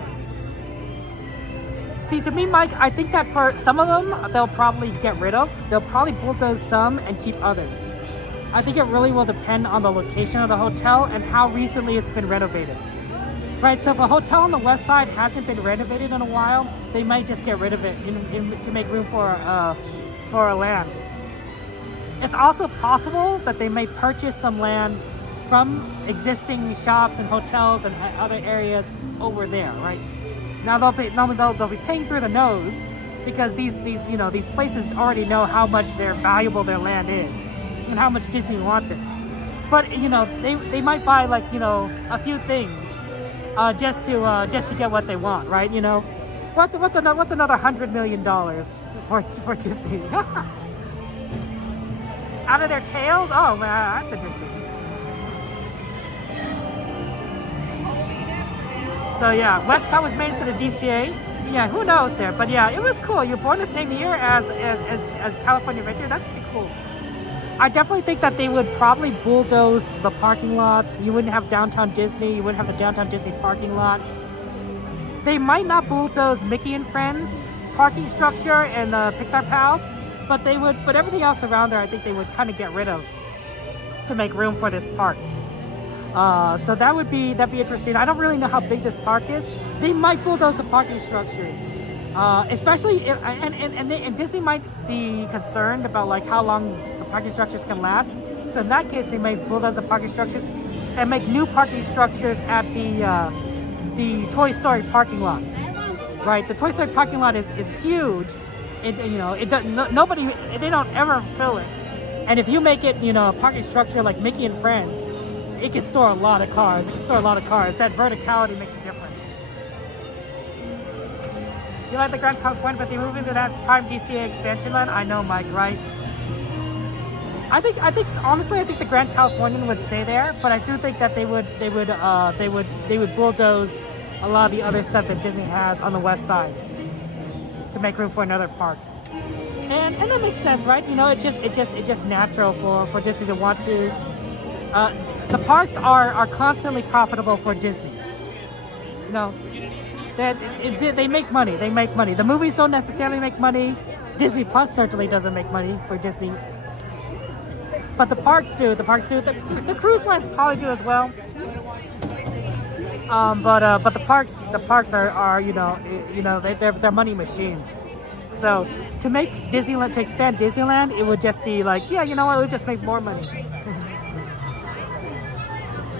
See, to me, Mike, I think that for some of them, they'll probably get rid of. They'll probably bulldoze some and keep others. I think it really will depend on the location of the hotel and how recently it's been renovated. Right, so if a hotel on the west side hasn't been renovated in a while, they might just get rid of it to make room for a land. It's also possible that they may purchase some land from existing shops and hotels and other areas over there, right? Now they'll be paying through the nose because these places already know how much valuable their land is and how much Disney wants it. But they might buy a few things just to get what they want, right? What's another $100 million for Disney? Out of their tails? Oh man, that's interesting. So yeah, Westcott was made to the DCA. Yeah, who knows there? But yeah, it was cool. You're born the same year as California Adventure. That's pretty cool. I definitely think that they would probably bulldoze the parking lots. You wouldn't have downtown Disney. You wouldn't have the downtown Disney parking lot. They might not bulldoze Mickey and Friends parking structure and Pixar Pals, but they would. But everything else around there, I think they would kind of get rid of to make room for this park. So that'd be interesting. I don't really know how big this park is. They might bulldoze the parking structures, especially and Disney might be concerned about how long the parking structures can last. So in that case, they may bulldoze the parking structures and make new parking structures at the Toy Story parking lot. Right, the Toy Story parking lot is huge. They don't ever fill it. And if you make it, a parking structure like Mickey and Friends, it can store a lot of cars. That verticality makes a difference. You like the Grand California, but they move into that prime DCA expansion land? I know, Mike, right? I think honestly, the Grand Californian would stay there, but I do think that they would bulldoze a lot of the other stuff that Disney has on the west side to make room for another park. And that makes sense, right? It's just natural for Disney to want to. The parks are constantly profitable for Disney. They make money. The movies don't necessarily make money. Disney Plus certainly doesn't make money for Disney. But the parks do. The cruise lines probably do as well. But the parks are they're money machines. So to expand Disneyland, it would just be it would just make more money.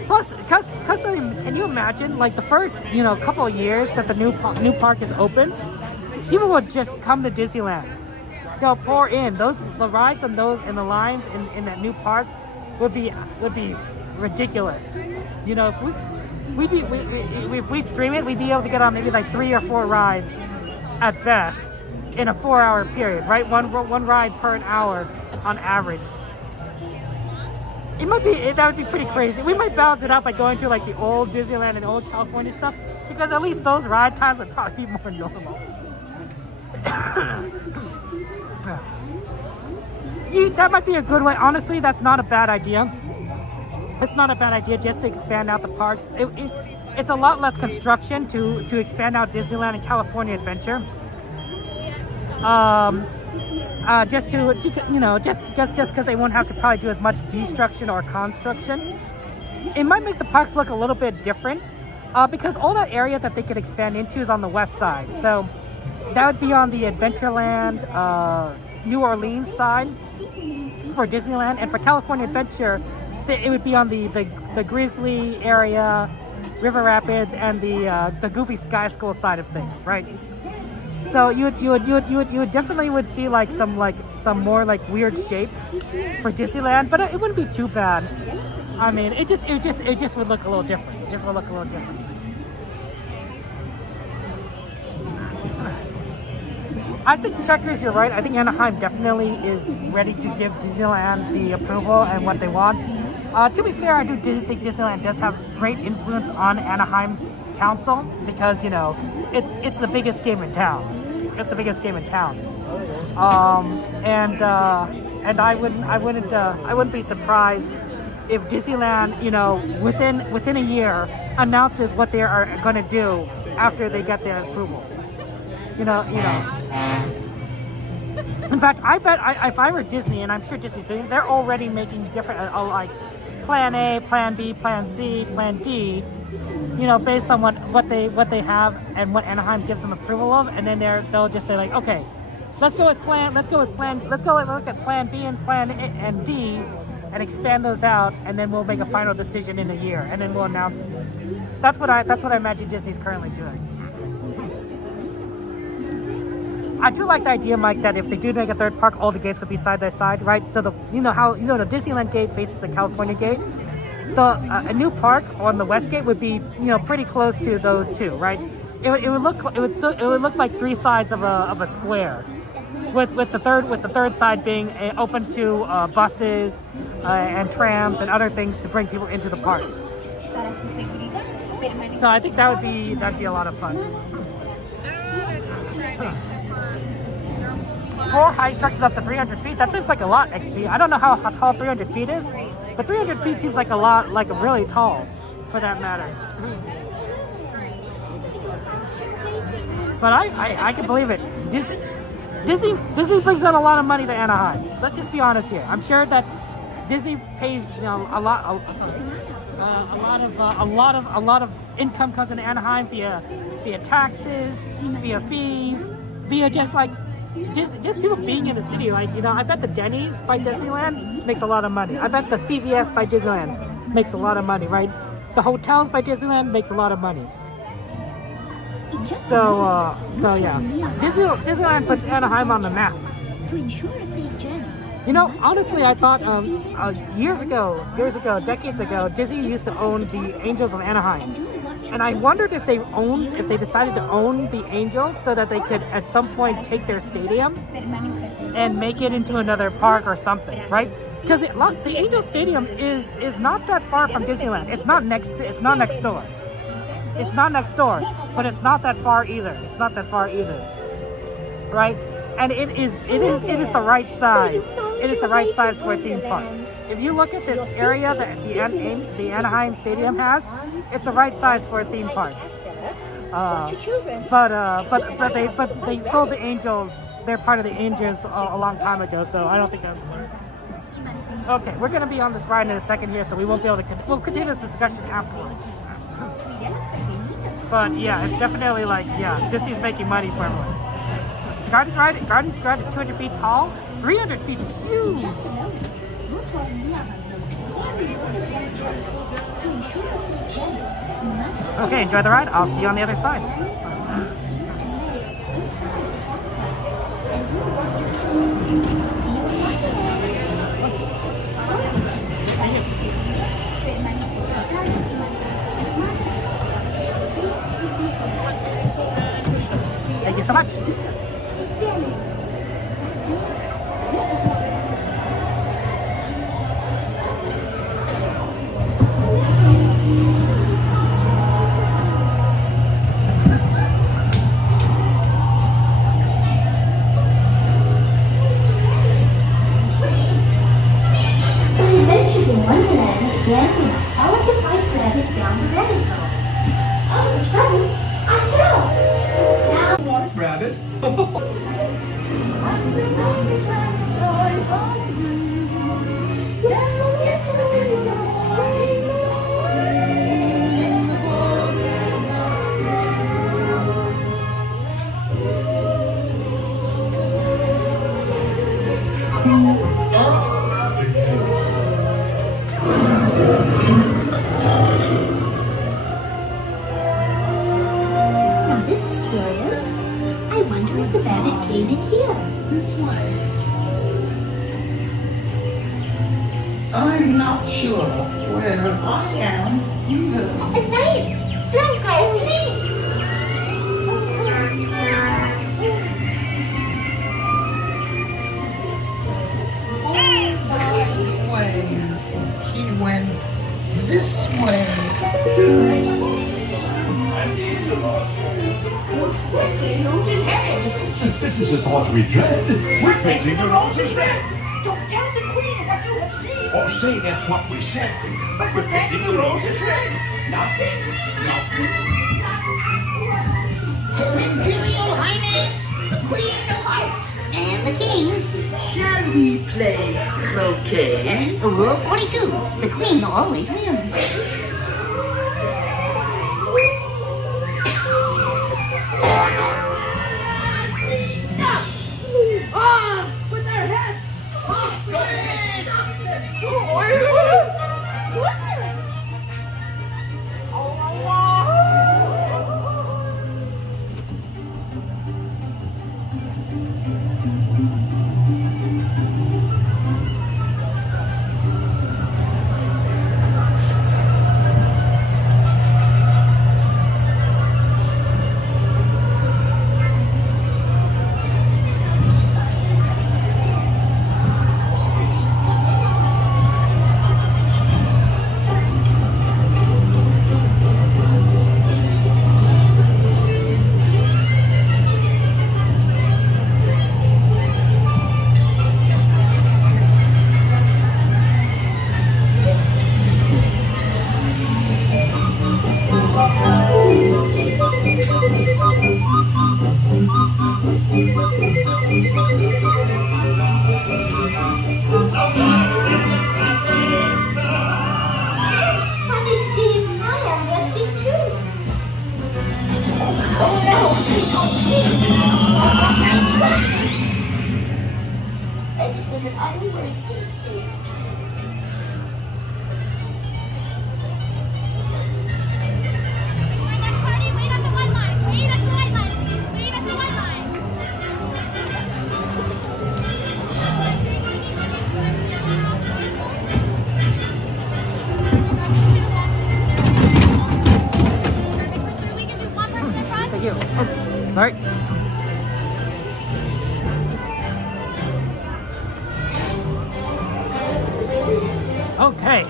Plus, can you imagine the first couple of years that the new park is open, people would just come to Disneyland. Pour in the rides and the lines in that new park would be ridiculous. If we'd stream it, we'd be able to get on maybe 3 or 4 rides at best in a 4-hour period, right? One ride per an hour on average. That would be pretty crazy. We might balance it out by going to the old Disneyland and old California stuff, because at least those ride times would probably be more normal. That might be a good way. Honestly, that's not a bad idea. It's not a bad idea just to expand out the parks. It's a lot less construction to expand out Disneyland and California Adventure. Just because they won't have to probably do as much destruction or construction. It might make the parks look a little bit different, because all that area that they could expand into is on the west side. So that would be on the Adventureland, New Orleans side for Disneyland, and for California Adventure, it would be on the Grizzly area, River Rapids, and the Goofy Sky School side of things, right? So you would definitely would see like some more like weird shapes for Disneyland, but it wouldn't be too bad. I mean, it just would look a little different. It just would look a little different. I think Checkers, you're right. I think Anaheim definitely is ready to give Disneyland the approval and what they want. To be fair, I do think Disneyland does have great influence on Anaheim's council because, you know, it's the biggest game in town. It's the biggest game in town. And I wouldn't be surprised if Disneyland, you know, within a year announces what they are going to do after they get their approval. You know. In fact, I bet if I were Disney, and I'm sure Disney's doing it, they're already making different, like Plan A, Plan B, Plan C, Plan D. You know, based on what they have and what Anaheim gives them approval of, and then they'll just say like, okay, let's go at Plan B and Plan A and D, and expand those out, and then we'll make a final decision in a year, and then we'll announce it. That's what I imagine Disney's currently doing. I do like the idea, Mike, that if they do make a third park, all the gates would be side by side, right? So the the Disneyland gate faces the California gate. A new park on the west gate would be, you know, pretty close to those two, right? It would look like three sides of a square, with the third side being open to buses and trams and other things to bring people into the parks. So I think that'd be a lot of fun. 4 high structures up to 300 feet. That seems like a lot, XP. I don't know how tall 300 feet is, but 300 feet seems like a lot, like really tall, for that matter. But I can believe it. Disney brings in a lot of money to Anaheim. Let's just be honest here. I'm sure that Disney pays, you know, a lot of income comes into Anaheim via taxes, via fees, via just people being in the city. Like, you know, I bet the Denny's by Disneyland makes a lot of money. I bet the CVS by Disneyland makes a lot of money, right? The hotels by Disneyland makes a lot of money. So yeah, Disneyland puts Anaheim on the map. You know, honestly, I thought years ago, decades ago, Disney used to own the Angels of Anaheim. And I wondered if they decided to own the Angels so that they could at some point take their stadium and make it into another park or something, right? Because the Angel Stadium is not that far from Disneyland. It's not next door. It's not next door, but it's not that far either. Right? And it is the right size. It is the right size for a theme park. If you look at this area that the Anaheim Stadium has, it's the right size for a theme park. But they sold the Angels. They're part of the Angels a long time ago, so I don't think that's fair. Okay, we're gonna be on this ride in a second here, so we won't be able to. We'll continue this discussion afterwards. But yeah, it's definitely like, yeah, Disney's making money for everyone. Gardens ride is 200 feet tall. 300 feet is huge. Okay, enjoy the ride. I'll see you on the other side. Thank you so much. Adventures in Wonderland began when I followed the pipe threaded down the rabbit hole. All of a sudden, I fell down. What, rabbit? The song is like a toy balloon. Down into the Now this is curious. I wonder if the bandit came in here. This way. I'm not sure where I am either. Unveils! Don't go, please! He went this way. Lose his head. Since this is the thought we dread, we're painting the roses red. Don't tell the queen what you have seen. Or say that's what we said. But we're painting the roses red. Nothing. Her Imperial Highness, the Queen of Hearts, and the King. Shall we play croquet? Rule 42, the Queen always wins. Off with their head! Off with their head! Goodness! Sorry. Okay.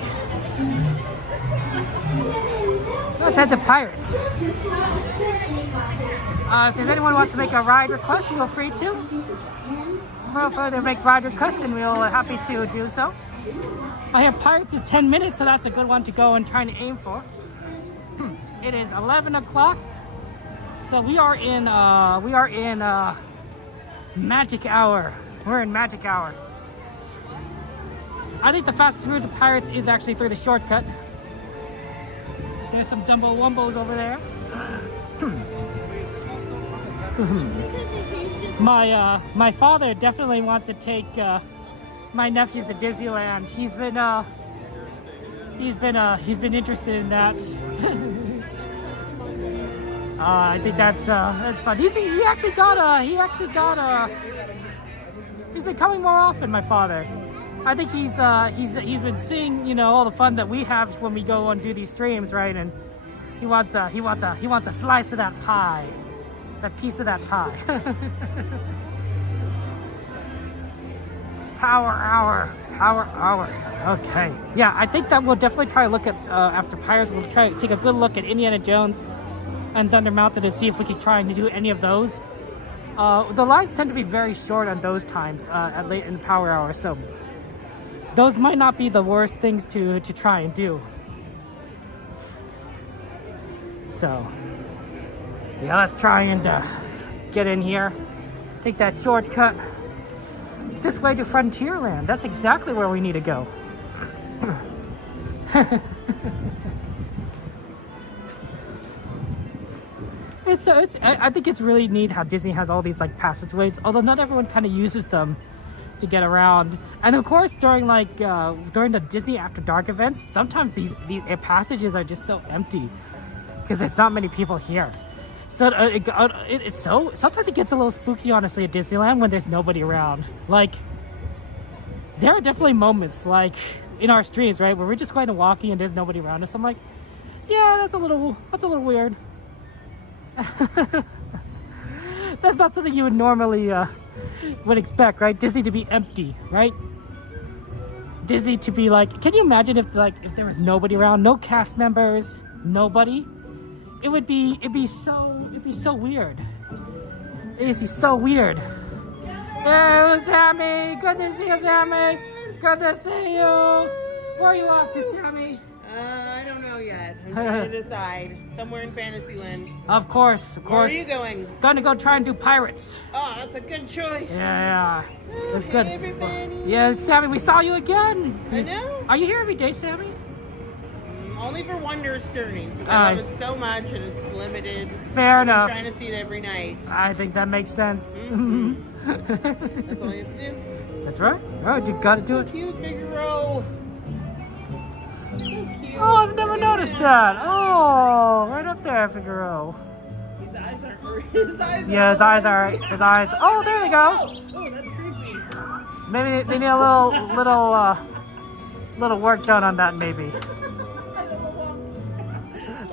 Let's head to Pirates. If there's anyone who wants to make a ride request, feel free to. Feel free to make ride requests and we'll happy to do so. I have Pirates in 10 minutes, so that's a good one to go and try and aim for. It is 11 o'clock. So we are in Magic Hour. We're in Magic Hour. I think the fastest route to Pirates is actually through the shortcut. There's some Dumbo Wumbos over there. My father definitely wants to take my nephews to Disneyland. He's been interested in that. I think that's fun. He's been coming more often, my father. I think he's been seeing, you know, all the fun that we have when we go and do these streams, right? And he wants a slice of that pie, that piece of that pie. Power hour. Okay, yeah, I think that we'll definitely try to look at after Pirates. We'll try to take a good look at Indiana Jones and Thunder Mountain to see if we can try and do any of those. The lines tend to be very short on those times at late in the power hour, so those might not be the worst things to try and do. So yeah, let's try and get in here. Take that shortcut this way to Frontierland. That's exactly where we need to go. I think it's really neat how Disney has all these like passageways, although not everyone kind of uses them to get around. And of course, during the Disney After Dark events, sometimes these passages are just so empty because there's not many people here. So it's so sometimes it gets a little spooky, honestly, at Disneyland when there's nobody around. Like, there are definitely moments like in our streets, right, where we're just going to walking and there's nobody around us. I'm like, yeah, that's a little weird. That's not something you would normally would expect, right? Disney to be empty, right? Disney to be like, can you imagine if there was nobody around, no cast members, nobody? It'd be so weird. It'd be so weird. Hey, Sammy, good to see you, Sammy. Good to see you. Where are you off to, Sammy? I don't know yet. I'm trying to decide. Somewhere in Fantasyland. Of course. Where are you going? Going to go try and do Pirates. Oh, that's a good choice. Yeah. That's good. Everybody. Yeah, Sammy, we saw you again. I know. Are you here every day, Sammy? Only for Wondrous Journeys. I love it so much and it's limited. Fair enough. I'm trying to see it every night. I think that makes sense. That's all you have to do. That's right. Oh, you gotta do it. Cute Figaro. So cute. Oh, I've never noticed that. Oh, right up there, Figaro. His eyes are. Yeah, his eyes are. His eyes. Oh, there they go. Oh, that's creepy. Maybe they need a little work done on that, maybe.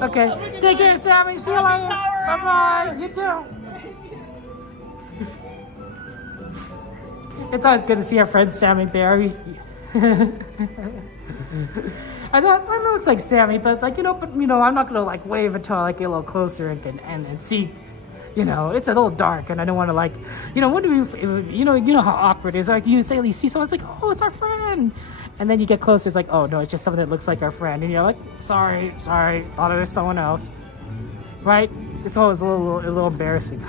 Okay, take care, Sammy. See you later. Bye-bye. You too. It's always good to see our friend Sammy Bear. I know it's like Sammy, but it's like, I'm not gonna like wave until I get a little closer and see, it's a little dark and I don't want to like, what do you know how awkward it is. Like you see someone, it's like, oh, it's our friend. And then you get closer, it's like, oh no, it's just someone that looks like our friend. And you're like, sorry, thought it was someone else. Right? It's always a little embarrassing.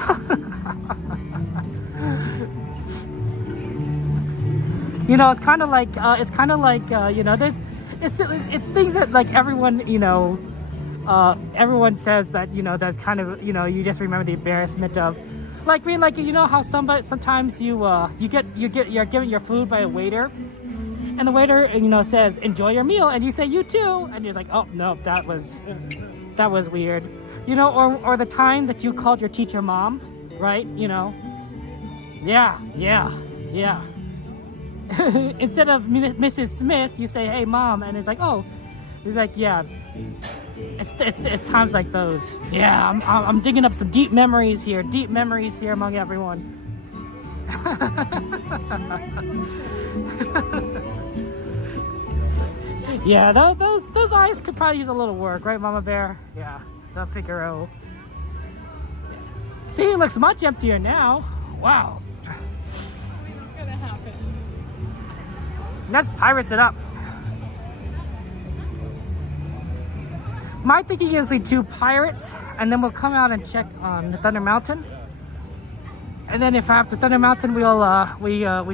It's kind of like, there's, it's things that like everyone, everyone says that, that's kind of, you just remember the embarrassment of, like, being like, how sometimes you're given your food by a waiter. And the waiter, says, enjoy your meal. And you say, you too. And you're like, oh, no, that was weird. Or the time that you called your teacher mom, right? Yeah. Instead of Mrs. Smith, you say, hey, mom. And it's like, oh. It's like, yeah. It's times like those. Yeah, I'm digging up some deep memories here among everyone. Yeah, those eyes could probably use a little work, right, Mama Bear? Yeah, the Figaro. See, it looks much emptier now. Wow. What's gonna happen? Let's Pirates it up. My thinking is we do Pirates, and then we'll come out and check on the Thunder Mountain. And then if after Thunder Mountain, we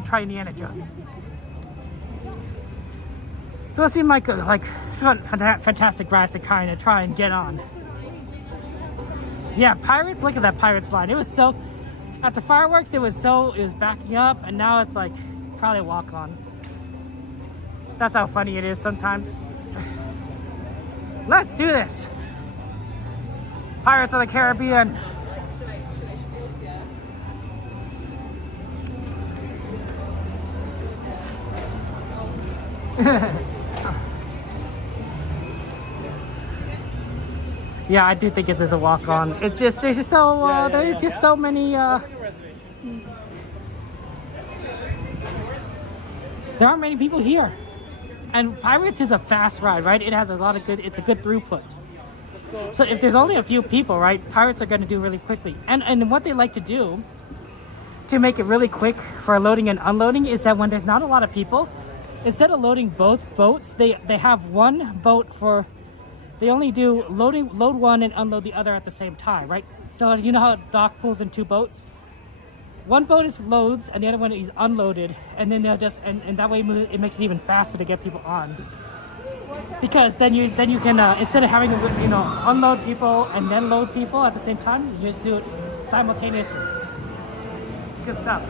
try Indiana Jones. Those seem like fantastic rides to kind of try and get on. Yeah, Pirates. Look at that Pirates line. It was so. At the fireworks, it was backing up, and now it's like probably a walk on. That's how funny it is sometimes. Let's do this. Pirates of the Caribbean. Yeah, I do think it is a walk on. It's just there's just so many. There aren't many people here, and Pirates is a fast ride, right? It has it's a good throughput. So if there's only a few people, right, Pirates are going to do really quickly. And what they like to do to make it really quick for loading and unloading is that when there's not a lot of people, instead of loading both boats, they have one boat for. They only do load one and unload the other at the same time, right? So you know how a dock pulls in two boats? One boat is loads and the other one is unloaded, and then they'll just and that way it makes it even faster to get people on. Because then you can instead of having to unload people and then load people at the same time, you just do it simultaneously. It's good stuff.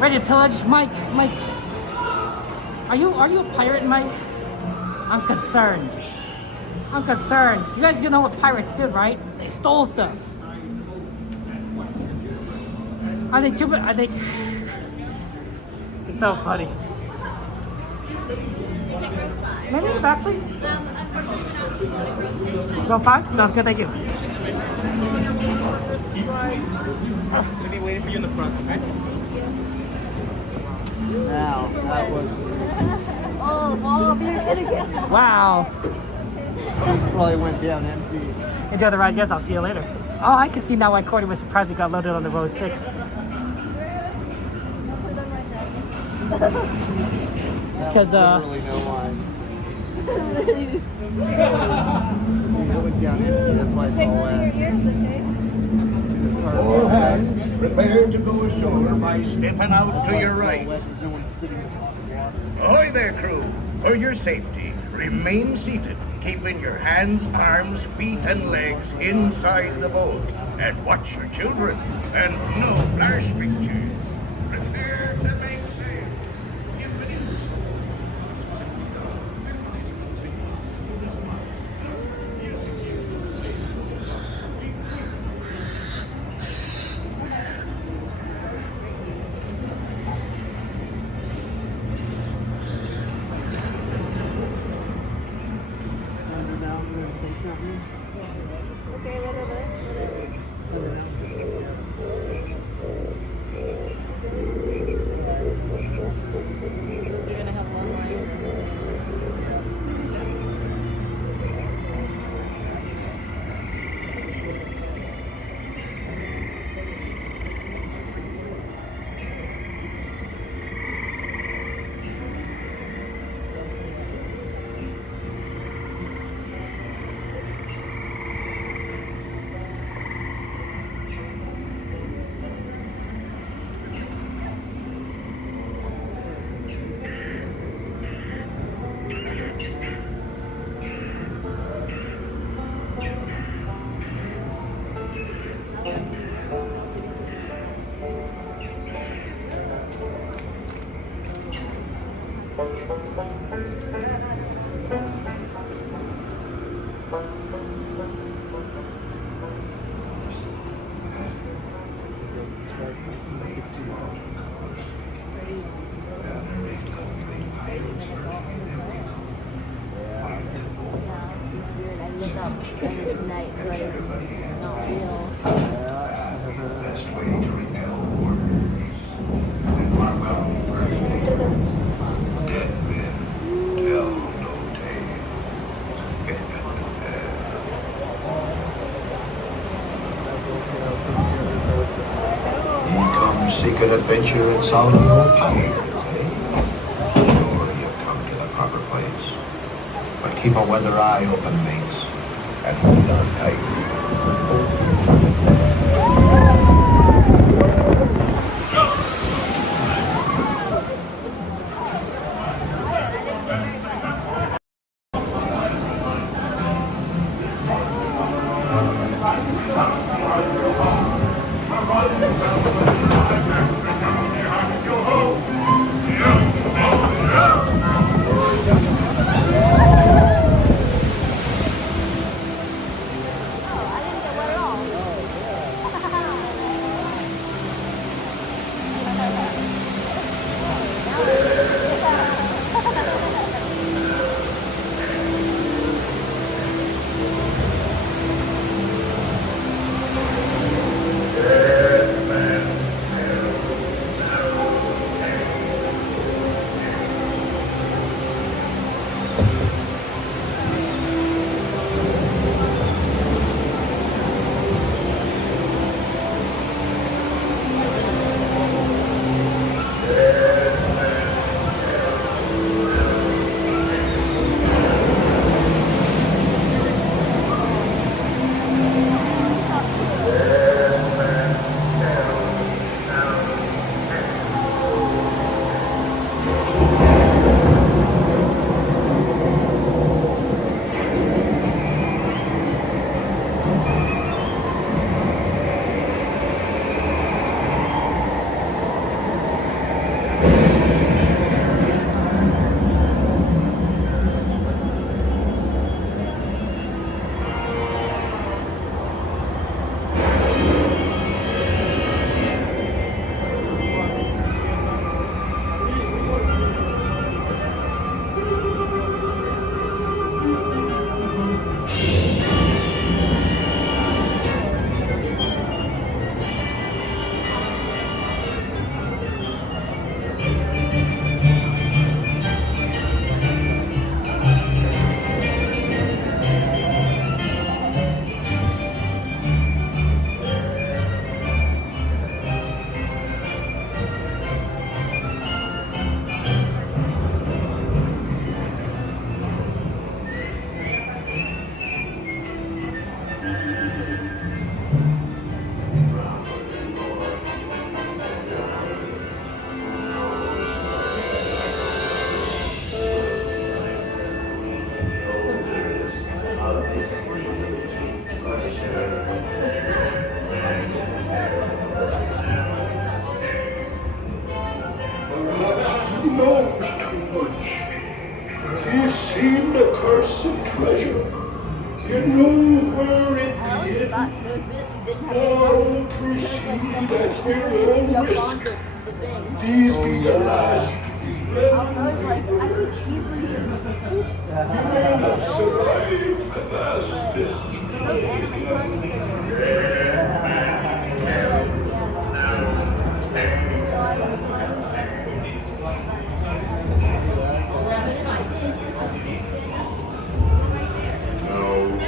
Ready to pillage, Mike. Are you a pirate, Mike? I'm concerned. I'm concerned. You guys know what pirates did, right? They stole stuff. Are they too? Are they? It's so funny. Maybe in the back, please. Unfortunately, we're not promoting row 6. Row 5? Sounds good, thank you. It's gonna be waiting for you in the front, okay? Now, that was Wow. probably went down empty. Enjoy the ride, guys. I'll see you later. Oh, I can see now why Cordy was surprised we got loaded on the row 6. Because, Literally no line. It went down empty, that's why it's all wet. Prepare to go ashore by stepping out to your right. Ahoy there, crew. For your safety, remain seated, keeping your hands, arms, feet, and legs inside the boat. And watch your children, and no flash pictures. Prepare to make sail. Seek an adventure in Saudi or pirates, eh? Sure, you've come to the proper place. But keep a weather eye open, mates, and hold on tight. He knows too much. He's seen the cursed treasure. You know where it hid. Now proceed at your own risk. These be your last. You may not survive past this. No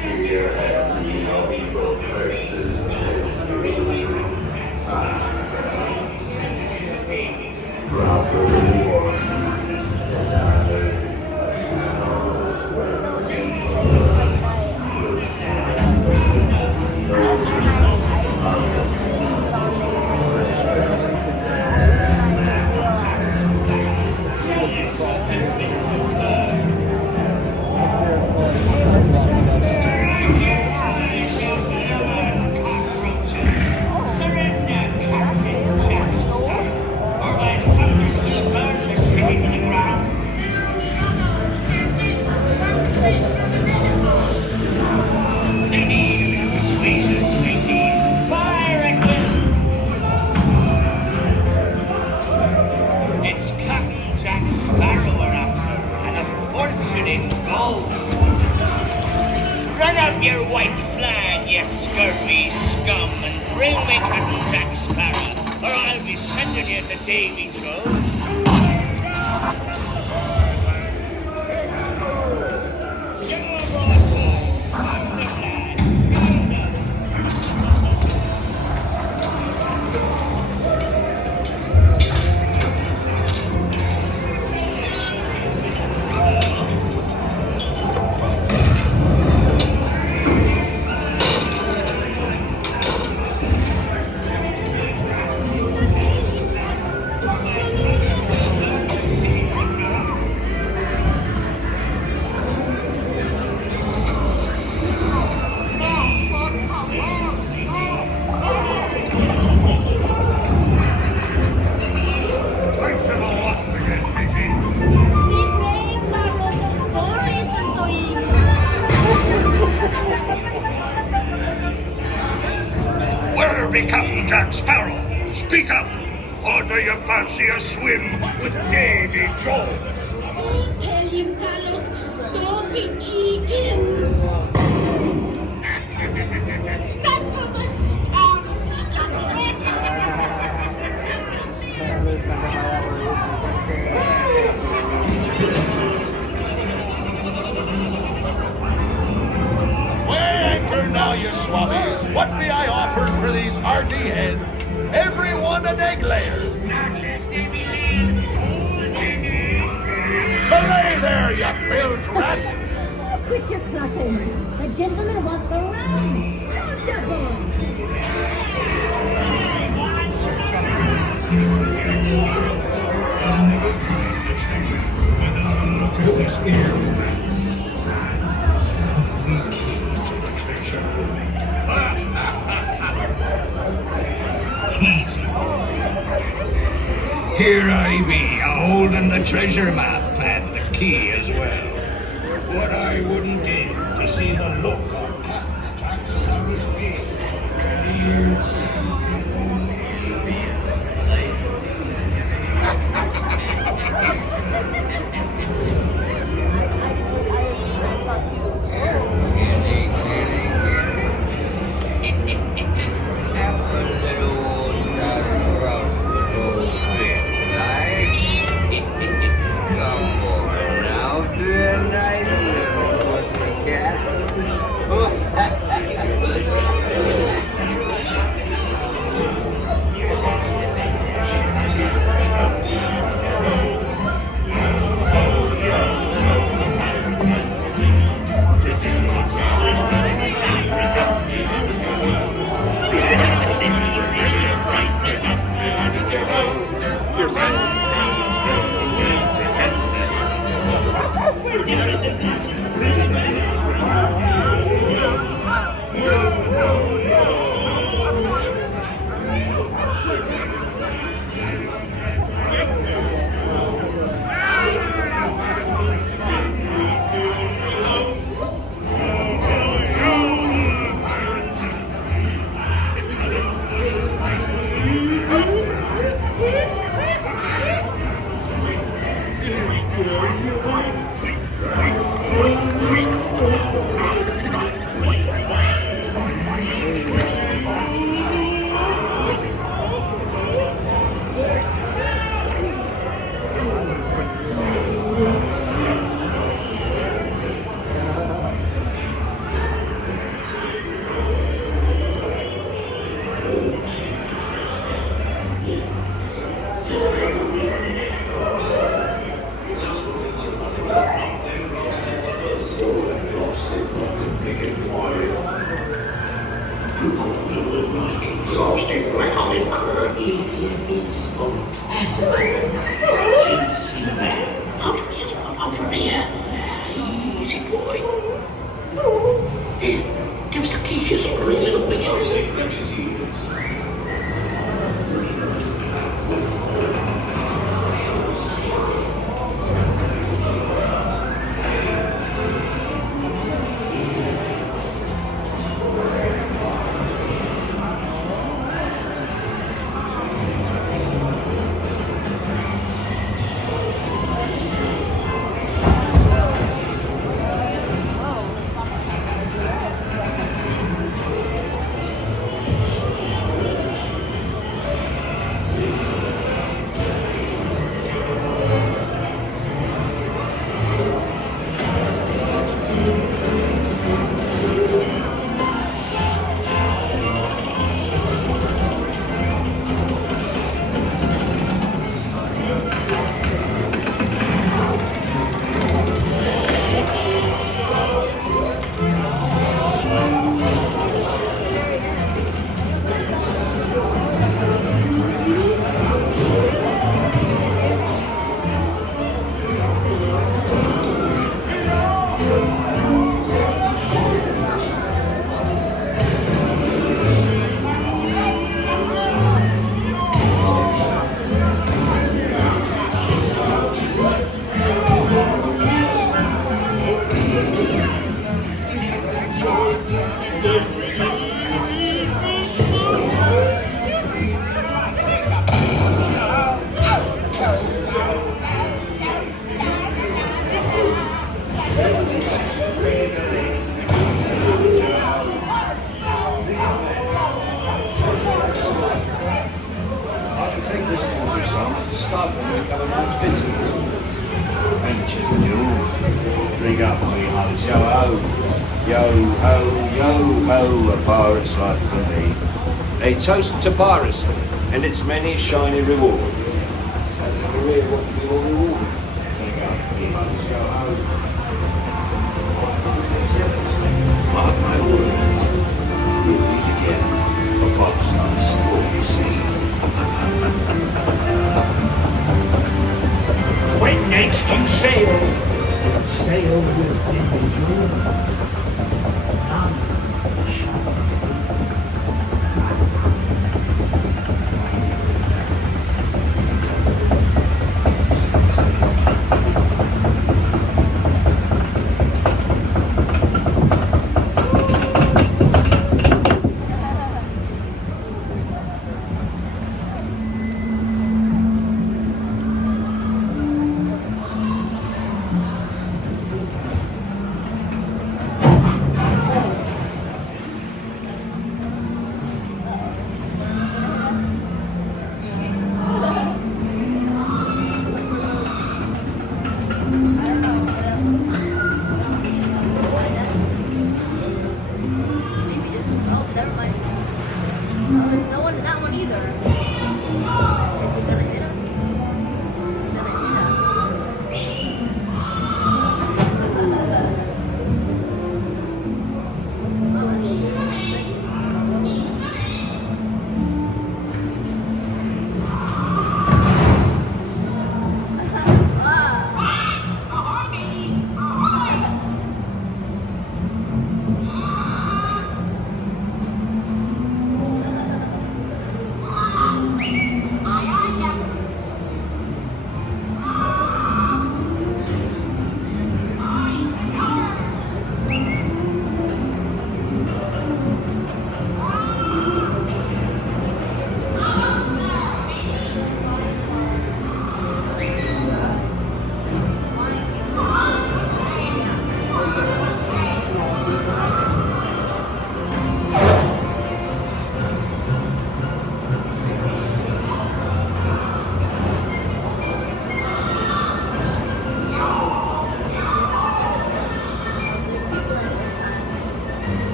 fear has no evil curses. Proper It's Captain Jack Sparrow we're after, and a fortune in gold. Run up your white flag, you scurvy scum, and bring me Captain Jack Sparrow, or I'll be sending you to Davy Joe. Where be Captain Jack Sparrow? Speak up! Or do you fancy a swim with Davy Jones? Tell him, Carlos, don't be cheeking. Stop him, Weigh anchor now, you swabbies. What be I offered for these hearty heads? Every one an egg layer. Belay there, you bilge rat! Quit your clucking. The gentleman wants the rum. Don't jump in. Look at this here. The key to the treasure. Easy. Here I be, a-holding the treasure map and the key as well. What I wouldn't give to see the look on Captain Jack Sparrow's face. Come on now, be a nice little pussy. Drink up, me hearts, yo ho, yo ho, a pirate's life for me. A toast to piracy and its many shiny rewards. As a career, what can be all rewarded? Drink up, me hearts, yo ho. Mark my words, we'll meet again upon some stormy sea. When next you sail, sail with individual. None shall see.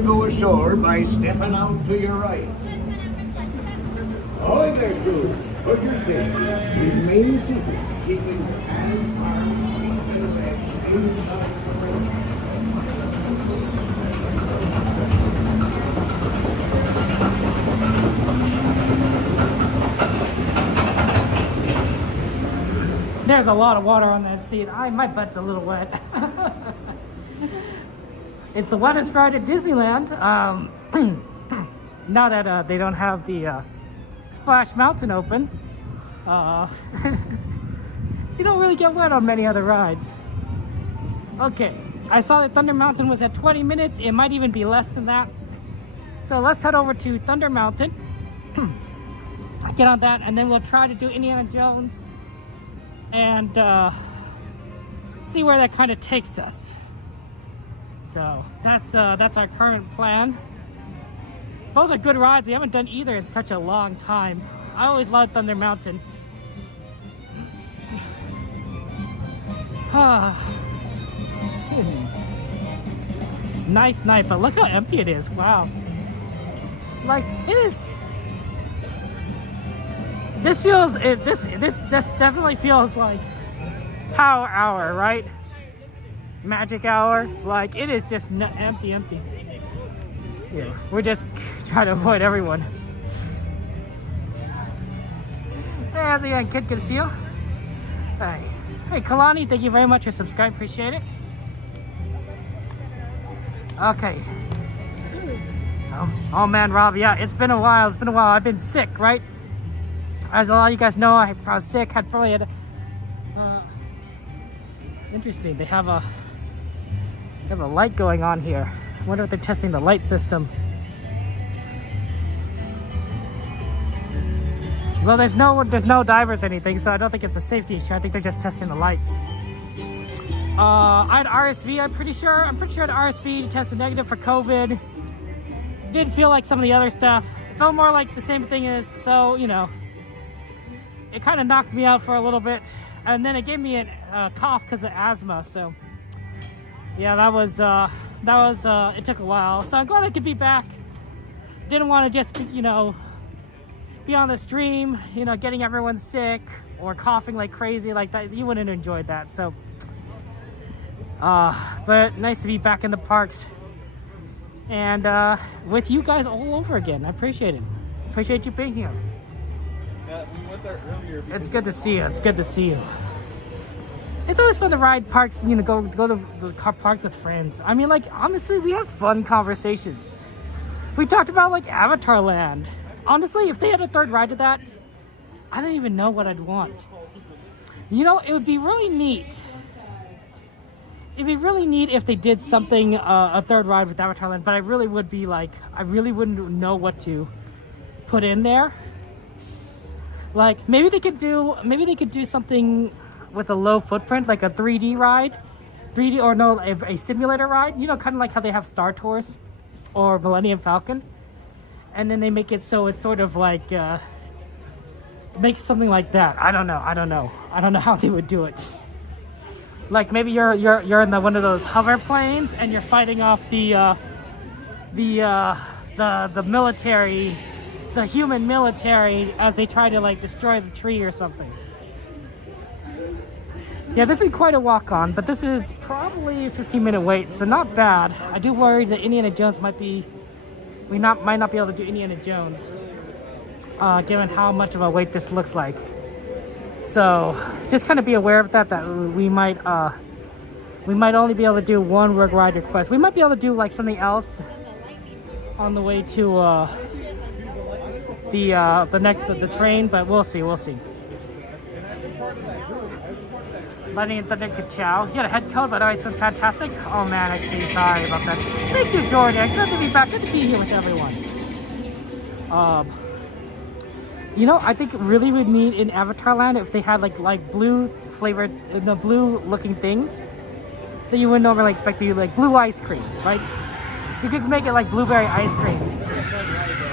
to go ashore by stepping out to your right. Ahoy there, crew. Put your sails. Remain seated, keeping your hands, arms, feet, and legs inside the boat. There's a lot of water on that seat. My butt's a little wet. It's the wettest ride at Disneyland. Now that they don't have the Splash Mountain open, you don't really get wet on many other rides. Okay, I saw that Thunder Mountain was at 20 minutes. It might even be less than that. So let's head over to Thunder Mountain. Get on that, and then we'll try to do Indiana Jones and see where that kind of takes us. So that's our current plan. Both are good rides. We haven't done either in such a long time. I always loved Thunder Mountain. Nice night, but look how empty it is. Wow. Like, it is. This definitely feels like Power Hour, right? Magic Hour. Like, it is just empty. Yeah, we're just trying to avoid everyone. Hey, how's it going, kid? Good to see you. Hey, Kalani, thank you very much for subscribing. Appreciate it. Okay. Oh man, Rob, yeah, it's been a while. I've been sick, right? As a lot of you guys know, I was sick. Interesting. They have a light going on here. I wonder if they're testing the light system. Well, there's no divers or anything, so I don't think it's a safety issue. I think they're just testing the lights. I had RSV, I'm pretty sure I had RSV, tested negative for COVID. Did feel like some of the other stuff. It felt more like the same thing as, so, you know, it kind of knocked me out for a little bit. And then it gave me a cough because of asthma, so yeah, it took a while. So I'm glad I could be back. Didn't want to just, you know, be on the stream, you know, getting everyone sick or coughing like crazy like that. You wouldn't enjoy that. So, but nice to be back in the parks and with you guys all over again. I appreciate it. Appreciate you being here. We went there earlier. It's good to see you. It's good to see you. It's always fun to ride parks, you know, go to the car parks with friends. I mean, like, honestly, we have fun conversations. We talked about, like, Avatar Land. Honestly, if they had a third ride to that, I don't even know what I'd want. You know, it would be really neat. It'd be really neat if they did something, a third ride with Avatar Land, but I really would be like, I really wouldn't know what to put in there. Like, maybe they could do something with a low footprint, like a 3D ride, a simulator ride. You know, kind of like how they have Star Tours or Millennium Falcon, and then they make it so it's sort of like make something like that. I don't know how they would do it. Like maybe you're in one of those hover planes and you're fighting off the military. The human military as they try to like destroy the tree or something. Yeah, this is quite a walk on, but this is probably a 15-minute wait, so not bad. I do worry that Indiana Jones might not be able to do Indiana Jones, given how much of a wait this looks like. So just kind of be aware of that we might only be able to do one rig ride request. We might be able to do like something else on the way to the train, but we'll see. Lightning and Thunder, good chow. You got a head code, but it's been fantastic. Oh man, I'm really sorry about that. Thank you, Jordan. Good to be back. Good to be here with everyone. You know, I think it really would need in Avatar Land if they had like blue flavored, blue looking things that you wouldn't normally expect to be like blue ice cream, right? You could make it like blueberry ice cream.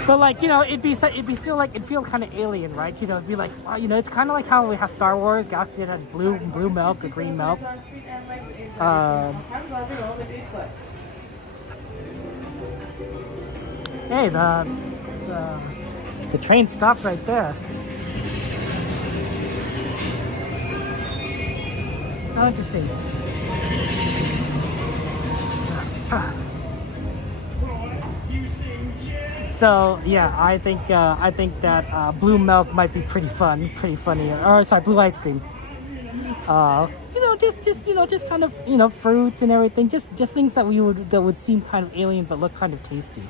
But like, you know, it'd feel kind of alien, right? You know, it'd be like, wow, you know, it's kind of like how we have Star Wars Galaxy that has blue milk or green milk. Hey, the train stopped right there. How interesting. So yeah, I think that blue milk might be pretty fun, pretty funny. Or sorry, blue ice cream. Just kind of fruits and everything. Just things that would seem kind of alien but look kind of tasty.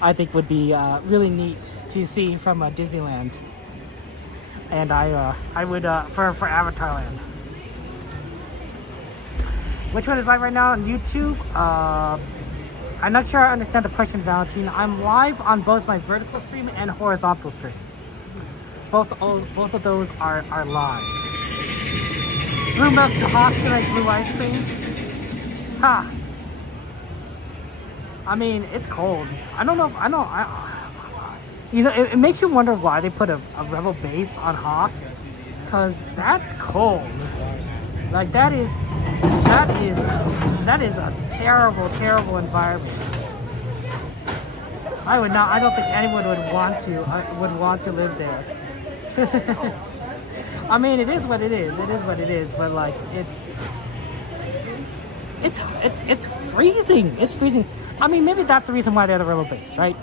I think would be really neat to see from Disneyland. And I would for Avatar Land. Which one is live right now on YouTube? I'm not sure I understand the question, Valentine. I'm live on both my vertical stream and horizontal stream. Both of those are live. Blue milk to hot to like blue ice cream. Ha! I mean, it's cold. I don't know. It makes you wonder why they put a Rebel base on Hoth, because that's cold. Like that is a terrible, terrible environment. I don't think anyone would want to live there. I mean, it is what it is. It is what it is. But like, it's freezing. It's freezing. I mean, maybe that's the reason why they're the Rebel base, right?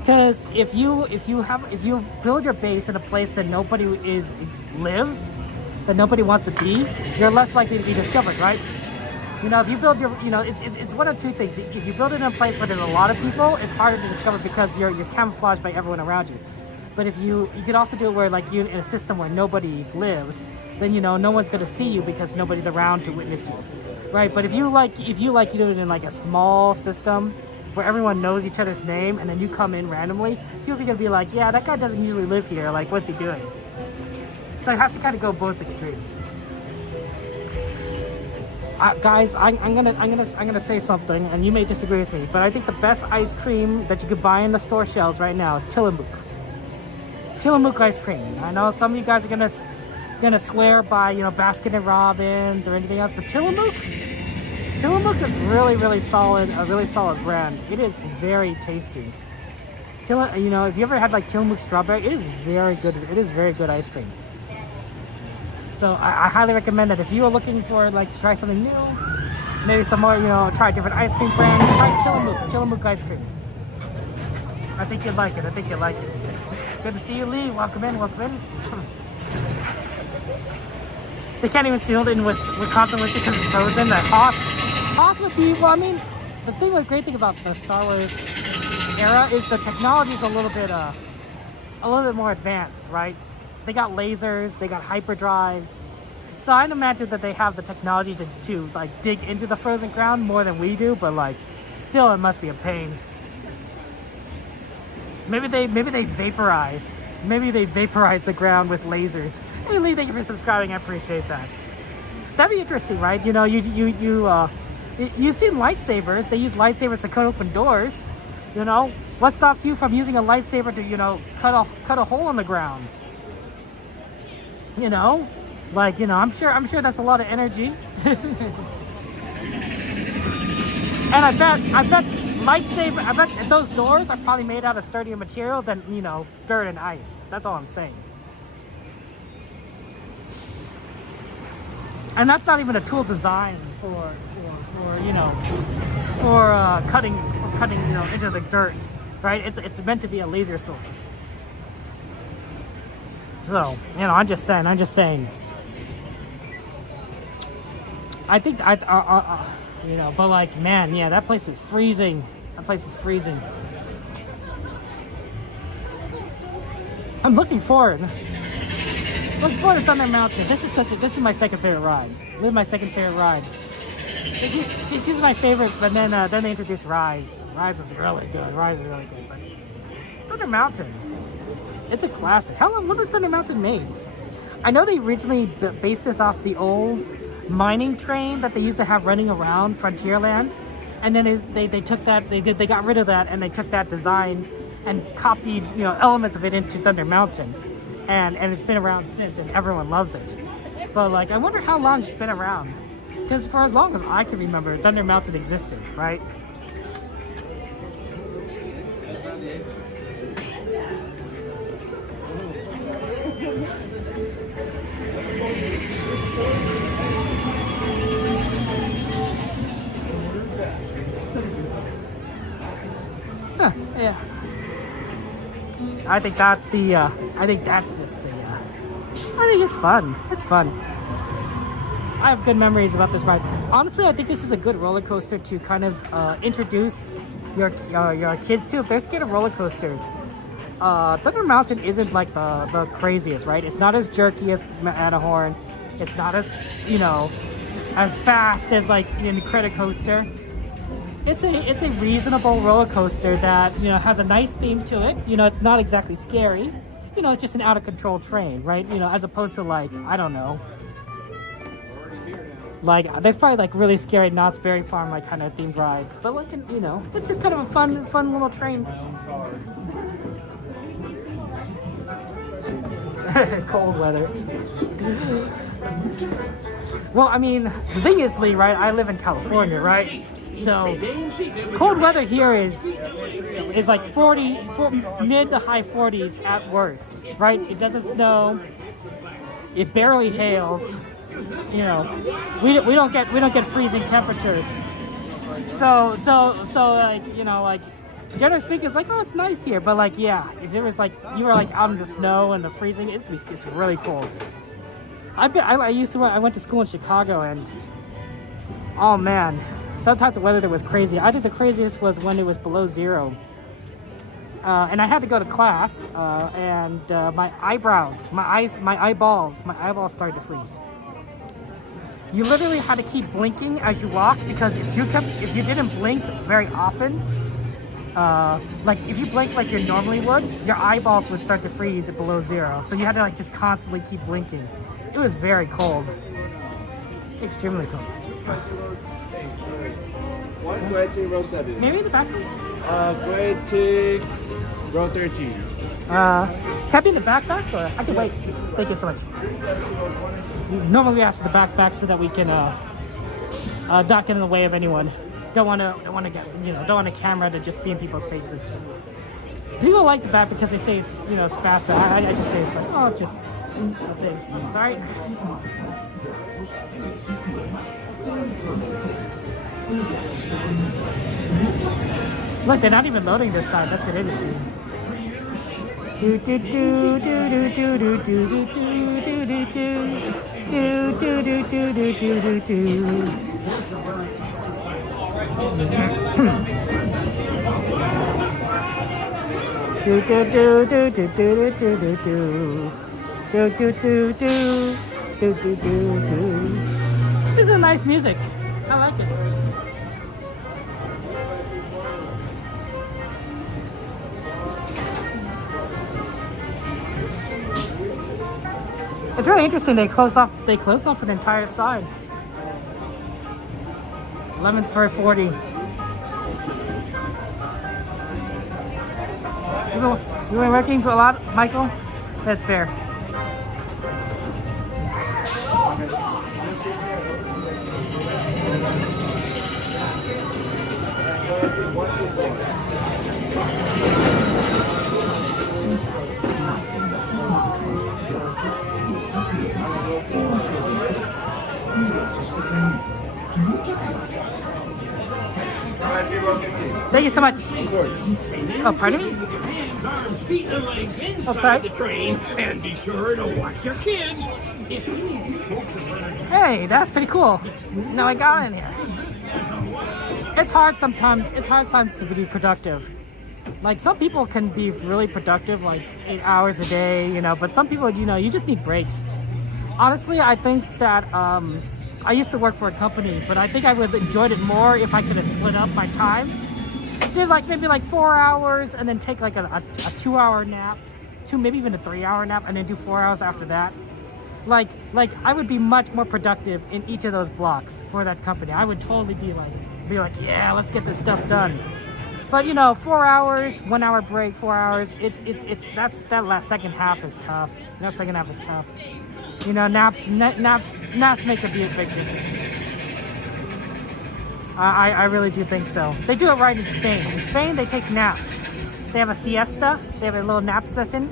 Because if you build your base in a place that nobody lives, that nobody wants to be, you're less likely to be discovered, right? If you build your, it's one of two things. If you build it in a place where there's a lot of people, it's harder to discover because you're camouflaged by everyone around you. But if you could also do it where like you in a system where nobody lives, then no one's gonna see you because nobody's around to witness you, right? But if you do it in like a small system where everyone knows each other's name and then you come in randomly, people are gonna be like, yeah, that guy doesn't usually live here. Like, what's he doing? So it has to kind of go both extremes. Guys, I'm gonna say something, and you may disagree with me, but I think the best ice cream that you could buy in the store shelves right now is Tillamook. Tillamook ice cream. I know some of you guys are gonna swear by Baskin and Robbins or anything else, but Tillamook is really, really solid. A really solid brand. It is very tasty. If you ever had like Tillamook strawberry, it is very good. It is very good ice cream. So I highly recommend that if you are looking for like to try something new, maybe some more, try a different ice cream brand, try Tillamook ice cream. I think you'd like it. Good to see you, Lee. Welcome in. They can't even seal it in Wisconsin winter because it's frozen. That Hoth would be, well, I mean, the great thing about the Star Wars era is the technology is a little bit more advanced, right? They got lasers, they got hyperdrives. So I'd imagine that they have the technology to like dig into the frozen ground more than we do, but like still it must be a pain. Maybe they vaporize. Maybe they vaporize the ground with lasers. Hey Lee, thank you for subscribing. I appreciate that. That'd be interesting, right? You've seen lightsabers. They use lightsabers to cut open doors. What stops you from using a lightsaber to cut a hole in the ground? I'm sure that's a lot of energy. And I bet those doors are probably made out of sturdier material than, dirt and ice. That's all I'm saying. And that's not even a tool designed for cutting into the dirt, right? It's meant to be a laser sword. So, I'm just saying. I think but like, man, yeah, that place is freezing. I'm looking forward to Thunder Mountain. This is my second favorite ride. My second favorite ride. This is my favorite, but then they introduced Rise. Rise is really good. But Thunder Mountain, it's a classic. When was Thunder Mountain made? I know they originally based this off the old mining train that they used to have running around Frontierland, and then they took that, they got rid of that, and they took that design and copied elements of it into Thunder Mountain, and it's been around since, and everyone loves it. But like, I wonder how long it's been around, because for as long as I can remember, Thunder Mountain existed, right? I think that's the. I think that's just the. I think it's fun. It's fun. I have good memories about this ride. Honestly, I think this is a good roller coaster to kind of introduce your kids to. If they're scared of roller coasters, Thunder Mountain isn't like the craziest, right? It's not as jerky as Matterhorn. It's not as, you know, as fast as like an Incredicoaster. It's a reasonable roller coaster that, you know, has a nice theme to it. You know, it's not exactly scary. You know, it's just an out of control train, right? You know, as opposed to like, I don't know. Like, there's probably like really scary Knott's Berry Farm like kind of themed rides, but like, you know, it's just kind of a fun little train. Cold weather. Well, I mean, the thing is, Lee, right? I live in California, right? So cold weather here is like 40 mid to high 40s at worst, right? It doesn't snow. It barely hails. You know, we don't get freezing temperatures. So like, you know, like generally speaking, it's like, oh, it's nice here, but like, yeah, if it was like you were like out in the snow and the freezing, it's really cold. I went to school in Chicago, and oh man, sometimes the weather there was crazy. I think the craziest was when it was below zero. And I had to go to class, and my eyeballs started to freeze. You literally had to keep blinking as you walked, because if you didn't blink very often, like if you blinked like you normally would, your eyeballs would start to freeze at below zero. So you had to like just constantly keep blinking. It was very cold, extremely cold. One grade 2, row 7. Maybe in the back, please. Grade 2, row 13. Can I be in the backpack, or I can wait? Thank you so much. Normally we ask the backpack so that we can not get in the way of anyone. Don't want to get, you know, don't want a camera to just be in people's faces. People like the back because they say it's, you know, it's faster. I just say it's like, oh, just a thing. I'm sorry. Look, they're not even loading this side. That's what it is. Do do do do do do do do do do do do do do do do do do do. Do do do do do do do do do. Do do do do do do do do. This is nice music. I like it. It's really interesting. They closed off an entire side. 11 for 40. You been working a lot, Michael? That's fair. Thank you so much. Oh, pardon me? Arms, feet, and legs inside Outside. the train, and be sure to watch your kids. If any of you folks are learning, Hey, that's pretty cool. Now I got in here. It's hard sometimes. It's hard sometimes to be productive. Like, some people can be really productive, like 8 hours a day, you know, but some people, you know, you just need breaks. Honestly, I think that I used to work for a company, but I think I would have enjoyed it more if I could have split up my time. Did like maybe like 4 hours and then take like a 2-hour nap, maybe even a 3-hour nap, and then do 4 hours after that. Like I would be much more productive in each of those blocks for that company. I would totally be like, yeah, let's get this stuff done. But you know, 4 hours, 1 hour break, 4 hours. That last second half is tough. That second half is tough. You know, naps make a big difference. I really do think so. They do it right in Spain. In Spain, they take naps. They have a siesta. They have a little nap session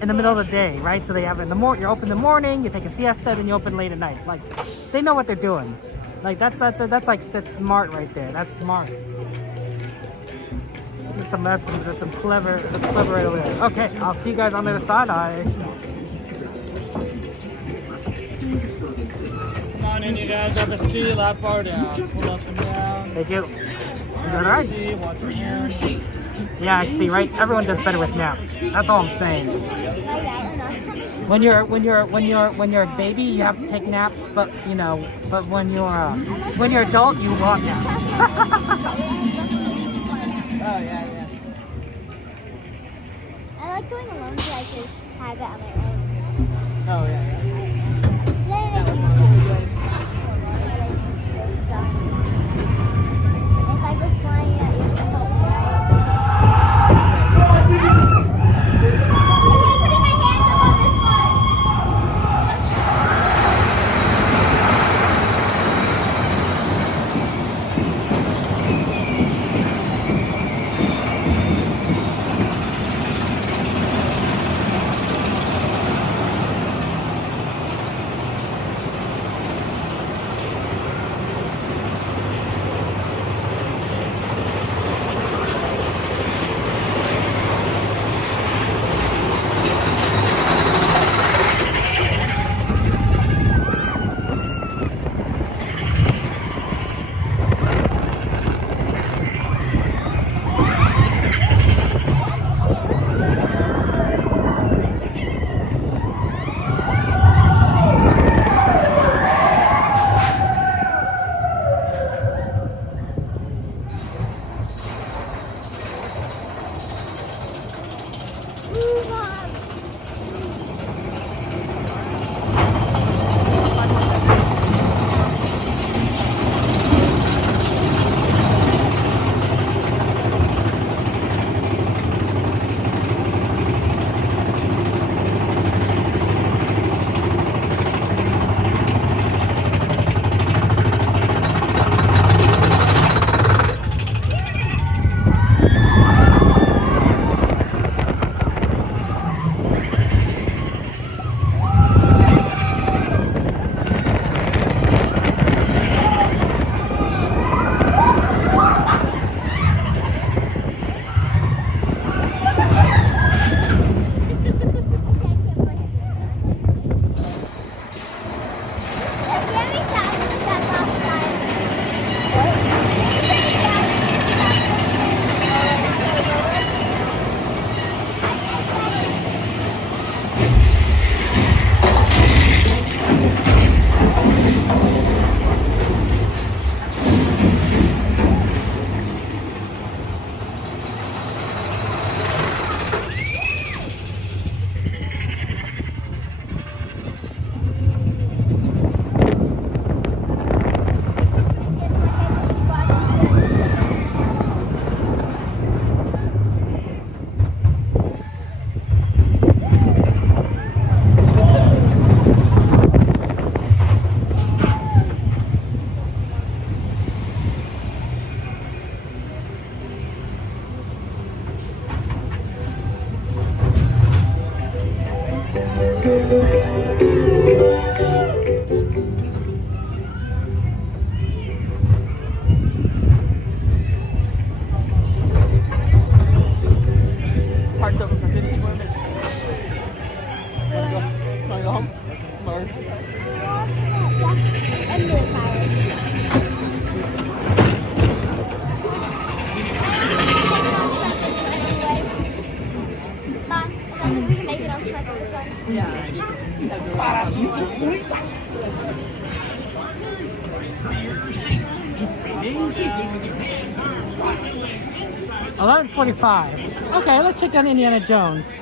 in the middle of the day, right? So they have it in the morning. You're open in the morning. You take a siesta, then you open late at night. Like, they know what they're doing. Like that's smart right there. That's smart. That's some clever. That's clever right over there. Okay, I'll see you guys on the other side. Come on in, you guys. Have a seat. Lap bar down. Hold on, come down. Thank you. Is that alright? Watch your hand. Yeah, XP, right? Everyone does better with naps. That's all I'm saying. When you're a baby, you have to take naps, but when you're adult, you want naps. Oh yeah. I like going alone so I can have it on my own. Oh yeah. If I go flying at you, $11:45. Okay, let's check out Indiana Jones.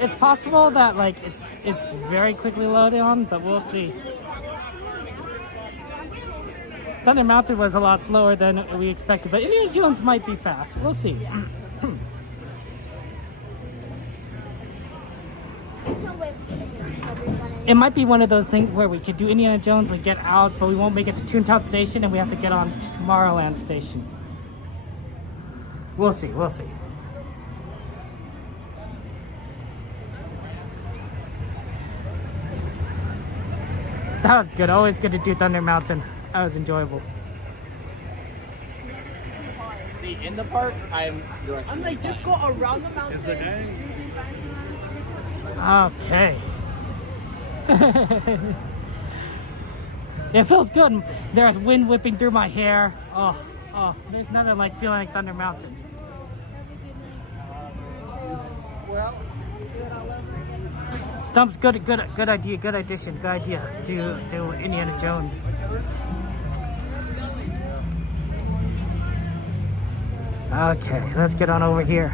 It's possible that it's very quickly loaded on, but we'll see. Thunder Mountain was a lot slower than we expected, but Indiana Jones might be fast. We'll see. It might be one of those things where we could do Indiana Jones, we get out, but we won't make it to Toontown Station, and we have to get on Tomorrowland Station. We'll see, we'll see. That was good. Always good to do Thunder Mountain. That was enjoyable. See already in the park, I'm like, just go around the mountain. Okay. It feels good. There's wind whipping through my hair. Oh, there's nothing like feeling like Thunder Mountain. Well, Stump's good idea, good addition, good idea to Indiana Jones. Okay, let's get on over here.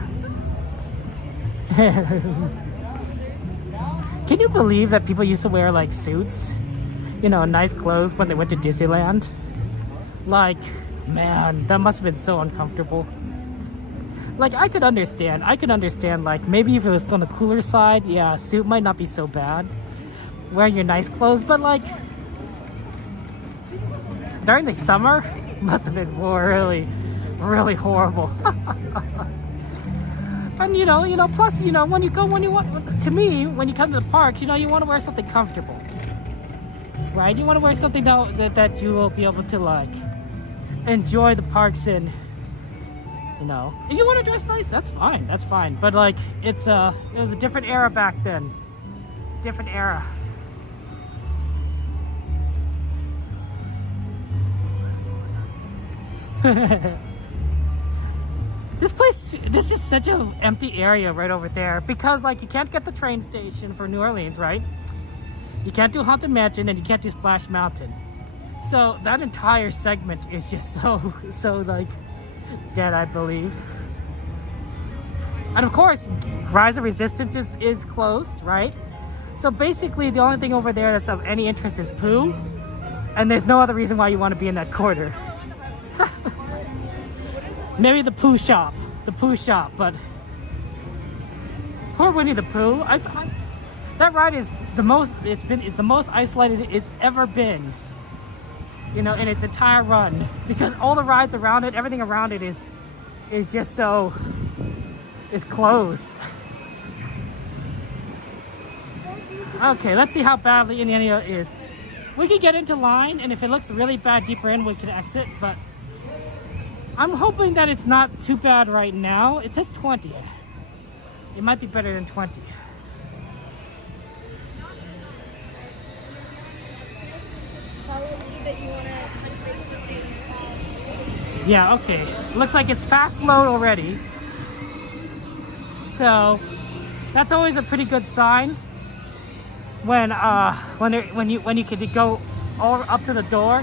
Can you believe that people used to wear like suits, you know, nice clothes when they went to Disneyland? Like, man, that must have been so uncomfortable. Like, I could understand, like, maybe if it was on the cooler side, yeah, a suit might not be so bad, wearing your nice clothes, but like, during the summer, must have been really, really horrible. And you know, plus, you know, when you want, to me, when you come to the parks, you know, you want to wear something comfortable, right? You want to wear something that you will be able to, like, enjoy the parks in. You know, if you want to dress nice, that's fine. But like, it was a different era back then. Different era. This is such an empty area right over there because like you can't get the train station for New Orleans, right? You can't do Haunted Mansion and you can't do Splash Mountain. So that entire segment is just so like dead, I believe. And of course, Rise of Resistance is closed, right? So basically the only thing over there that's of any interest is Pooh, and there's no other reason why you want to be in that corner. Maybe the Pooh shop, but poor Winnie the Pooh. That ride is the most isolated it's ever been, you know, in its entire run, because all the rides around it, everything around it is just is closed. Okay, let's see how badly Indiana is. We could get into line, and if it looks really bad deeper in, we could exit, but I'm hoping that it's not too bad right now. It says 20. It might be better than 20. Yeah, okay. Looks like it's fast load already. So that's always a pretty good sign when you could go all up to the door.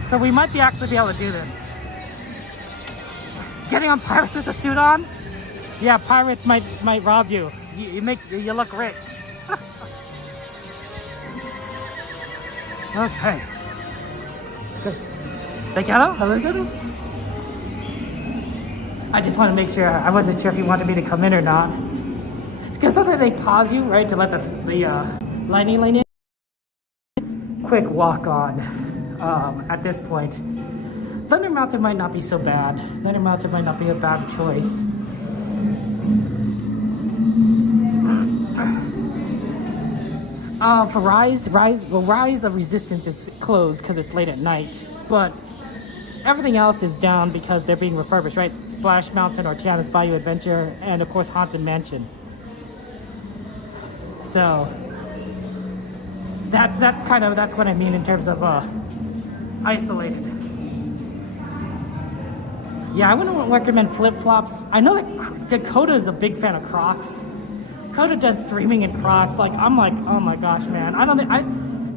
So we might actually be able to do this. Getting on Pirates with a suit on? Yeah, Pirates might rob you. You look rich. Okay. Good. They get out? Are they good? I just want to make sure. I wasn't sure if you wanted me to come in or not. It's because sometimes they pause you, right, to let the lightning lane in. Quick walk on. At this point, Thunder Mountain might not be so bad. Thunder Mountain might not be a bad choice. For Rise of Resistance is closed because it's late at night, but everything else is down because they're being refurbished, right? Splash Mountain or Tiana's Bayou Adventure, and of course Haunted Mansion. So that's what I mean in terms of isolated. Yeah, I wouldn't recommend flip-flops. I know that Dakota is a big fan of Crocs. Dakota does streaming in Crocs. Like, I'm like, oh my gosh, man. I don't think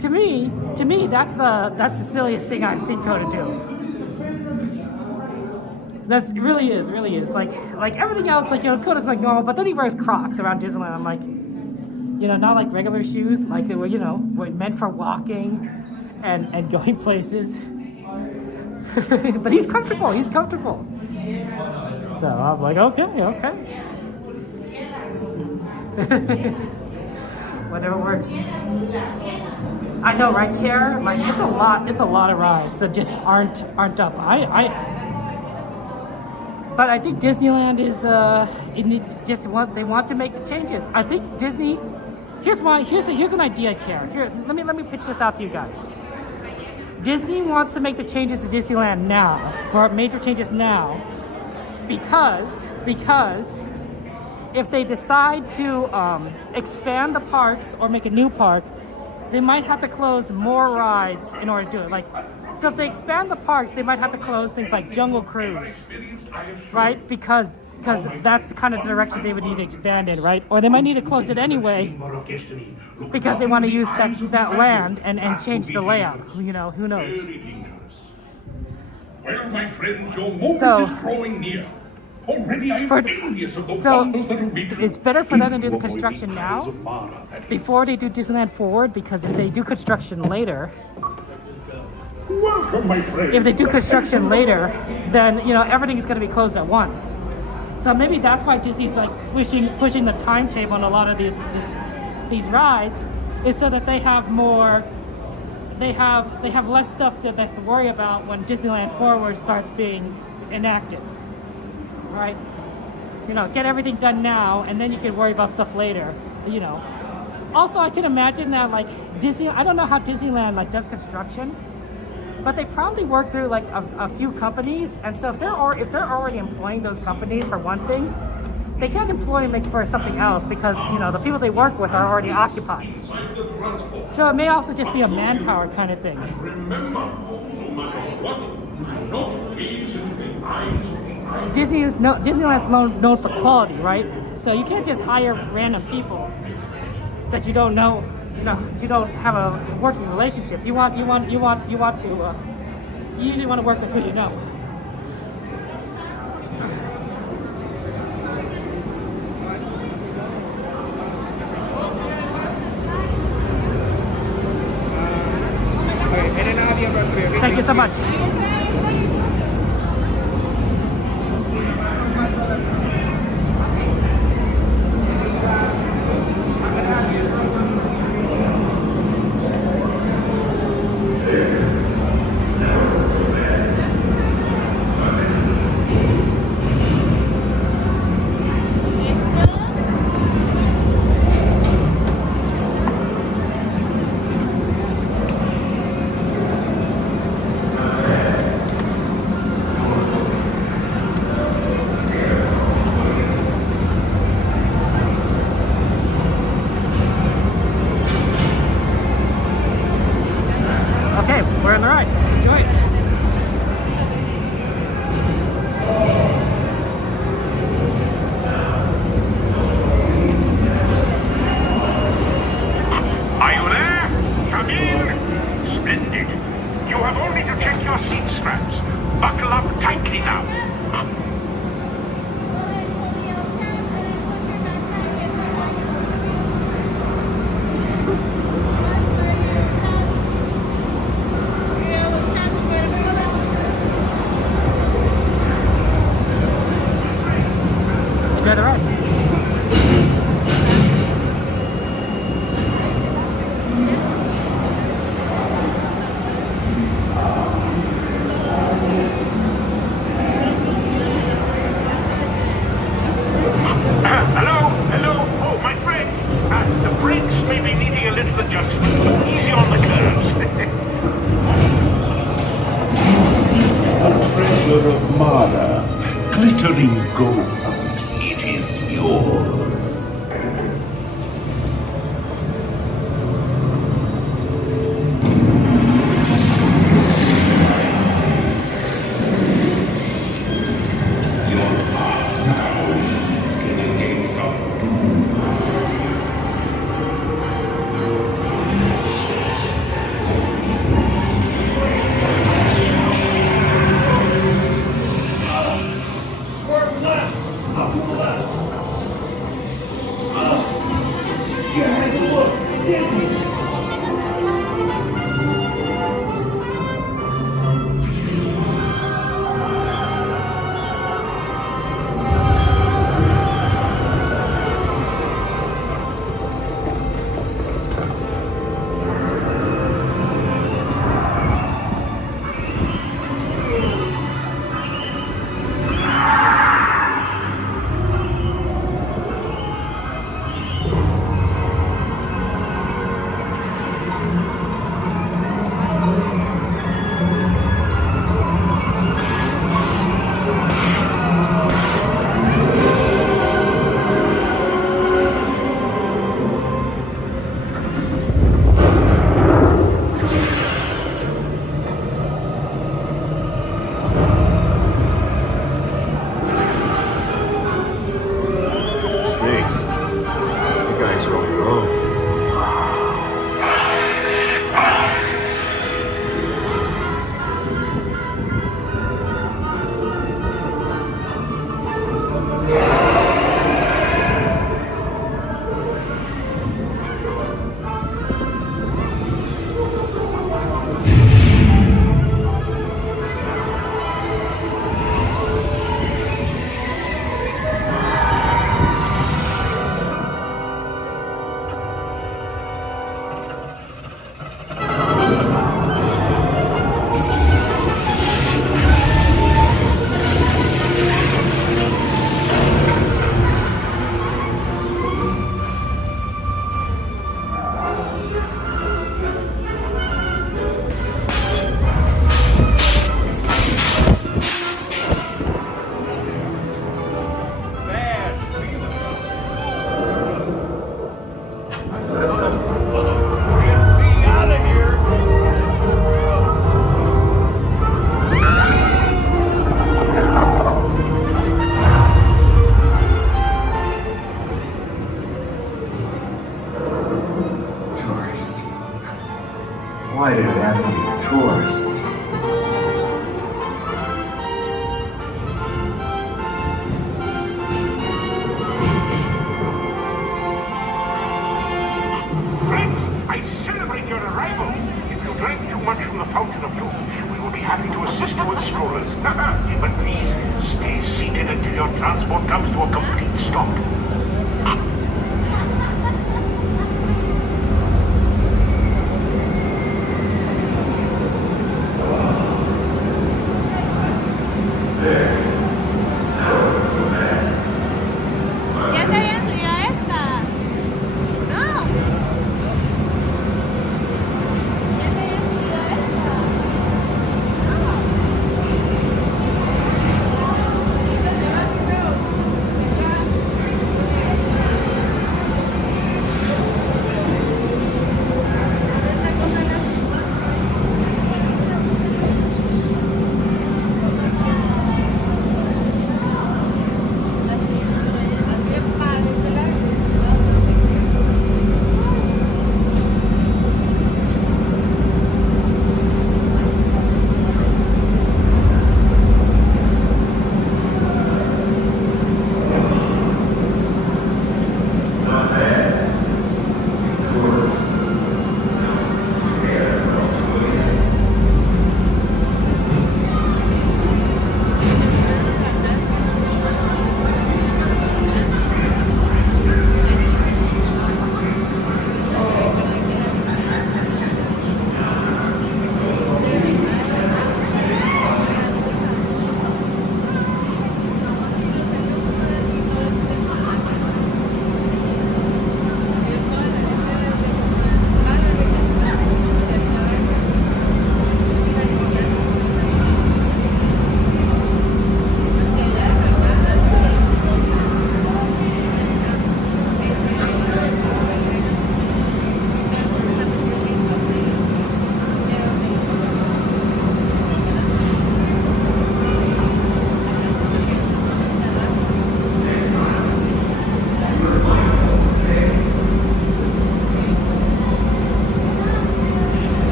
to me that's the silliest thing I've seen Dakota do. That's really is. Like everything else, like, you know, Dakota's like normal, but then he wears Crocs around Disneyland. I'm like, you know, not like regular shoes, like they were, you know, were meant for walking and going places. But he's comfortable. So I'm like, okay. Whatever works. I know, right, Kara? Like, it's a lot of rides that just aren't up. But I think Disneyland is they want to make the changes. I think Disney. Here's an idea, Kara. Here, let me pitch this out to you guys. Disney wants to make the changes to Disneyland now, for major changes now, because if they decide to expand the parks or make a new park, they might have to close more rides in order to do it. Like, so if they expand the parks, they might have to close things like Jungle Cruise, right? Because that's the kind of direction they would need to expand in, right? Or they might need to close it anyway because they want to use that land and change the layout. You know, who knows? Well, my friends, your moment is drawing near. Already I am envious of those bundles that will reach you. It's better for them to do the construction now before they do Disneyland Forward, because if they do construction later, Welcome, my friend. if they do construction later, then you know everything is going to be closed at once. So maybe that's why Disney's like pushing the timetable on a lot of these rides, is so that they have more, they have less stuff to worry about when Disneyland Forward starts being enacted, right? You know, get everything done now, and then you can worry about stuff later. You know. Also, I can imagine that like Disney, I don't know how Disneyland like does construction, but they probably work through like a few companies, and so if they're already employing those companies for one thing, they can't employ them for something else because you know the people they work with are already occupied. So it may also just be a manpower kind of thing. Disneyland's known for quality, right? So you can't just hire random people that you don't know. You don't have a working relationship. You usually want to work with who you know. Thank you so much. We're on the ride. Enjoy it. Are you there? Come in. Splendid. You have only to check your seat straps. Buckle up tightly now. Enjoy the ride. Hello. Oh, my friend. The brakes may be needing a little adjustment. Easy on the curves. A treasure of mana, glittering gold. It is yours. Your path now leads to the gates of doom. Swerve left. Why did it have to be tourists? I celebrate your arrival. If you drank too much from the fountain of youth, we will be happy to assist you with strollers. But please, stay seated until your transport comes to a complete stop.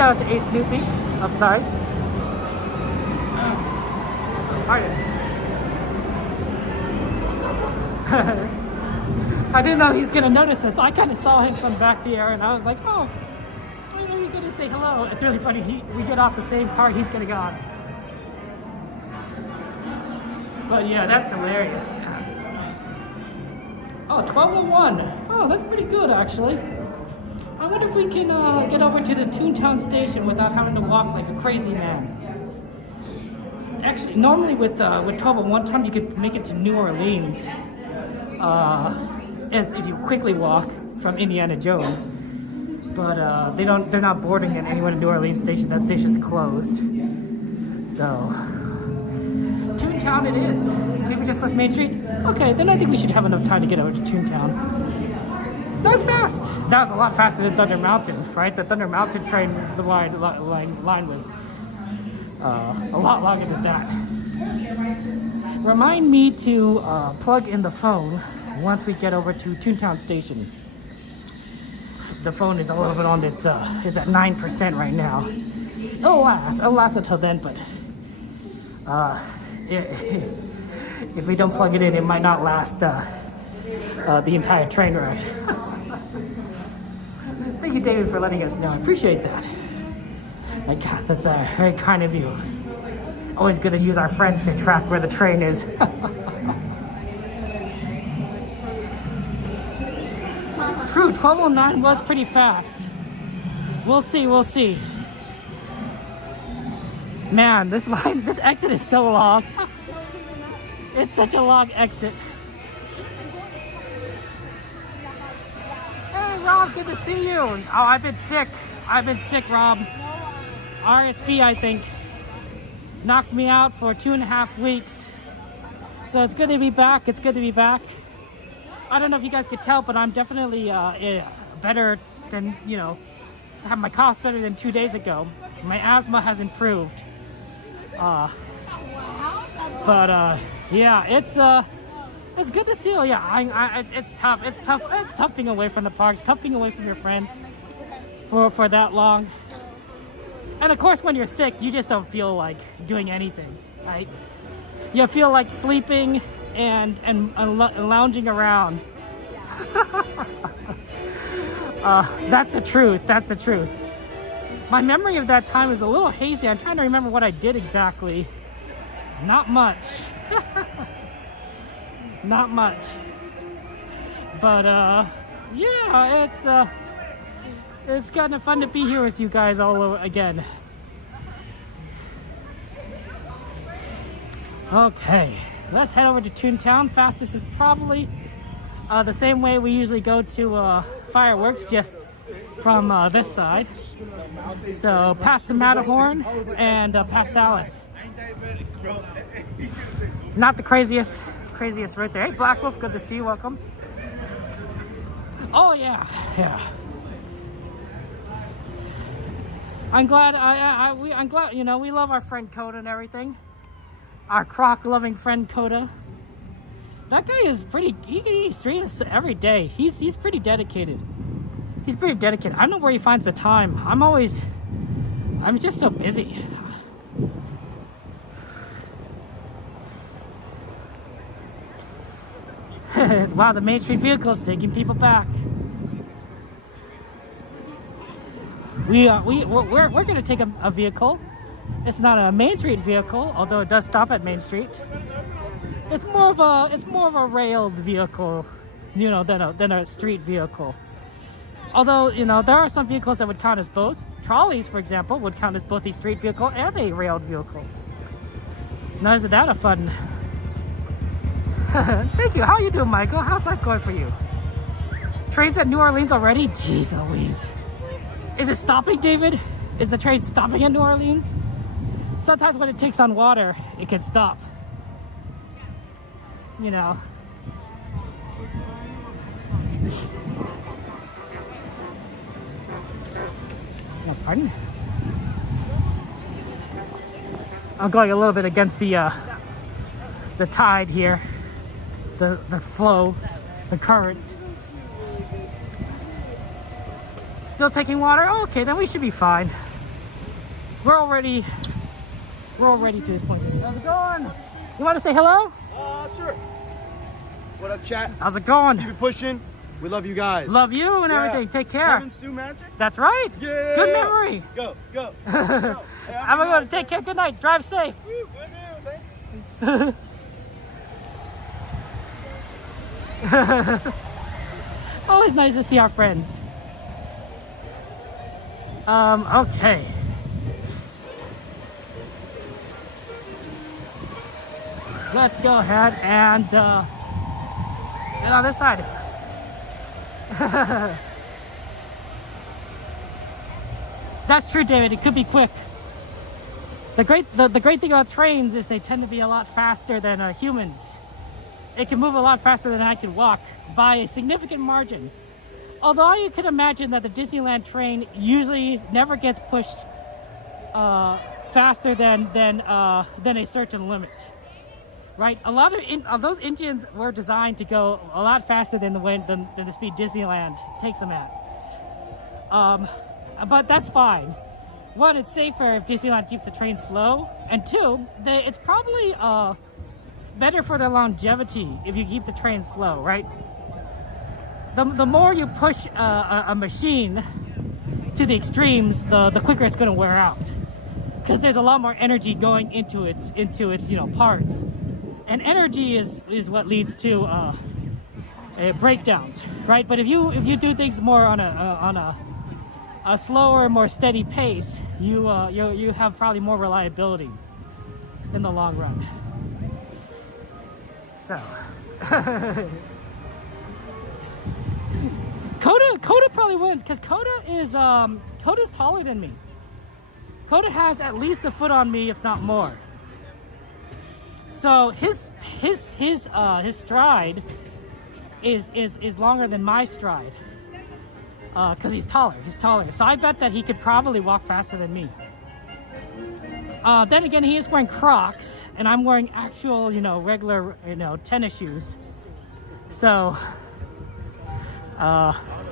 Shout out to Ace Snoopy. I'm sorry. I didn't know he was gonna notice us. I kind of saw him from back there, and I was like, "Oh, I know you're gonna say hello." It's really funny. We get off the same part he's gonna go on. But yeah, that's hilarious. Oh, 12:01. Oh, that's pretty good actually. I wonder if we can get over to the Toontown station without having to walk like a crazy man. Actually, normally with 12:01 time, you could make it to New Orleans as if you quickly walk from Indiana Jones. But they're not boarding at anyone in New Orleans station. That station's closed. So Toontown it is. So if we just left Main Street, okay, then I think we should have enough time to get over to Toontown. That was fast. That was a lot faster than Thunder Mountain, right? The Thunder Mountain train line was a lot longer than that. Remind me to plug in the phone once we get over to Toontown Station. The phone is a little bit on its is at 9% right now. It'll last until then, but if we don't plug it in, it might not last the entire train ride. Thank you, David, for letting us know. I appreciate that. God, that's very kind of you. Always good to use our friends to track where the train is. True, 12:09 was pretty fast. We'll see. Man, this line, this exit is so long. It's such a long exit. Hey, Rob, good to see you. Oh, I've been sick. Rob. RSV, I think, knocked me out for 2.5 weeks. So it's good to be back. It's good to be back. I don't know if you guys could tell, but I'm definitely better than, you know, I have my cough's better than 2 days ago. My asthma has improved. Yeah, it's good to see you. Yeah, it's tough. It's tough being away from the parks, tough being away from your friends for that long. And of course, when you're sick, you just don't feel like doing anything, right? You feel like sleeping and lounging around. That's the truth. That's the truth. My memory of that time is a little hazy. I'm trying to remember what I did exactly. Not much. Not much. But yeah, it's kind of fun to be here with you guys all over again. Okay, let's head over to Toontown. Fastest is probably the same way we usually go to fireworks, just from this side. So past the Matterhorn and past Alice. Not the craziest right there. Hey, Black Wolf, good to see you. Welcome. Oh yeah. I'm glad. I'm glad. You know, we love our friend Coda and everything. Our croc-loving friend Coda. That guy is pretty. He streams every day. He's pretty dedicated. He's pretty dedicated. I don't know where he finds the time. I'm just so busy. Wow, the Main Street vehicle is taking people back. We're gonna take a vehicle. It's not a Main Street vehicle, although it does stop at Main Street. It's more of a railed vehicle, you know, than a street vehicle. Although, you know, there are some vehicles that would count as both. Trolleys, for example, would count as both a street vehicle and a railed vehicle. Now, isn't that a fun? Thank you. How you doing, Michael? How's that going for you? Trains at New Orleans already? Jeez Louise. Is it stopping, David? Is the train stopping at New Orleans? Sometimes when it takes on water, it can stop. You know. Oh, pardon? I'm going a little bit against the tide here. The flow, the current. Still taking water? Oh, okay, then we should be fine. We're all ready to this point. How's it going? You want to say hello? Sure. What up, chat? How's it going? Keep it pushing. We love you guys. Love you and everything. Take care. Kevin Stu Magic? That's right. Yeah. Good memory. Go. Hey, I'm going to take care. Good night. Drive safe. Always nice to see our friends. Okay. Let's go ahead and get on this side. That's true, David. It could be quick. The great thing about trains is they tend to be a lot faster than humans. It can move a lot faster than I can walk by a significant margin. Although you can imagine that the Disneyland train usually never gets pushed faster than a certain limit, right? A lot of those engines were designed to go a lot faster than the speed Disneyland takes them at. But that's fine. One, it's safer if Disneyland keeps the train slow, and two, it's probably better for their longevity if you keep the train slow, right? The more you push a machine to the extremes, the quicker it's going to wear out, because there's a lot more energy going into its parts, and energy is what leads to breakdowns, right? But if you do things more on a slower, more steady pace, you have probably more reliability in the long run. So, Coda probably wins because Coda's taller than me. Coda has at least a foot on me, if not more. So his stride is longer than my stride. Because he's taller. So I bet that he could probably walk faster than me. Then again, he is wearing Crocs, and I'm wearing actual, regular, tennis shoes. So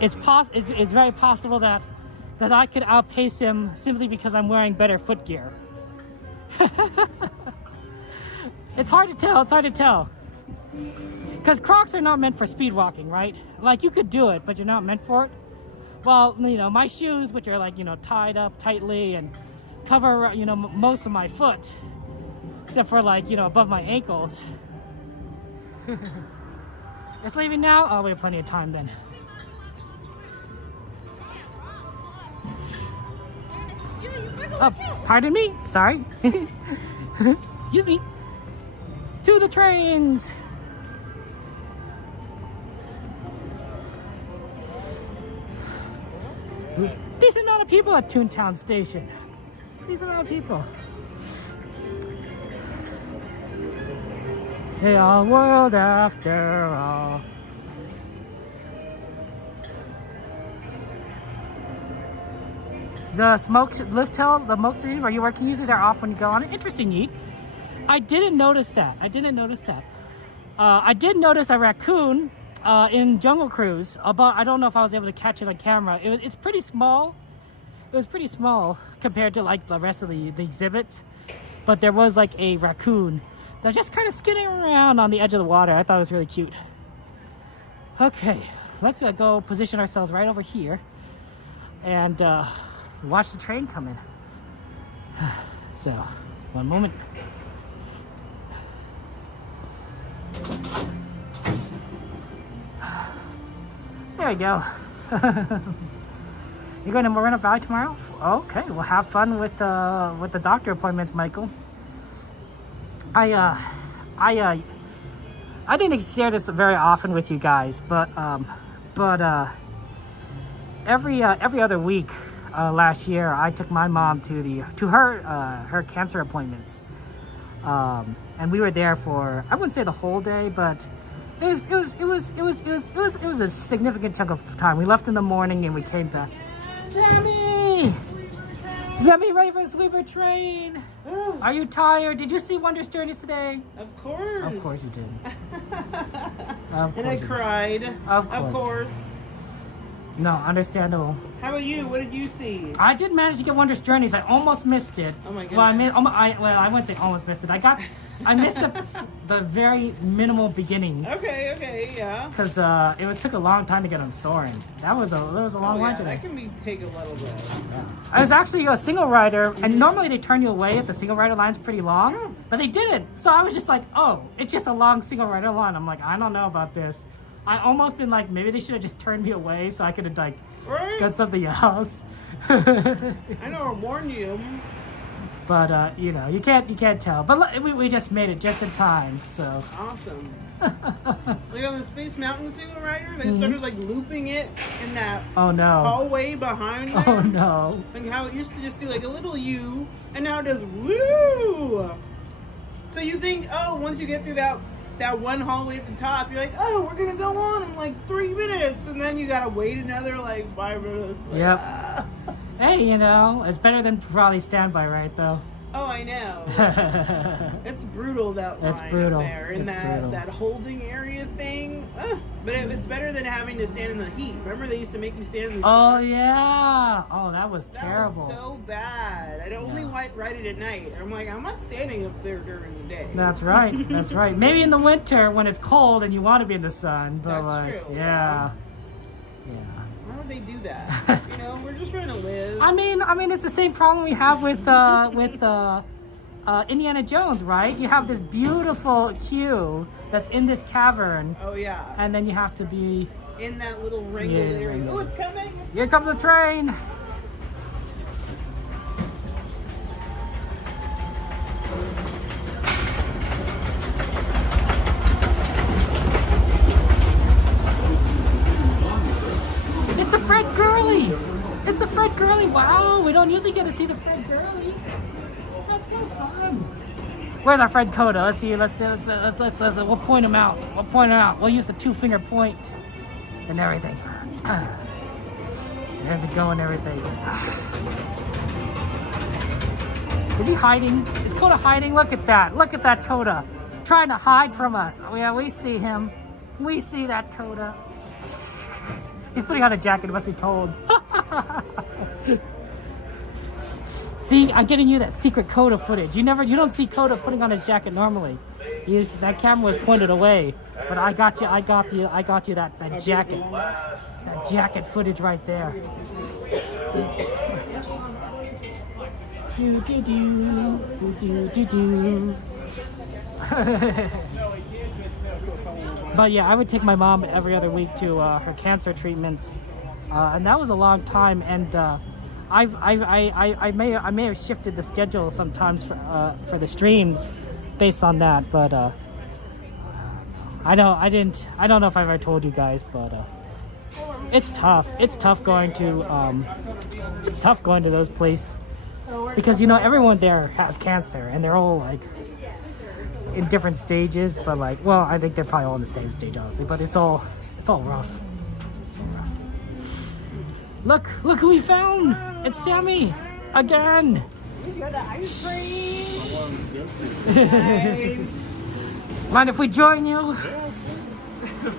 it's very possible that I could outpace him simply because I'm wearing better footgear. It's hard to tell. Because Crocs are not meant for speed walking, right? Like, you could do it, but you're not meant for it. Well, my shoes, which are like, tied up tightly and cover, most of my foot, except for like, above my ankles. It's leaving now? Oh, we have plenty of time then. Oh, pardon me? Sorry. Excuse me. To the trains! Decent amount of people at Toontown Station. Decent amount of people. They are world after all. The lift hill, the smoke detector, are you working? Usually they're off when you go on it. Interesting, Yeet. I didn't notice that. I did notice a raccoon in Jungle Cruise, but I don't know if I was able to catch it on camera. It's pretty small. It was pretty small compared to like the rest of the exhibit, but there was like a raccoon that was just kind of skidding around on the edge of the water. I thought it was really cute. Okay, let's go position ourselves right over here and watch the train come in. So, one moment. There we go. You're going to Moreno Valley tomorrow? Okay, well, have fun with the doctor appointments, Michael. I didn't share this very often with you guys, but every other week last year, I took my mom to her cancer appointments, and we were there for, I wouldn't say the whole day, but it was a significant chunk of time. We left in the morning and we came back. Sammy, ready for the sleeper train? Ooh. Are you tired? Did you see Wondrous Journeys today? Of course. Of course you did. And I cried. Of course. No, understandable. How about you? What did you see? I did manage to get Wondrous Journeys. I almost missed it. Oh my goodness. I wouldn't say almost missed it. I missed the very minimal beginning. Okay, yeah. Because took a long time to get on Soaring. There was a long line today. That can take a little bit. Yeah. I was actually a single rider, and normally they turn you away if the single rider line's pretty long, but they didn't. So I was just like, oh, it's just a long single rider line. I'm like, I don't know about this. I almost been like, maybe they should have just turned me away so I could have like got something else. I know, I warned you. But you can't tell. But we just made it just in time. So awesome. Like on the Space Mountain single rider, they started like looping it in that hallway behind there. Oh no! Like how it used to just do like a little U, and now it does woo. So you think, oh, once you get through that one hallway at the top, you're like, oh, we're gonna go on in like 3 minutes, and then you gotta wait another like 5 minutes. Like, yep. Hey, it's better than probably Standby, right? Though. Oh, I know. It's brutal, that line. It's brutal. Up there. And that holding area thing. But it's better than having to stand in the heat. Remember they used to make you stand in the sun? Oh, yeah. Oh, that was terrible. That was so bad. I'd only ride it at night. I'm like, I'm not standing up there during the day. That's right. That's right. Maybe in the winter when it's cold and you want to be in the sun. But that's true. Yeah. Why would they do that? We're just trying to live. I mean, it's the same problem we have with Indiana Jones, right? You have this beautiful queue that's in this cavern. Oh yeah. And then you have to be in that little wrinkled area. Wrinkled. Oh, it's coming! Here comes the train. Really? Wow, we don't usually get to see the Fred Gurley. That's so fun. Where's our friend Coda? Let's see. Let's we'll point him out. We'll use the 2-finger point and everything. There's it going, everything. Is he hiding? Is Coda hiding? Look at that. Look at that Coda. Trying to hide from us. Oh, yeah, we see him. We see that Coda. He's putting on a jacket, must be cold. See, I'm getting you that secret Coda footage. You don't see Coda putting on his jacket normally. That camera was pointed away, but I got you that jacket. That jacket footage right there. Do do do do do do. But yeah, I would take my mom every other week to her cancer treatments, and that was a long time. And I may have shifted the schedule sometimes for the streams based on that. But I don't know if I've ever told you guys, but it's tough. It's tough going to those places because everyone there has cancer and they're all like in different stages, but like, well, I think they're probably all in the same stage, honestly, but it's all rough. It's all rough. Look who we found! It's Sammy! Again! We got the ice cream! Mind if we join you?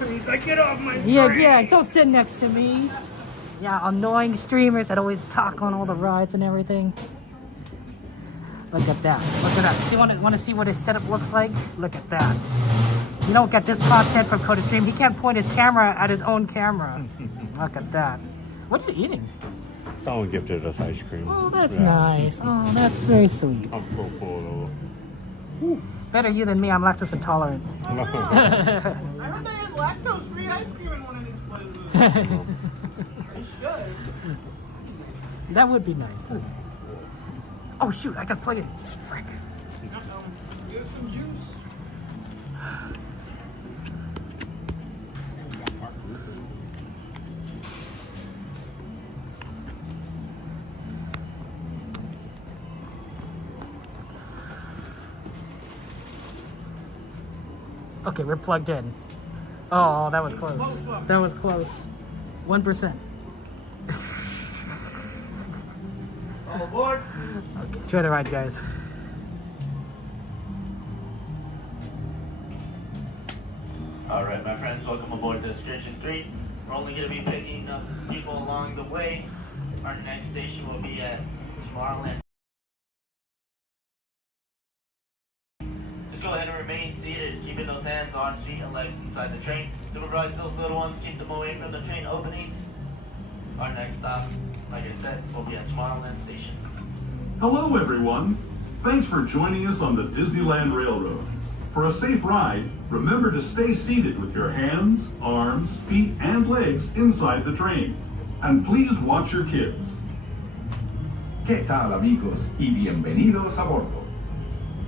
He's like, get off my Yeah, don't sit next to me. Yeah, annoying streamers that always talk on all the rides and everything. Look at that. Look at that. See, want to see what his setup looks like? Look at that. You don't get this content from Coda Stream. He can't point his camera at his own camera. Look at that. What are you eating? Someone gifted us ice cream. Oh, that's nice. Oh, that's very sweet. I'm so full. Better you than me. I'm lactose intolerant. I heard they had lactose-free ice cream in one of these places. They should. That would be nice. Oh shoot! I got plugged in. Frick. Get some juice. Okay, we're plugged in. Oh, that was close. That was close. 1%. All aboard. Okay, enjoy the ride, guys. All right, my friends, welcome aboard to Excursion 3. We're only going to be picking up people along the way. Our next station will be at Tomorrowland. Just go ahead and remain seated, keeping those hands on feet and legs inside the train. Supervise those little ones, keep them away from the train openings. Our next stop, like I said, will be at Tomorrowland Station. Hello, everyone. Thanks for joining us on the Disneyland Railroad. For a safe ride, remember to stay seated with your hands, arms, feet, and legs inside the train. And please watch your kids. ¿Qué tal, amigos? Y bienvenidos a bordo.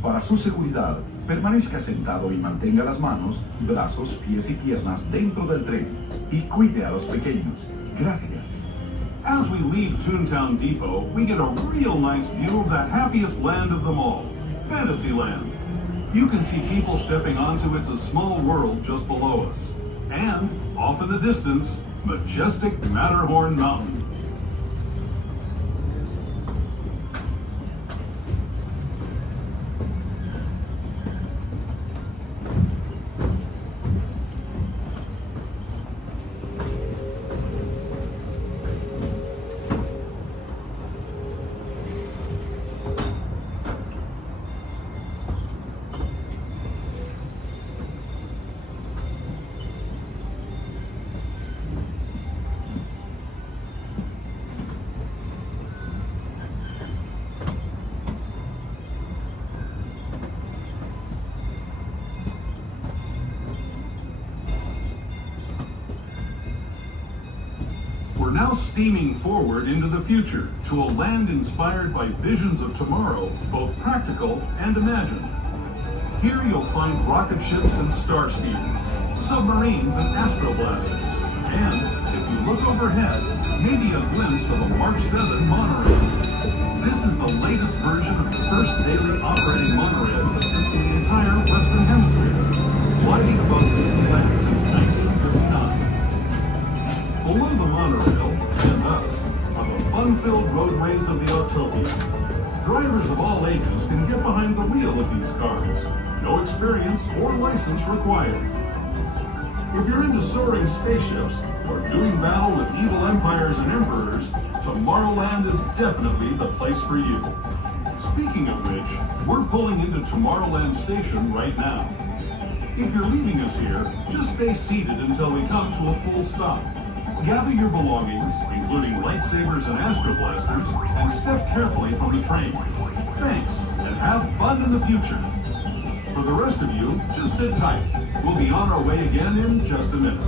Para su seguridad, permanezca sentado y mantenga las manos, brazos, pies y piernas dentro del tren. Y cuide a los pequeños. Gracias. As we leave Toontown Depot, we get a real nice view of the happiest land of them all, Fantasyland. You can see people stepping onto It's a Small World just below us. And, off in the distance, majestic Matterhorn Mountain. We're now steaming forward into the future to a land inspired by visions of tomorrow, both practical and imagined. Here you'll find rocket ships and star speeders, submarines and astroblasters, and if you look overhead, maybe a glimpse of a March 7 monorail. This is the latest version of the first daily operating monorail system in the entire Western Hemisphere, flying above Disneyland since 1959. Below the monorail, and us, are the fun-filled roadways of the Autopia. Drivers of all ages can get behind the wheel of these cars. No experience or license required. If you're into soaring spaceships or doing battle with evil empires and emperors, Tomorrowland is definitely the place for you. Speaking of which, we're pulling into Tomorrowland Station right now. If you're leaving us here, just stay seated until we come to a full stop. Gather your belongings, including lightsabers and astroblasters, and step carefully from the train. Thanks, and have fun in the future. For the rest of you, just sit tight. We'll be on our way again in just a minute.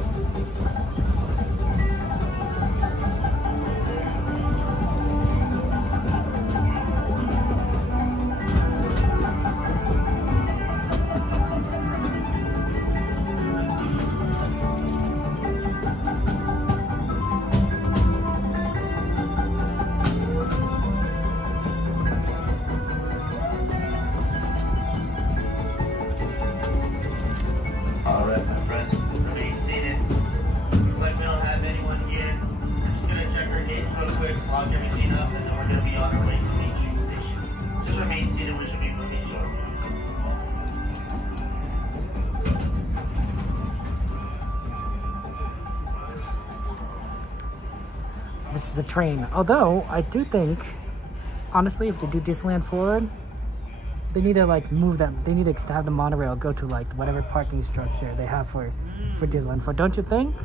Alright, my friends, remain seated. Looks like we don't have anyone here. I'm just gonna check our gates real quick, lock everything up, and then we're gonna be on our way to Main Street Station. Just remain seated, we should be moving shortly. This is the train. Although, I do think, honestly, if they do Disneyland forward, they need to like move them. They need to have the monorail go to like whatever parking structure they have for Disneyland. For don't you think?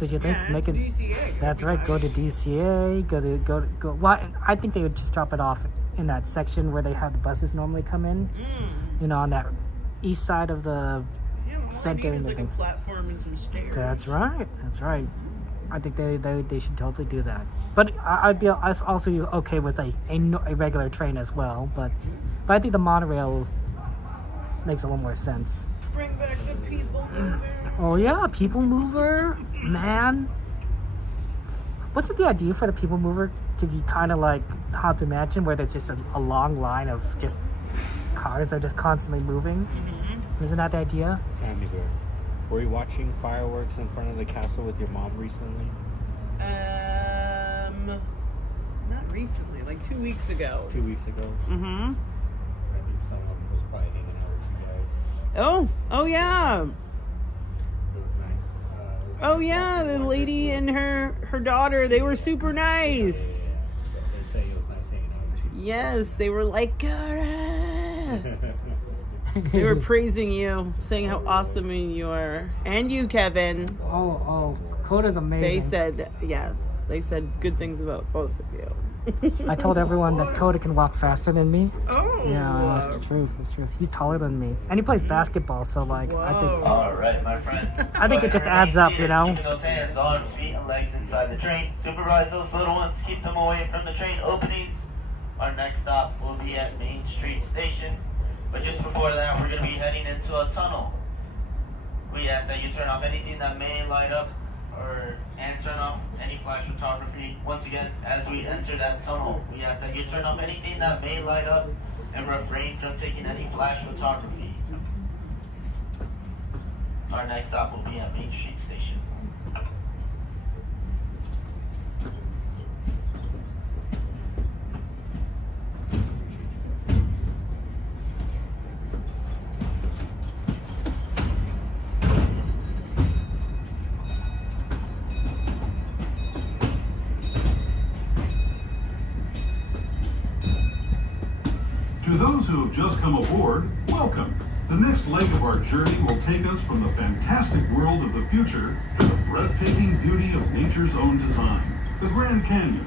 Did you think make it? DCA. That's right. Go to DCA. Go. Well, I think they would just drop it off in that section where they have the buses normally come in. You know, on that east side of the center. Is like a platform and some stairs. That's right. That's right. I think they should totally do that. But I'd be also okay with a regular train as well. But I think the monorail makes a little more sense. Bring back the people mover. Oh yeah, people mover, man. Wasn't the idea for the people mover to be kind of like Haunted Mansion, where there's just a long line of just cars that are just constantly moving? Isn't that the idea? Sammy Bear, were you watching fireworks in front of the castle with your mom recently? Not recently, like 2 weeks ago. 2 weeks ago? Mm-hmm. I think someone was probably hanging out with you guys. Oh yeah. It was nice. Oh yeah, the lady and her daughter, they were super nice. They say it was nice hanging out with you. Yes, they were like, Cara. They were praising you, saying how awesome you are. And you, Kevin. Oh, Coda's amazing. They said, yes, they said good things about both of you. I told everyone that Coda can walk faster than me. Oh. Yeah, that's the truth. That's the truth. He's taller than me, and he plays basketball. So like, I think. All right, my friend. I think it just adds up, you know. Keeping those hands, arms, feet, and legs inside the train. Supervise those little ones. Keep them away from the train openings. Our next stop will be at Main Street Station. But just before that, we're going to be heading into a tunnel. We ask that you turn off anything that may light up and turn off any flash photography. Once again, as we enter that tunnel, we ask that you turn off anything that may light up and refrain from taking any flash photography. Our next stop will be at Main Street Station. To those who have just come aboard, welcome. The next leg of our journey will take us from the fantastic world of the future to the breathtaking beauty of nature's own design, the Grand Canyon.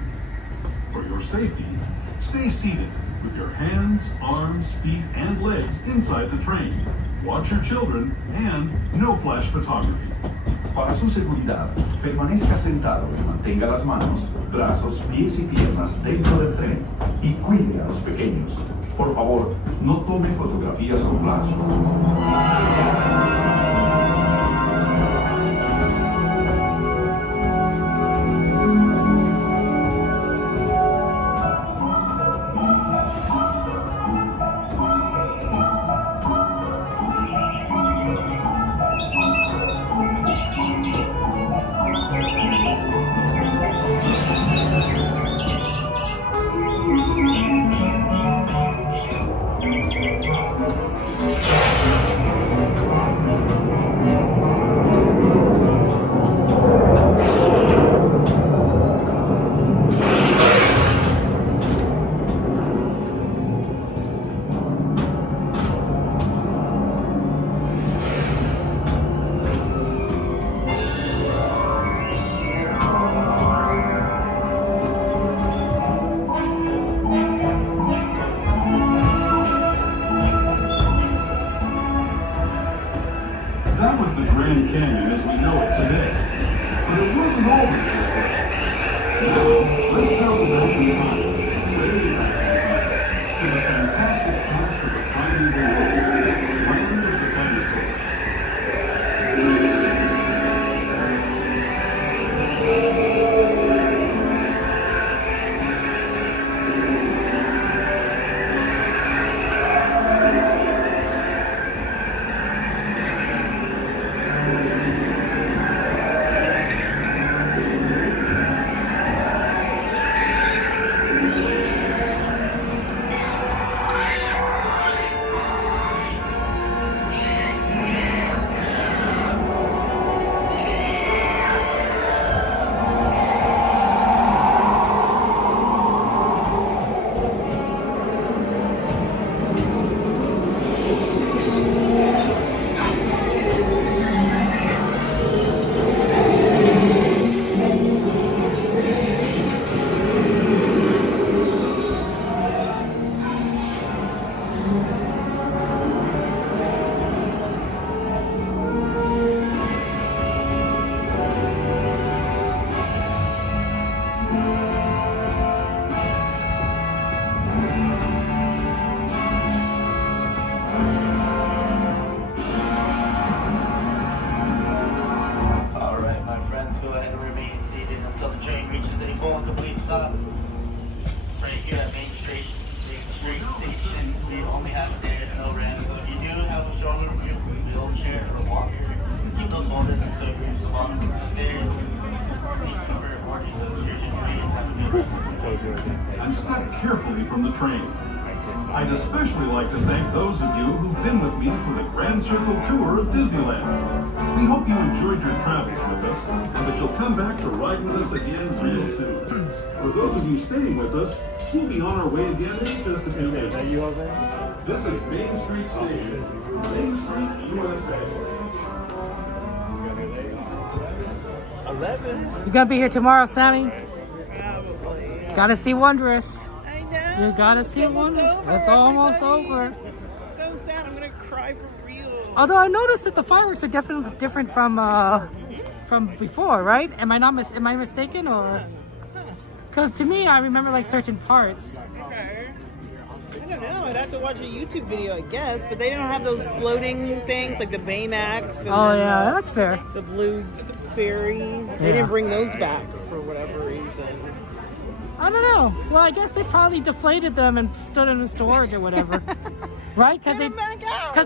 For your safety, stay seated with your hands, arms, feet, and legs inside the train. Watch your children and no flash photography. Para su seguridad, permanezca sentado y mantenga las manos, brazos, pies y piernas dentro del tren y cuide a los pequeños. Por favor, no tome fotografías con flash. Street Station. We only have stairs, no ramp. So if you do have a stroller, wheelchair, or walker, keep those holders until you reach the bottom of the stairs. Please cover warning those stairs and And step carefully from the train. I'd especially like to thank those of you who've been with me for the Grand Circle Tour of Disneyland. We hope you enjoyed your travels with us and that you'll come back to ride with us again real soon. For those of you staying with us, we'll be on our way again in just a few minutes. This is Main Street Station, Main Street, USA. 11. You gonna be here tomorrow, Sammy? Gotta see Wondrous. I know. You gotta see Wondrous. It's almost over. So sad. I'm gonna cry for real. Although I noticed that the fireworks are definitely different from before, right? Am I mistaken, or? Because to me, I remember like certain parts. Okay. I don't know. I'd have to watch a YouTube video, I guess. But they don't have those floating things like the Baymax. And Oh yeah, that's fair. The blue fairy. They didn't bring those back for whatever reason. I don't know. Well, I guess they probably deflated them and stood in storage or whatever. Right? Because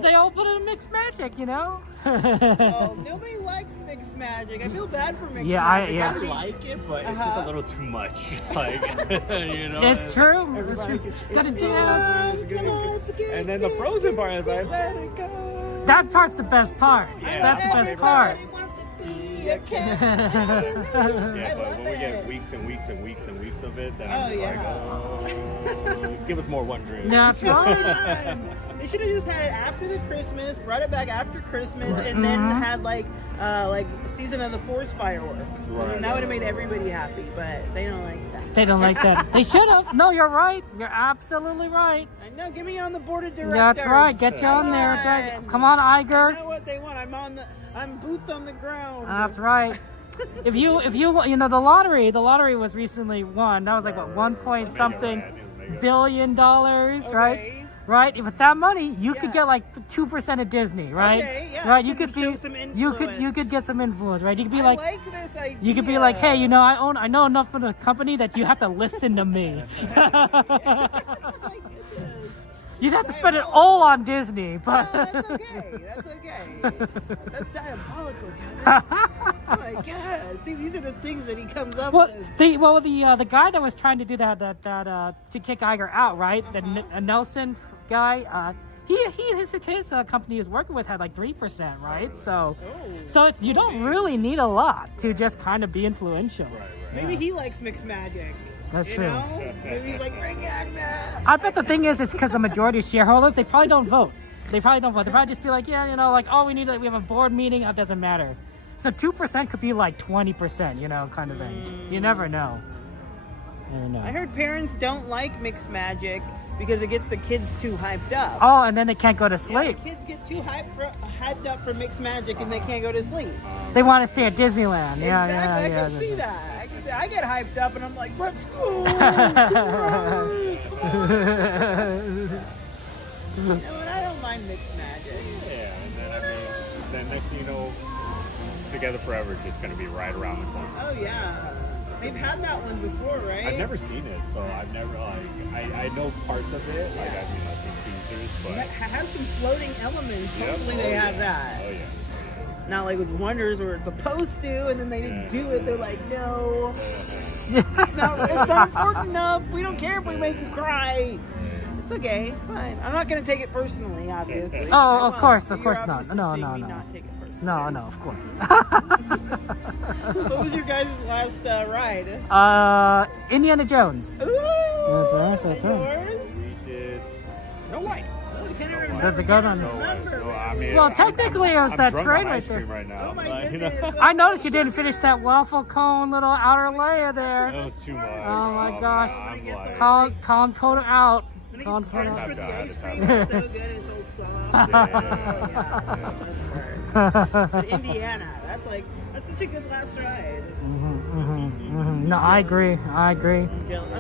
they all put in Mixed Magic, you know? Oh, nobody likes Mixed Magic. I feel bad for Mixed Magic. I like it, but it's just a little too much. Like, you know? It's true. It's true. Gotta dance. Come on, it's good. And then the Frozen part is like, let it go. That part's the best part. Yeah. That's the best part. Yeah, but when we get weeks and weeks and weeks and weeks of it, then I'm like, oh, give us more Wondrous. That's right. They should have just had it after the Christmas, brought it back after Christmas, and then had like Season of the Force fireworks. And that would have made everybody happy, but they don't like that. They don't like that. They should have. No, you're right. You're absolutely right. I know. Get me on the board of directors. That's right. Get you on there. Come on, Iger. I know what they want. I'm boots on the ground. That's right. If you know the lottery was recently won. That was like what, 1 point something billion dollars, right? Right. With that money, you could get like 2% of Disney, right? Okay, yeah. Right. You could get some influence, right? You could be like, this idea. you could be like, hey, you know, I know enough of the company that you have to listen to me. You'd have to spend it all on Disney, but that's okay. That's okay. That's diabolical, guys. Oh my God! See, these are the things that he comes up with. The guy that was trying to do that to kick Iger out, right? The Nelson guy. His company is working with had like 3%, right? So it's you don't really need a lot to just kind of be influential. Maybe he likes Mixed Magic. That's true. Maybe he's like, bring it back. I bet the thing is, it's because the majority of shareholders, they probably don't vote. They probably just be like, yeah, you know, like, oh, we have a board meeting. It doesn't matter. So 2% could be like 20%, you know, kind of thing. You never know. I heard parents don't like Mixed Magic because it gets the kids too hyped up. Oh, and then they can't go to sleep. Yeah, kids get too hyped up for Mixed Magic and they can't go to sleep. They want to stay at Disneyland. Exactly. I can see that. I get hyped up and I'm like, let's go! No, and I don't mind Mixed Magic. Yeah, and then next thing you know, Together Forever is just going to be right around the corner. Oh yeah. They've had that one before, right? I've never seen it, so I've never I know parts of it. Like I've seen teasers, but it has some floating elements. Hopefully they have that. Oh yeah. Not like with Wonders where it's supposed to, and then they didn't do it. They're like, no, it's not important enough. We don't care if we make you cry. It's okay. It's fine. I'm not gonna take it personally, obviously. Oh, of course not. No. Not take it personally. No, of course. What was your guys' last ride? Indiana Jones. Ooh, That's right. Yours? We did Snow White. That's a good one. Well, technically, it was that train right there. Right now. I noticed you didn't finish that waffle cone little outer layer there. That was too much. Oh my gosh. Like, Colin Coda out. Colin Coda out. It's so good, it's all soft. But Indiana, that's such a good last ride. No, I agree. I'm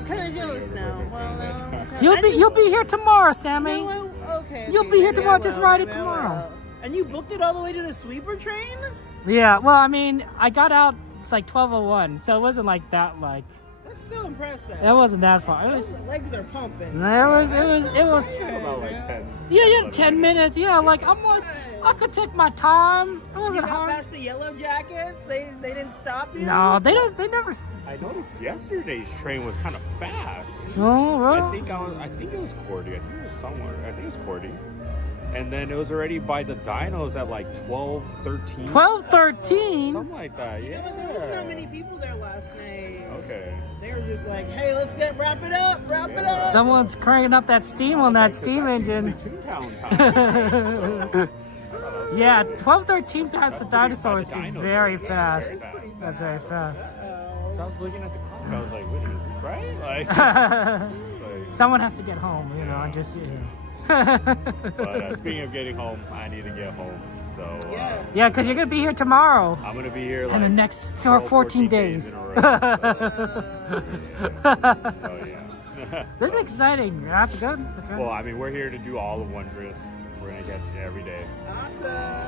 kind of jealous now. Well, you'll be here tomorrow, Sammy. No, okay. You'll be here tomorrow. Just ride it tomorrow. And you booked it all the way to the sweeper train? Yeah. Well, I mean, I got out. It's like 12:01, so it wasn't like that. Like That's still impressive. It wasn't that far. It Those was. legs are pumping. It was. About like 10. Yeah, 10 minutes. Yeah, like I'm like, I could take my time. It wasn't You got hard. past the yellow jackets? They didn't stop you? No, they don't. They never. I noticed yesterday's train was kind of fast. Oh, I right. think it was Cordy. I think it was somewhere. I think it was Cordy. And then it was already by the dinos at like 12, 13. 12, 13? Something like that, yeah. But there was so many people there last night. Okay. They were just like, hey, let's wrap it up. Someone's cranking up that steam on that steam engine. Yeah, 12, 13 past the dinosaurs is very fast. That's very fast. So I was looking at the clock. I was like, wait, is this right? Like, Someone has to get home, you know, just, you know. but speaking of getting home, I need to get home. So Yeah, because you're going to be here tomorrow. I'm going to be here like and the next 14 days. in a row, so, This is exciting. That's good. That's good. Well, I mean, we're here to do all of Wondrous. We're going to get to every day.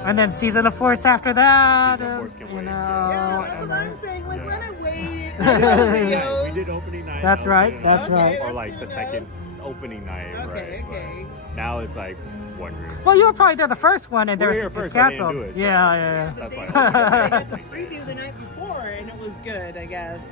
And then Season of Force after that. Season of Force can wait. Yeah, that's what I'm saying. Like, let it wait. We did opening night. That's right. That's right. Or like the second opening night, right? Okay. But now it's like Wondrous. Well, you were probably there the first one, and We were there here was first, canceled. I didn't do it, so- Yeah. That's why. I had the preview the night before, and it was good, I guess.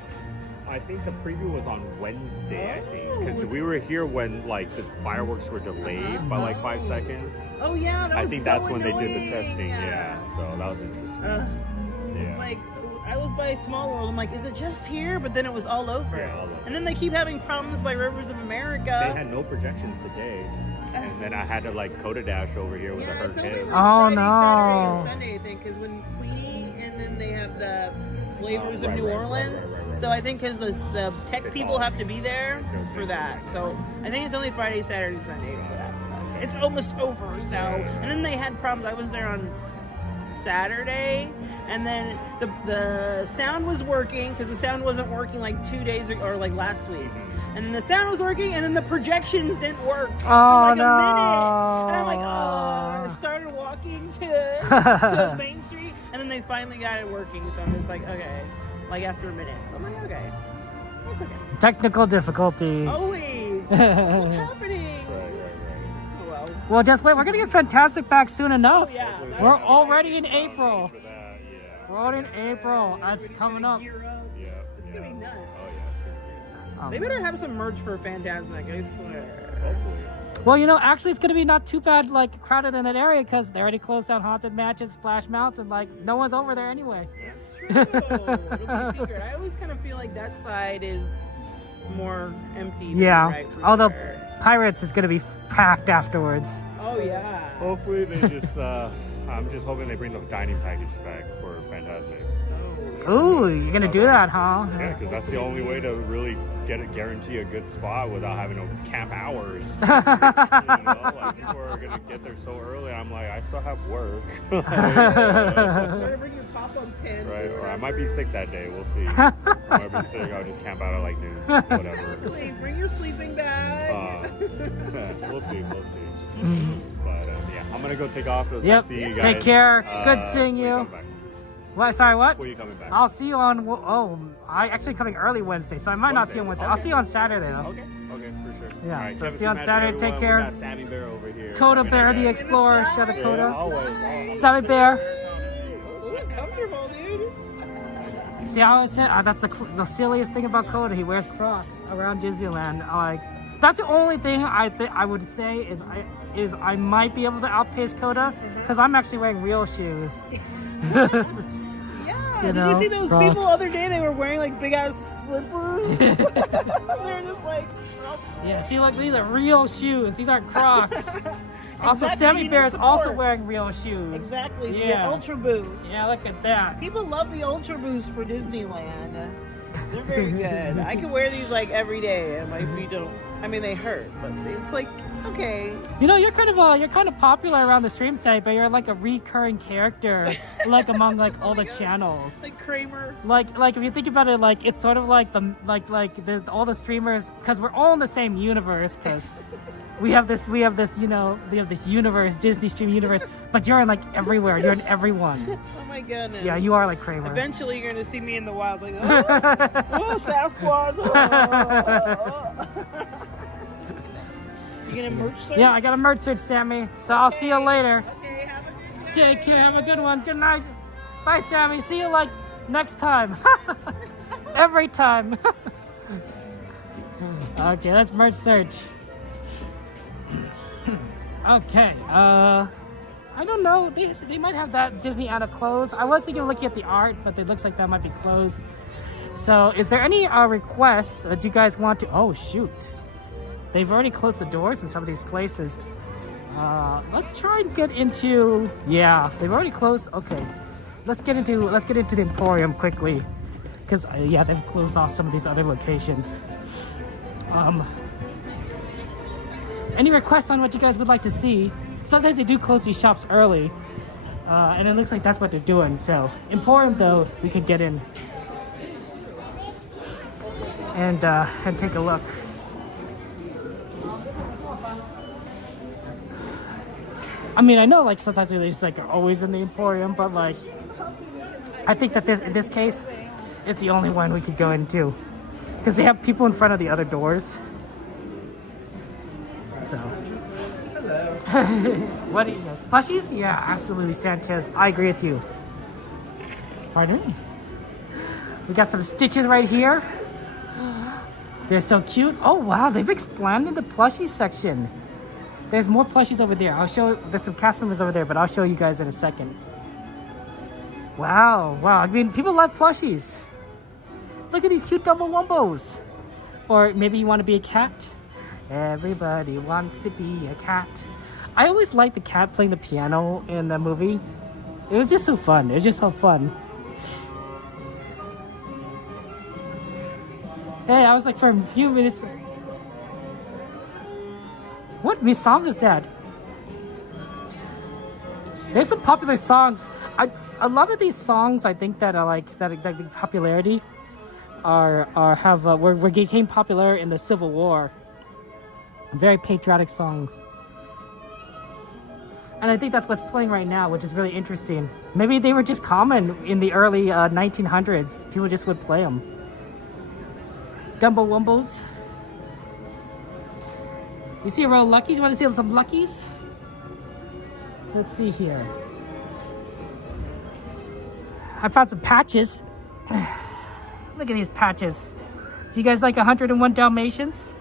I think the preview was on Wednesday, I think. Because we were here when like the fireworks were delayed by like 5 seconds. Oh, yeah, that was I think so that's when they did annoying. the testing, yeah. So that was interesting. It's like, I was by Small World, I'm like, is it just here? But then it was all over. And then they keep having problems by Rivers of America. They had no projections today. And then I had to like Coda Dash over here with a hurt hip. Oh, no. Saturday and Sunday, I think, because when Queenie and then they have the flavors of New Orleans. So I think because the tech people have to be there for that. So I think it's only Friday, Saturday, Sunday for that. It's almost over. So and then they had problems. I was there on Saturday, and then the sound was working because the sound wasn't working like 2 days ago, or like last week. And then the sound was working, and then the projections didn't work for like a minute. And I'm like, oh, I started walking to Main Street, and then they finally got it working. So I'm just like, okay, like after a minute. So I'm like, okay, that's okay. Technical difficulties. Always. What's happening? Oh, well. Well, just wait. We're going to get Fantastic back soon enough. Oh, yeah. We're already in April. We're already in April. That's coming up. It's gonna be nuts. Oh, They better have some merch for Fantasmic, I swear. Well, you know, actually, it's going to be not too bad, like, crowded in that area because they already closed down Haunted Mansion, Splash Mountain. Like, no one's over there anyway. That's true. It'll be a secret. I always kind of feel like that side is more empty. than Yeah. right, for Although sure. Pirates is going to be packed afterwards. Oh, yeah. Hopefully they just, I'm just hoping they bring the dining package back for Fantasmic. Ooh, you're going to do that, huh? Yeah, because that's the only way to really guarantee a good spot without having to camp hours. You know, like people are gonna get there so early. I'm like, I still have work. Better bring your pop-up tent. Right, or I might be sick that day. We'll see. I might be sick. I'll just camp out at like noon. Whatever. Exactly. Bring your sleeping bag. We'll see. But yeah, I'm gonna go take off. It was Yep. nice seeing you guys. Take care. Good seeing when you. come back. What? Sorry, what? When are you coming back? I'll see you on. I actually coming early Wednesday, so I might not see you on Wednesday. I'll see you on Saturday though. Okay, for sure. Yeah, All right, so Kevin, see you on Magic, Saturday. everyone. Take care. We got Sammy Bear over here. Coda Having a Bear, day. the Explorer. Shout out Coda. Always. Sammy Bear. Look comfortable, dude. See, I always said that's the silliest thing about Coda. He wears Crocs around Disneyland. Like, that's the only thing I would say is I might be able to outpace Coda because I'm actually wearing real shoes. Yeah, did you see those people the other day? They were wearing like big ass slippers. They're just like. Yeah, see, look, these are real shoes. These aren't Crocs. Also, Exactly, Sammy you Bear need is also support. wearing real shoes. Exactly, the Yeah. Ultra Boost. Yeah, look at that. People love the Ultra Boost for Disneyland. They're very good. I can wear these like every day, and my feet don't. I mean, they hurt, but it's like okay. You know, you're kind of popular around the stream site, but you're like a recurring character, like among like all the channels. Like Kramer. Like if you think about it, like it's sort of like all the streamers, because we're all in the same universe. Because We have this, you know, we have this universe, Disney Stream universe, but you're like everywhere. You're in everyone's. Oh my goodness. Yeah, you are like Kramer. Eventually, you're gonna see me in the wild, like, oh, oh Sasquatch. Oh. You gonna merch search? Yeah, I got a merch search, Sammy. So I'll see you later. Okay, have a good day. Take care. Have a good one. Good night. Bye, Sammy. See you like next time. Every time. Okay, let's merch search. Okay, I don't know. They might have that Disney Anna closed. I was thinking of looking at the art, but it looks like that might be closed. So, is there any requests that you guys want to? Oh shoot, they've already closed the doors in some of these places. Let's try and get into. Yeah, they've already closed. Okay, let's get into the Emporium quickly, because yeah, they've closed off some of these other locations. Any requests on what you guys would like to see? Sometimes they do close these shops early, and it looks like that's what they're doing. So Emporium, though, we could get in and take a look. I mean, I know like sometimes they just like are always in the Emporium, but like I think that in this case, it's the only one we could go into because they have people in front of the other doors. So, what do you guys? Plushies? Yeah, absolutely, Sanchez. I agree with you. Pardon me. We got some Stitches right here. They're so cute. Oh wow, they've expanded the plushie section. There's more plushies over there. I'll show. There's some cast members over there, but I'll show you guys in a second. Wow, wow. I mean, people love plushies. Look at these cute double wombos. Or maybe you want to be a cat. Everybody wants to be a cat. I always liked the cat playing the piano in the movie. It was just so fun. It was just so fun. Hey, I was like for a few minutes. What song is that? There's some popular songs. A lot of these songs I think that are like that the popularity were became popular in the Civil War. Very patriotic songs. And I think that's what's playing right now, which is really interesting. Maybe they were just common in the early 1900s. People just would play them. Dumbo Wumbos. You see a row of Luckies? You want to see some Luckies? Let's see here. I found some patches. Look at these patches. Do you guys like 101 Dalmatians?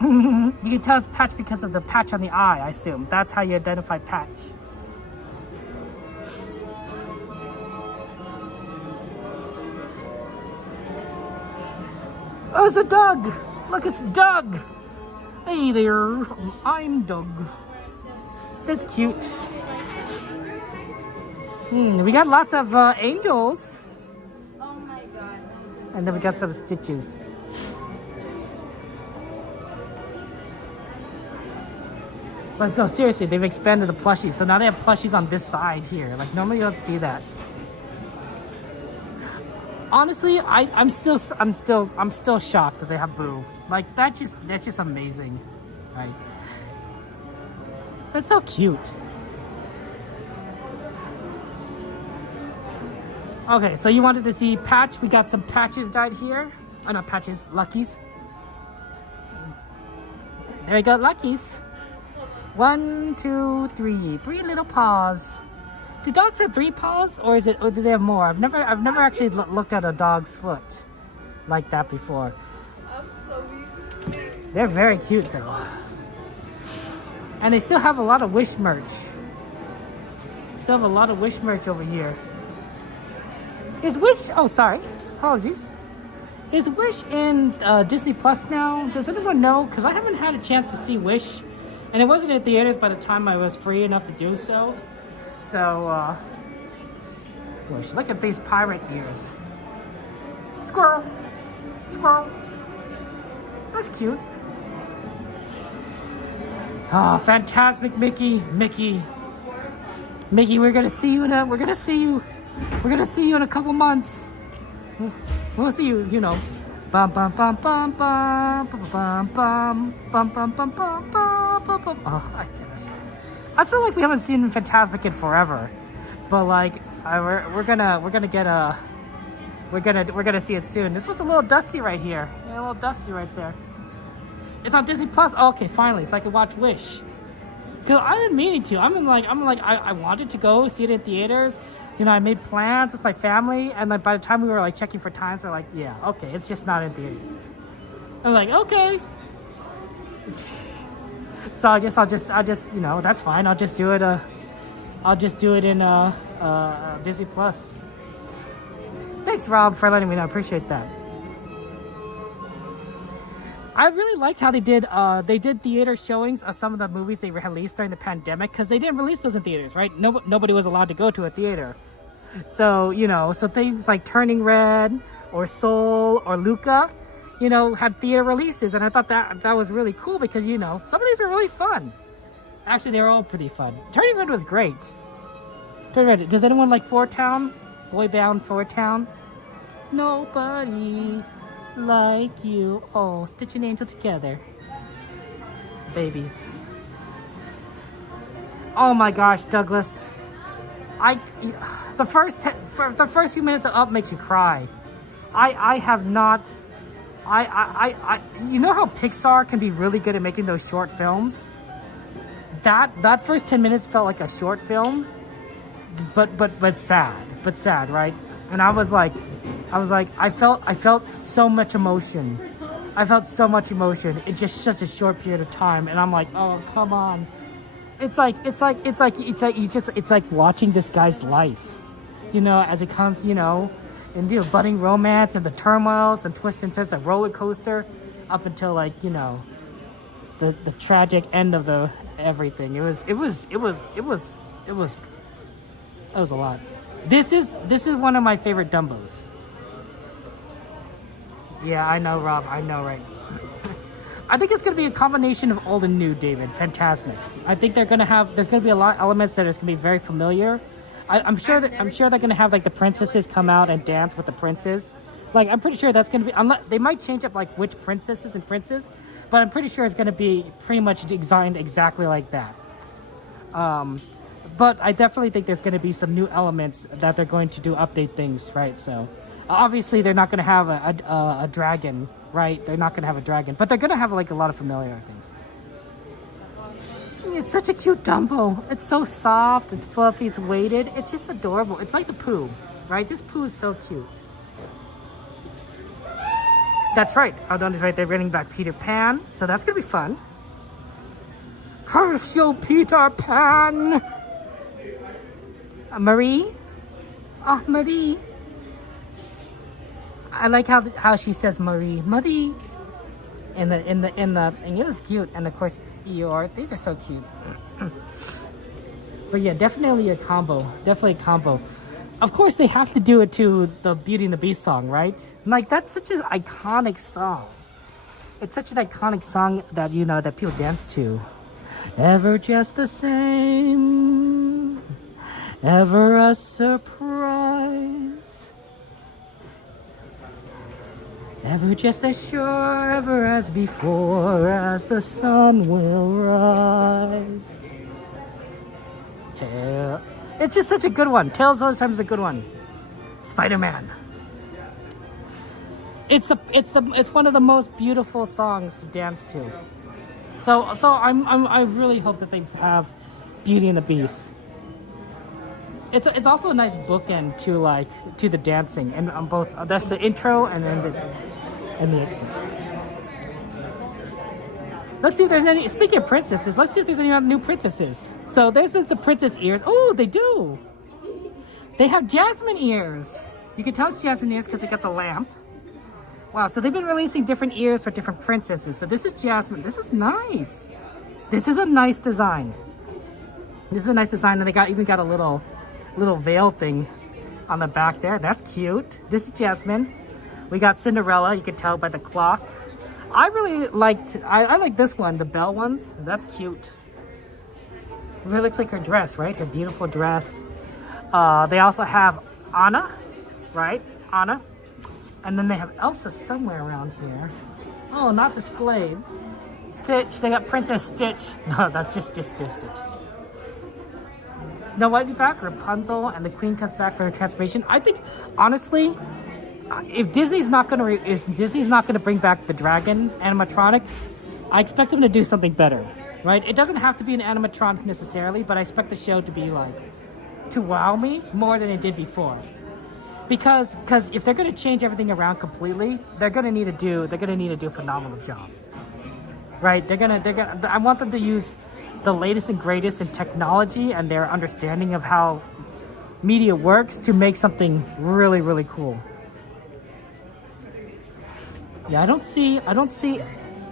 You can tell it's Patch because of the patch on the eye, I assume. That's how you identify Patch. Oh, it's a Doug! Look, it's Doug! Hey there, I'm Doug. That's cute. We got lots of angels. Oh my god. And then we got some Stitches. But no, seriously, they've expanded the plushies. So now they have plushies on this side here. Like normally you don't see that. Honestly, I'm still shocked that they have Boo. Like that's just amazing, right? That's so cute. Okay, so you wanted to see Patch? We got some Patches dyed here. Oh, not Patches, Luckies. There we go, Luckies. 1, 2, 3. 3 little paws. Do dogs have 3 paws, or do they have more? I've never actually looked at a dog's foot like that before. They're very cute though, and they still have a lot of Wish merch. Still have a lot of Wish merch over here. Is Wish? Oh, sorry, apologies. Is Wish in Disney Plus now? Does anyone know? Because I haven't had a chance to see Wish. And it wasn't in theaters by the time I was free enough to do so. So, Wish, look at these pirate ears. Squirrel. Squirrel. That's cute. Oh, Fantasmic Mickey. Mickey, we're gonna see you in a couple months. We'll see you, Bum bum bum bum bum bum bum bum bum bum bum bum bum bum. Oh, I feel like we haven't seen Fantasmic in forever, but like we're gonna see it soon. This was a little dusty right here. Yeah, a little dusty right there. It's on Disney Plus. Oh, okay, finally, so I can watch Wish. Cause I've been meaning to. I wanted to go see it in theaters. You know, I made plans with my family, and like by the time we were like checking for times, we're like, yeah, okay, it's just not in theaters. I'm like, okay. So I guess I'll just you know, that's fine. I'll just do it in Disney Plus. Thanks, Rob, for letting me know. I appreciate that. I really liked how they did theater showings of some of the movies they released during the pandemic, because they didn't release those in theaters, right? Nobody was allowed to go to a theater. So, you know, so things like Turning Red or Soul or Luca, you know, had theater releases, and I thought that was really cool because, you know, some of these were really fun. Actually, they were all pretty fun. Turning Red was great. Turning Red. Does anyone like Four Town? Boy Bound Four Town? Nobody like you. Oh, Stitch and Angel together. Babies. Oh my gosh, Douglas. The first few minutes of Up makes you cry. I have not. You know how Pixar can be really good at making those short films? That first 10 minutes felt like a short film, but sad, right? And I felt so much emotion. I felt so much emotion in just such a short period of time, and I'm like, oh, come on. It's like watching this guy's life, you know, as it comes, you know, in the budding romance and the turmoils and twists and turns of roller coaster, up until like, you know, the tragic end of the everything. It was a lot. This is one of my favorite Dumbos. Yeah, I know, Rob. I know, right? I think it's going to be a combination of old and new, David. Fantastic. I think there's going to be a lot of elements that is going to be very familiar. I'm sure they're going to have like the princesses come out and dance with the princes. Like, I'm pretty sure that's going to be, they might change up like which princesses and princes, but I'm pretty sure it's going to be pretty much designed exactly like that. But I definitely think there's going to be some new elements that they're going to do update things, right? So obviously they're not going to have a dragon, right? They're not going to have a dragon, but they're going to have like a lot of familiar things. It's such a cute Dumbo. It's so soft, it's fluffy, it's weighted. It's just adorable. It's like the Pooh, right? This Pooh is so cute. That's right. Aldon is right. They're bringing back Peter Pan, so that's going to be fun. Curse you, Peter Pan! Marie? Oh, Marie. I like how she says Marie. Marie. And it was cute. And of course, Eeyore. These are so cute. But yeah, definitely a combo. Definitely a combo. Of course, they have to do it to the Beauty and the Beast song, right? Like, that's such an iconic song. It's such an iconic song that, you know, that people dance to. Ever just the same. Ever a surprise. Ever just as sure, ever as before, as the sun will rise. It's just such a good one. Tales always times a good one. Spider-Man. It's one of the most beautiful songs to dance to. So I really hope that they have Beauty and the Beast. It's also a nice bookend to the dancing, and on both. That's the intro and then the exit. Let's see if there's any. Speaking of princesses, let's see if there's any new princesses. So there's been some princess ears. Oh, they do. They have Jasmine ears. You can tell it's Jasmine ears because they got the lamp. Wow. So they've been releasing different ears for different princesses. So this is Jasmine. This is nice. This is a nice design. This is a nice design, and they even got a little veil thing on the back there. That's cute. This is Jasmine. We got Cinderella. You can tell by the clock. I really liked. I like this one, the bell ones. That's cute. It really looks like her dress, right? Her beautiful dress. They also have Anna, right? Anna. And then they have Elsa somewhere around here. Oh, not displayed. Stitch, they got Princess Stitch. No, that's just Stitch. Snow White be back, Rapunzel, and the Queen comes back for her transformation. I think, honestly, if Disney's not gonna bring back the dragon animatronic, I expect them to do something better, right? It doesn't have to be an animatronic necessarily, but I expect the show to be like, to wow me more than it did before. Because if they're gonna change everything around completely, they're gonna need to do a phenomenal job, right? I want them to use the latest and greatest in technology and their understanding of how media works to make something really, really cool. Yeah, I don't see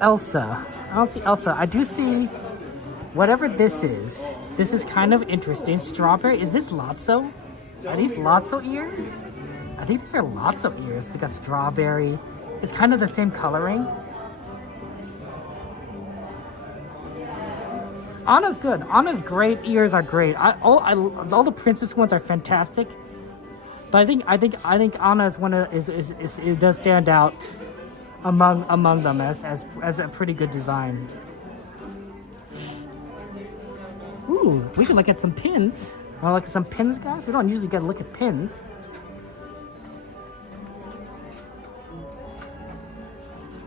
Elsa. I do see whatever this is. This is kind of interesting. Strawberry, is this Lotso? Are these Lotso ears? I think these are Lotso ears. They got strawberry. It's kind of the same coloring. Anna's good. Anna's great. Ears are great. All the princess ones are fantastic. But I think Anna is one of it does stand out among them as a pretty good design. Ooh, we can look at some pins. Want to look at some pins, guys? We don't usually get to look at pins.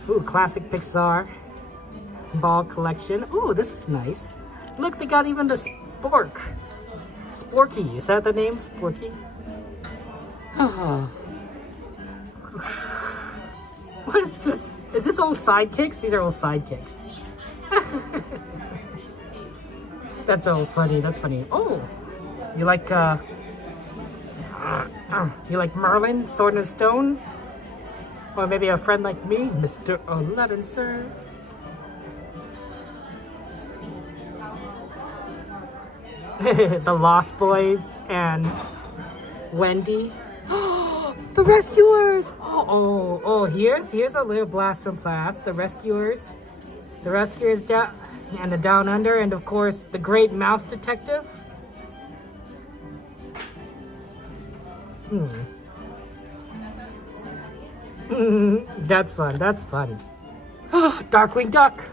Ooh, classic Pixar ball collection. Ooh, this is nice. Look, they got even the Spork. Sporky, is that the name? Sporky? Oh. What is this? Is this all sidekicks? These are all sidekicks. That's all funny. That's funny. Oh, you like Merlin, Sword and Stone? Or maybe a friend like me, Mr. Aladdin, sir. The Lost Boys and Wendy. The Rescuers! Oh, here's a little blast from past. The Rescuers down and the Down Under, and of course the Great Mouse Detective. That's fun. That's funny. Darkwing Duck.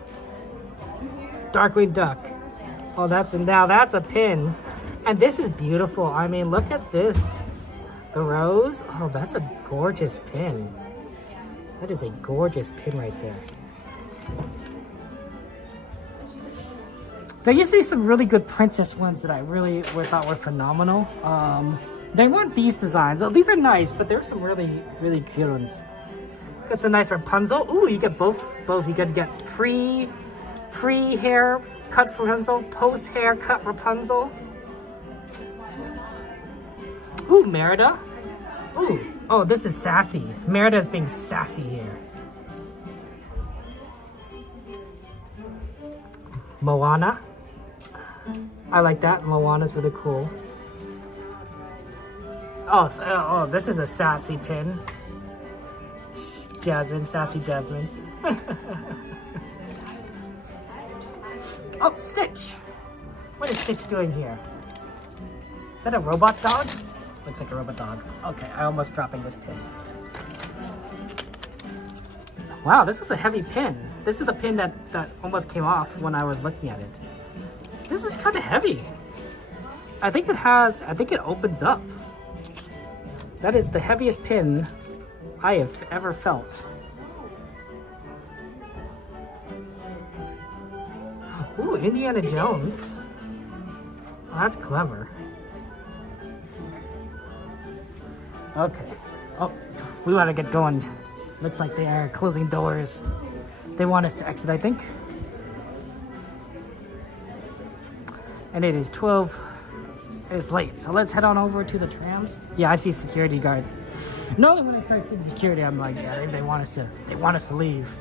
Darkwing Duck. Oh, that's a pin, and this is beautiful. I mean, look at this. The rose. Oh, that's a gorgeous pin. That is a gorgeous pin right there. There used to be some really good princess ones that I really thought were phenomenal. They weren't these designs. Oh, these are nice, but there are some really, really cute ones. Got some nice Rapunzel. Ooh, you get both. You gotta get pre-hair cut Rapunzel, post-hair cut Rapunzel. Ooh, Merida. Ooh, oh, this is sassy. Merida's being sassy here. Moana. I like that. Moana's really cool. Oh, this is a sassy pin. Jasmine, sassy Jasmine. Oh, Stitch! What is Stitch doing here? Is that a robot dog? Looks like a robot dog. Okay, I almost dropping this pin. Wow, this is a heavy pin. This is the pin that almost came off when I was looking at it. This is kind of heavy. I think it opens up. That is the heaviest pin I have ever felt. Ooh, Indiana Jones. Oh, that's clever. Okay. Oh, we want to get going. Looks like they are closing doors. They want us to exit, I think. And it is 12. It's late, so let's head on over to the trams. Yeah, I see security guards. Normally when I start seeing security, I'm like, yeah, they want us to leave.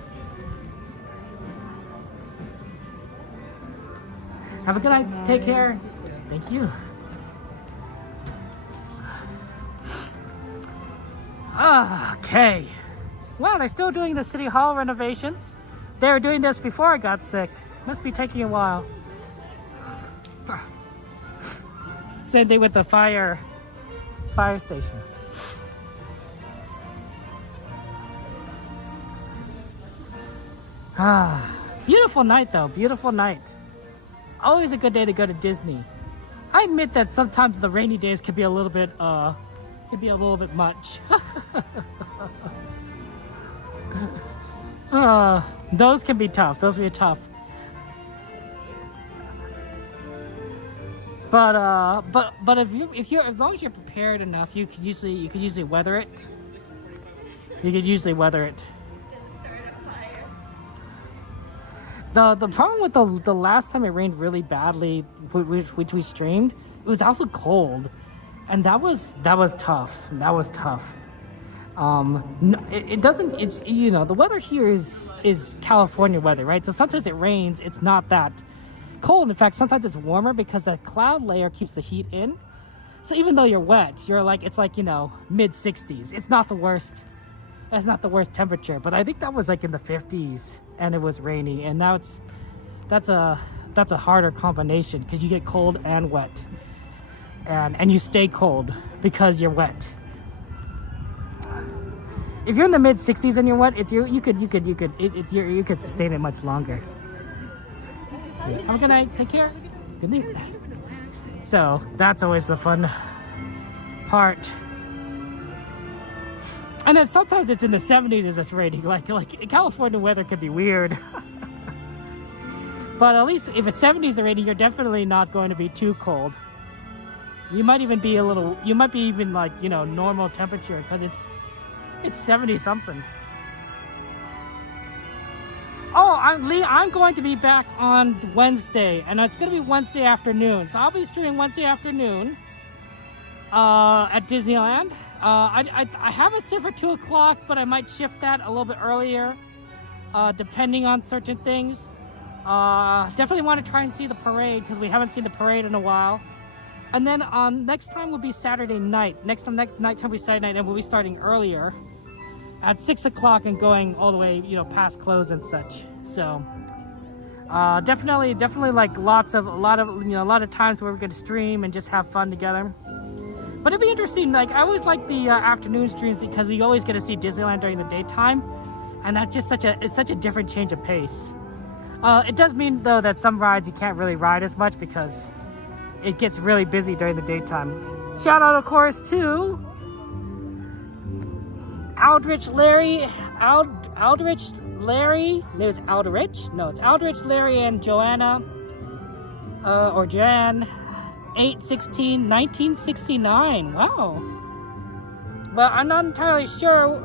Have a good night. Take care. Thank you. Okay. Wow, they're still doing the City Hall renovations. They were doing this before I got sick. Must be taking a while. Same thing with the fire station. Beautiful night though, beautiful night. Always a good day to go to Disney. I admit that sometimes the rainy days can be a little bit much. Those can be tough. Those can be tough. But if you're as long as you're prepared enough, you could usually weather it. You could usually weather it. The problem with the last time it rained really badly, which we streamed, it was also cold, and that was tough. That was tough. No, it doesn't. It's, you know, the weather here is California weather, right? So sometimes it rains. It's not that cold. In fact, sometimes it's warmer because the cloud layer keeps the heat in. So even though you're wet, you're like, it's like, you know, mid 60s. It's not the worst. That's not the worst temperature, but I think that was like in the 50s, and it was rainy, and now that's a harder combination because you get cold and wet, and you stay cold because you're wet. If you're in the mid 60s and you're wet, you could sustain it much longer. Have a good night. Take care. Good night. So that's always the fun part. And then sometimes it's in the 70s as it's raining. Like California weather can be weird. But at least if it's 70s or raining, you're definitely not going to be too cold. You might even be like, you know, normal temperature because it's 70 something. Oh, I'm going to be back on Wednesday, and it's going to be Wednesday afternoon. So I'll be streaming Wednesday afternoon at Disneyland. I have it set for 2 o'clock, but I might shift that a little bit earlier, depending on certain things. Definitely want to try and see the parade because we haven't seen the parade in a while. And then next time will be Saturday night. Next night time will be Saturday night, and we'll be starting earlier at 6 o'clock and going all the way, you know, past close and such. So definitely like a lot of times where we're going to stream and just have fun together. But it'd be interesting. Like, I always like the afternoon streams because we always get to see Disneyland during the daytime, and that's just such a different change of pace. It does mean though that some rides you can't really ride as much because it gets really busy during the daytime. Shout out, of course, to Aldrich Larry. No, it's Aldrich. No, it's Aldrich Larry and Joanna, or Jan. 8/16 1969. Wow. Well, I'm not entirely sure.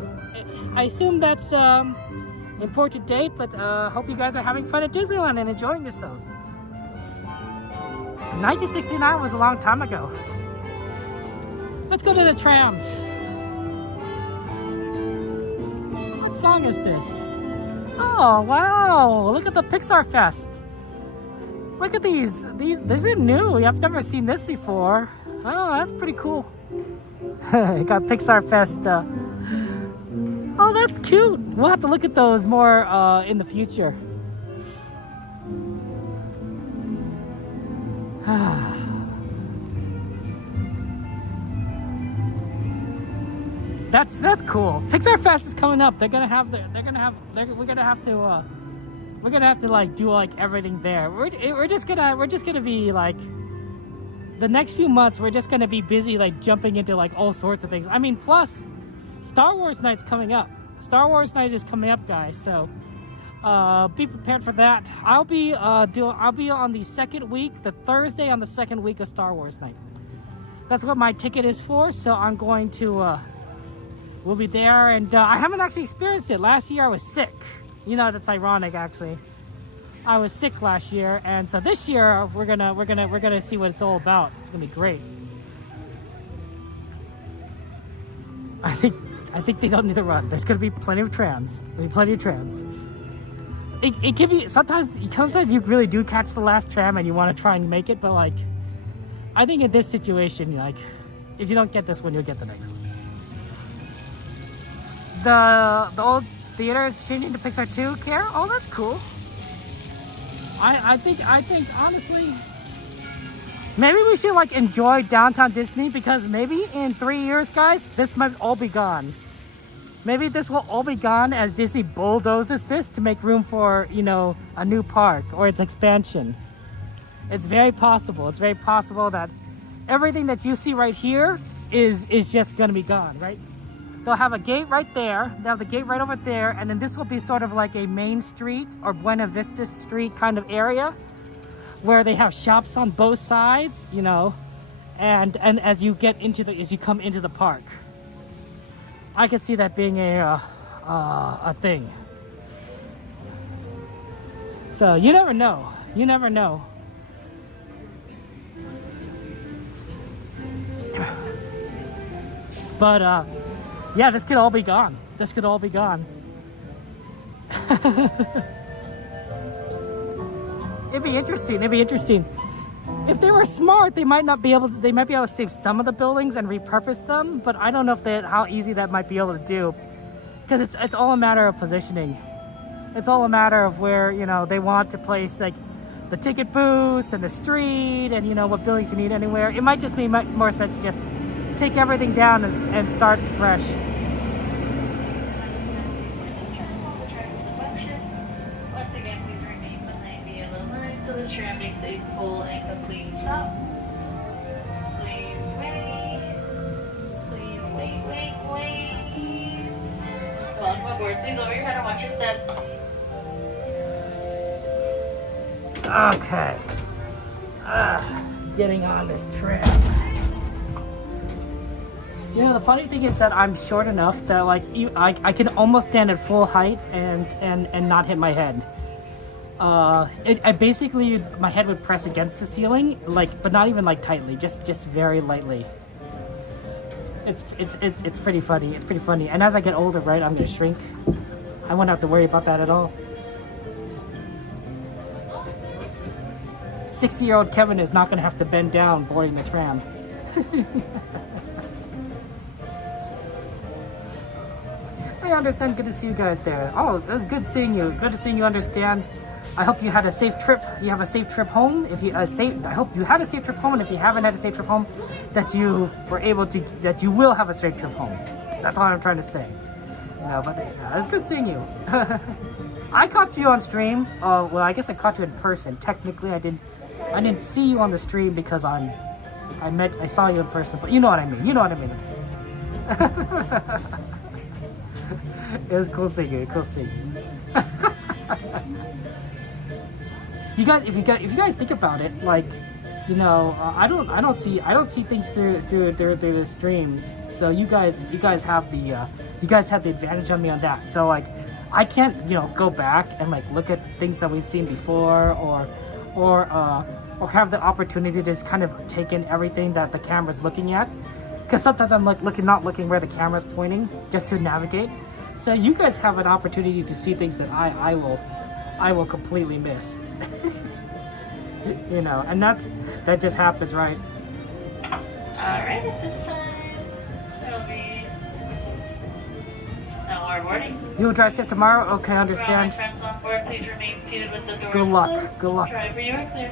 I assume that's important date, but hope you guys are having fun at Disneyland and enjoying yourselves. 1969 was a long time ago. Let's go to the trams. What song is this? Oh wow! Look at the Pixar Fest. Look at these. This is new. I've never seen this before. Oh, that's pretty cool. Got Pixar Fest. Oh, that's cute. We'll have to look at those more in the future. That's cool. Pixar Fest is coming up. We're gonna have to like do like everything there. We're just gonna be like, the next few months we're just gonna be busy like jumping into like all sorts of things. I mean, plus Star Wars night's coming up. Star Wars night is coming up, guys. So be prepared for that. I'll be on the second week, the Thursday on the second week of Star Wars night. That's what my ticket is for. So I'm going to we'll be there, and I haven't actually experienced it. Last year I was sick. You know, that's ironic, actually. I was sick last year, and so this year we're gonna see what it's all about. It's gonna be great. I think they don't need to run. There's gonna be plenty of trams. There'll be plenty of trams. It can be sometimes you really do catch the last tram and you want to try and make it, but like, I think in this situation, like, if you don't get this one, you'll get the next one. The old theater is changing to Pixar 2, Care? Oh, that's cool. I think honestly, maybe we should like enjoy downtown Disney, because maybe in 3 years, guys, this might all be gone. Maybe this will all be gone as Disney bulldozes this to make room for, you know, a new park or its expansion. It's very possible. It's very possible that everything that you see right here is just going to be gone, right? They'll have a gate right there. They'll have the gate right over there. And then this will be sort of like a main street or Buena Vista Street kind of area where they have shops on both sides, you know, and as you get into as you come into the park. I could see that being a thing. So you never know. You never know. But yeah, this could all be gone. This could all be gone. It'd be interesting. It'd be interesting. If they were smart, they might be able to save some of the buildings and repurpose them, but I don't know how easy that might be able to do, because it's all a matter of positioning. It's all a matter of where, you know, they want to place like the ticket booths and the street and, you know, what buildings you need anywhere. It might just make more sense to just take everything down and start fresh. Okay. Getting on this tram. You know, the funny thing is that I'm short enough that like I can almost stand at full height and not hit my head. I basically, my head would press against the ceiling, like, but not even like tightly, just very lightly. It's pretty funny. It's pretty funny. And as I get older, right, I'm gonna shrink. I won't have to worry about that at all. 60-year-old Kevin is not gonna have to bend down boarding the tram. I understand. Good to see you guys there. Oh, it was good seeing you. Good to seeing you understand. I hope you had a safe trip. You have a safe trip home. I hope you had a safe trip home, and if you haven't had a safe trip home, that you were able to, that you will have a safe trip home. That's all I'm trying to say. You know, but yeah, it's good seeing you. I caught you on stream. Well, I guess I caught you in person. Technically, I didn't see you on the stream because I saw you in person. But you know what I mean. You know what I mean. It was cool seeing you. Cool seeing you. You guys, if you guys think about it, like, you know, I don't see things through the streams. So you guys have the advantage on me on that. So like, I can't, you know, go back and like look at things that we've seen before, or have the opportunity to just kind of take in everything that the camera's looking at. Because sometimes I'm like not looking where the camera's pointing just to navigate. So you guys have an opportunity to see things that I will completely miss. You know, and that just happens, right? Alright, at this time, it'll be no more boarding. You will drive safe tomorrow? Okay, understand. For all my friends on board, please remain seated with the doors Good luck. closed. Good luck. Driver, you are clear.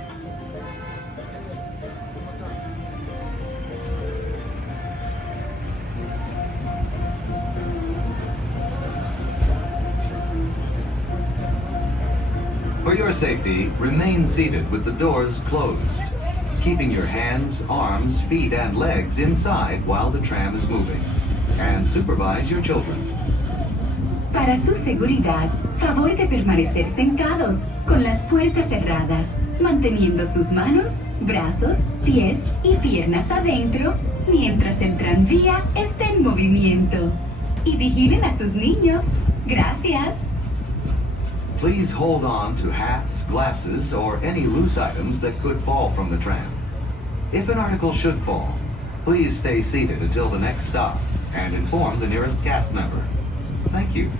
For your safety, remain seated with the doors closed, keeping your hands, arms, feet, and legs inside while the tram is moving, and supervise your children. Para su seguridad, favor de permanecer sentados, con las puertas cerradas, manteniendo sus manos, brazos, pies y piernas adentro, mientras el tranvía esté en movimiento. Y vigilen a sus niños. Gracias. Please hold on to hats, glasses, or any loose items that could fall from the tram. If an article should fall, please stay seated until the next stop and inform the nearest cast member. Thank you.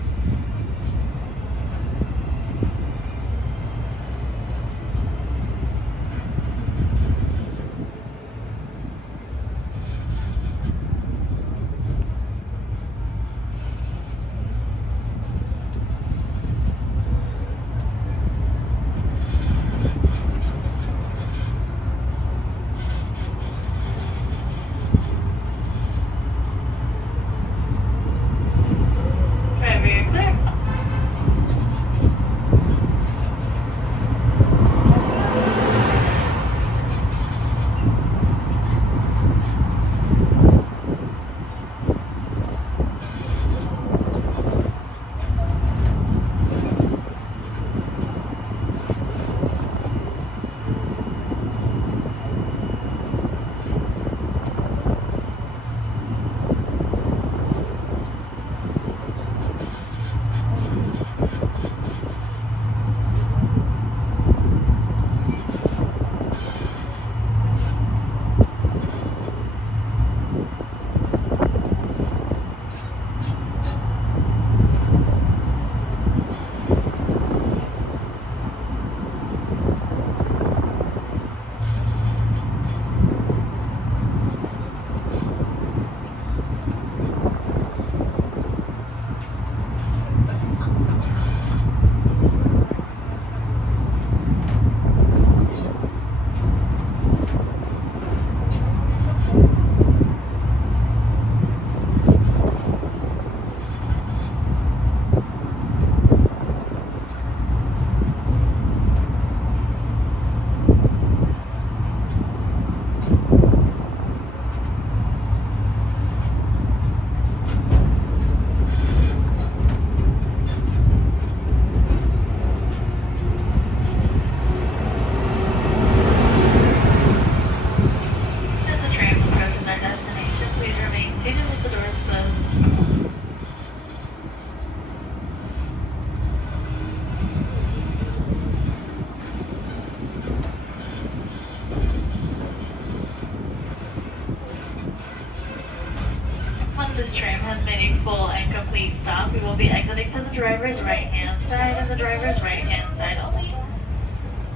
a full and complete stop, we will be exiting to the driver's right-hand side and the driver's right-hand side only.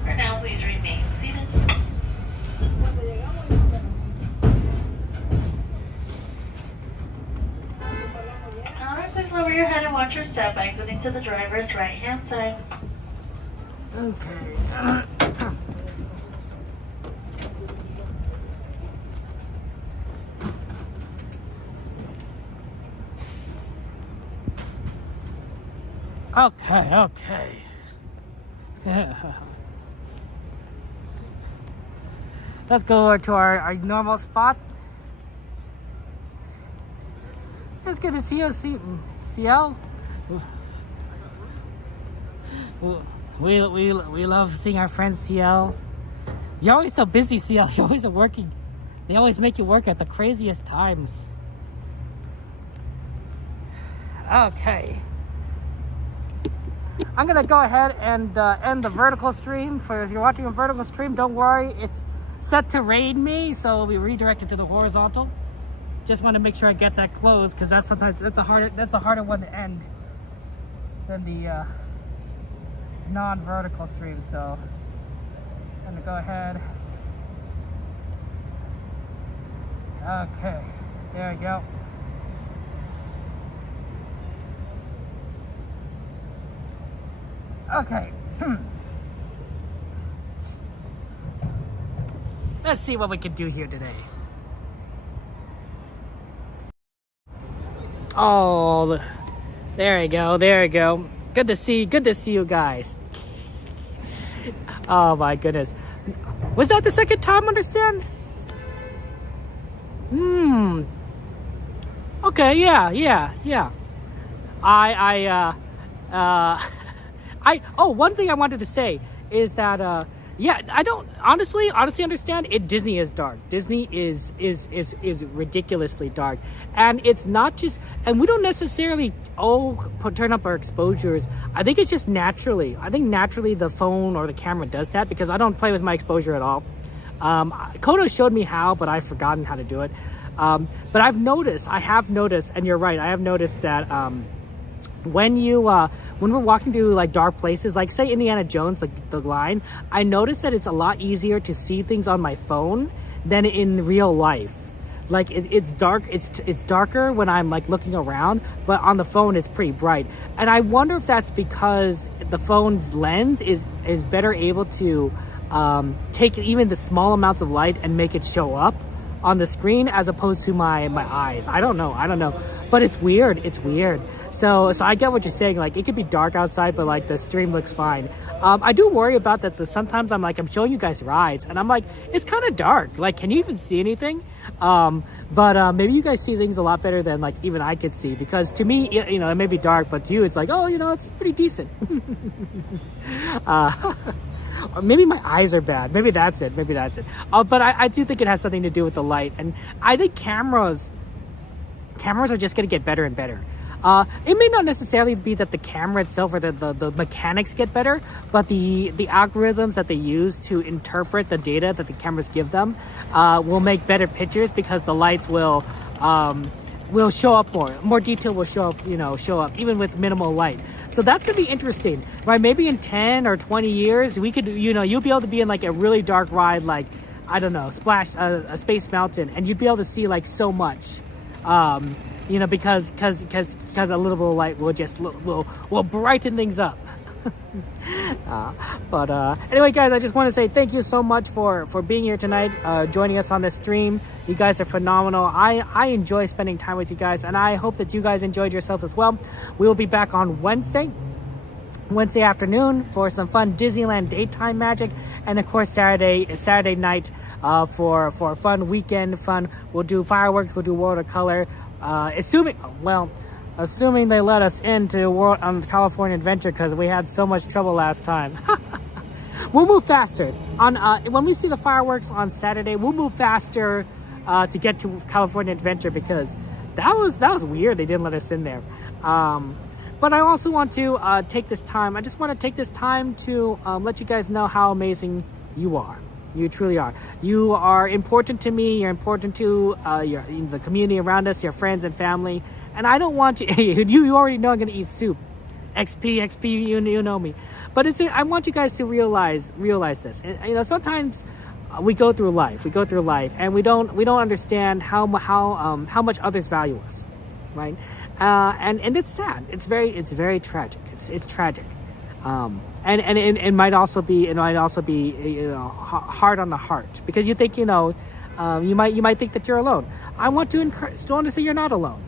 For now, please remain seated. Alright, please lower your head and watch your step, exiting to the driver's right-hand side. Okay. Okay. Yeah. Let's go over to our normal spot. It's good to see you, CL. We love seeing our friends, CL. You're always so busy, CL. You're always working. They always make you work at the craziest times. Okay. I'm gonna go ahead and end the vertical stream. For if you're watching a vertical stream, don't worry, it's set to raid me, so it'll be redirected to the horizontal. Just want to make sure I get that closed, because that's a harder one to end than the non-vertical stream. So I'm gonna go ahead. Okay, there we go. Okay. Let's see what we can do here today. Oh, there we go. Good to see you guys. Oh my goodness. Was that the second time, understand? Okay, yeah. One thing I wanted to say is that I don't honestly understand it. Disney is dark. Disney is ridiculously dark, and it's not just, and we don't necessarily turn up our exposures. I think it's just naturally. I think naturally the phone or the camera does that, because I don't play with my exposure at all. Kodo showed me how, but I've forgotten how to do it. But I have noticed, and you're right, I have noticed that when we're walking through like dark places, like say Indiana Jones, like the line, I noticed that it's a lot easier to see things on my phone than in real life. Like it's dark, it's darker when I'm like looking around, but on the phone it's pretty bright. And I wonder if that's because the phone's lens is better able to take even the small amounts of light and make it show up on the screen as opposed to my eyes. I don't know, but it's weird. So I get what you're saying. Like, it could be dark outside, but like the stream looks fine. I do worry about that. Sometimes I'm showing you guys rides, and I'm like, it's kind of dark. Like, can you even see anything? But maybe you guys see things a lot better than like even I could see, because to me, it may be dark, but to you, it's like, oh, it's pretty decent. Or maybe my eyes are bad. Maybe that's it. But I do think it has something to do with the light, and I think cameras are just going to get better and better. It may not necessarily be that the camera itself or the mechanics get better, but the algorithms that they use to interpret the data that the cameras give them will make better pictures, because the lights will show up more detail will show up even with minimal light. So that's gonna be interesting, right? Maybe in 10 or 20 years, we could, you'll be able to be in like a really dark ride, like, I don't know, a Space Mountain, and you'd be able to see like so much. Because a little bit of light will brighten things up. But anyway, guys, I just want to say thank you so much for being here tonight, joining us on this stream. You guys are phenomenal. I enjoy spending time with you guys, and I hope that you guys enjoyed yourself as well. We will be back on Wednesday afternoon for some fun Disneyland daytime magic, and of course Saturday night for a fun weekend fun. We'll do fireworks, we'll do World of Color. Assuming they let us into World on California Adventure, because we had so much trouble last time. We'll move faster when we see the fireworks on Saturday. We'll move faster to get to California Adventure, because that was weird. They didn't let us in there. But I also want to take this time. I just want to take this time to let you guys know how amazing you are. You truly are. You are important to me. You're important to the community around us, your friends and family. And I don't want you, you already know I'm going to eat soup. XP, you know me. But I want you guys to realize this. And, sometimes we go through life, and we don't understand how much others value us, right? And it's sad. It's very tragic. It's tragic. And it might also be hard on the heart, because you think, you might think that you're alone. I want to say you're not alone.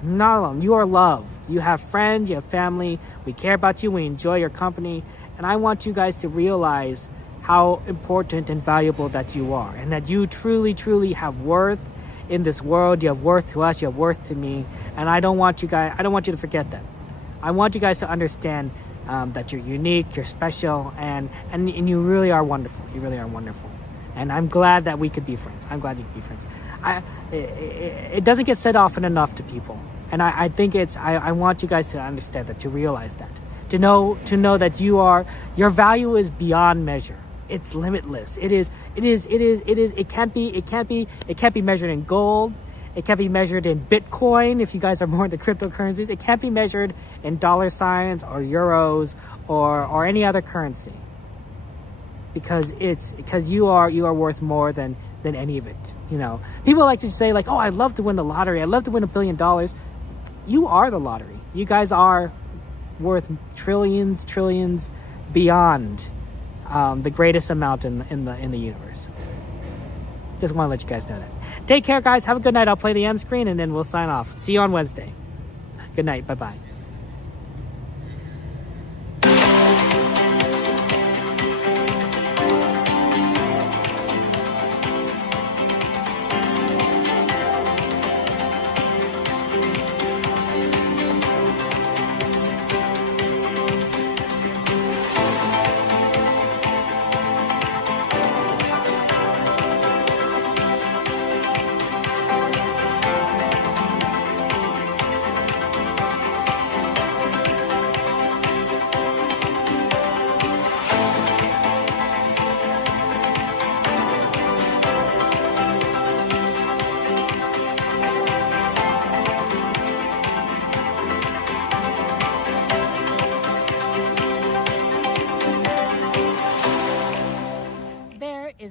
Not alone. You are loved. You have friends, you have family. We care about you. We enjoy your company. And I want you guys to realize how important and valuable that you are, and that you truly, truly have worth in this world. You have worth to us. You have worth to me. And I don't want you to forget that. I want you guys to understand that you're unique, you're special, and you really are wonderful. You really are wonderful. And I'm glad that we could be friends. I'm glad you could be friends. It doesn't get said often enough to people. And I think I want you guys to understand that, to realize that. To know that your value is beyond measure. It's limitless. It can't be measured in gold. It can't be measured in Bitcoin, if you guys are more into cryptocurrencies. It can't be measured in dollar signs or euros or any other currency. Because you are worth more than any of it. People like to say, like, oh, I'd love to win the lottery. I'd love to win $1 billion. You are the lottery. You guys are worth trillions beyond the greatest amount in the universe. Just want to let you guys know that. Take care, guys. Have a good night. I'll play the end screen and then we'll sign off. See you on Wednesday. Good night. Bye-bye.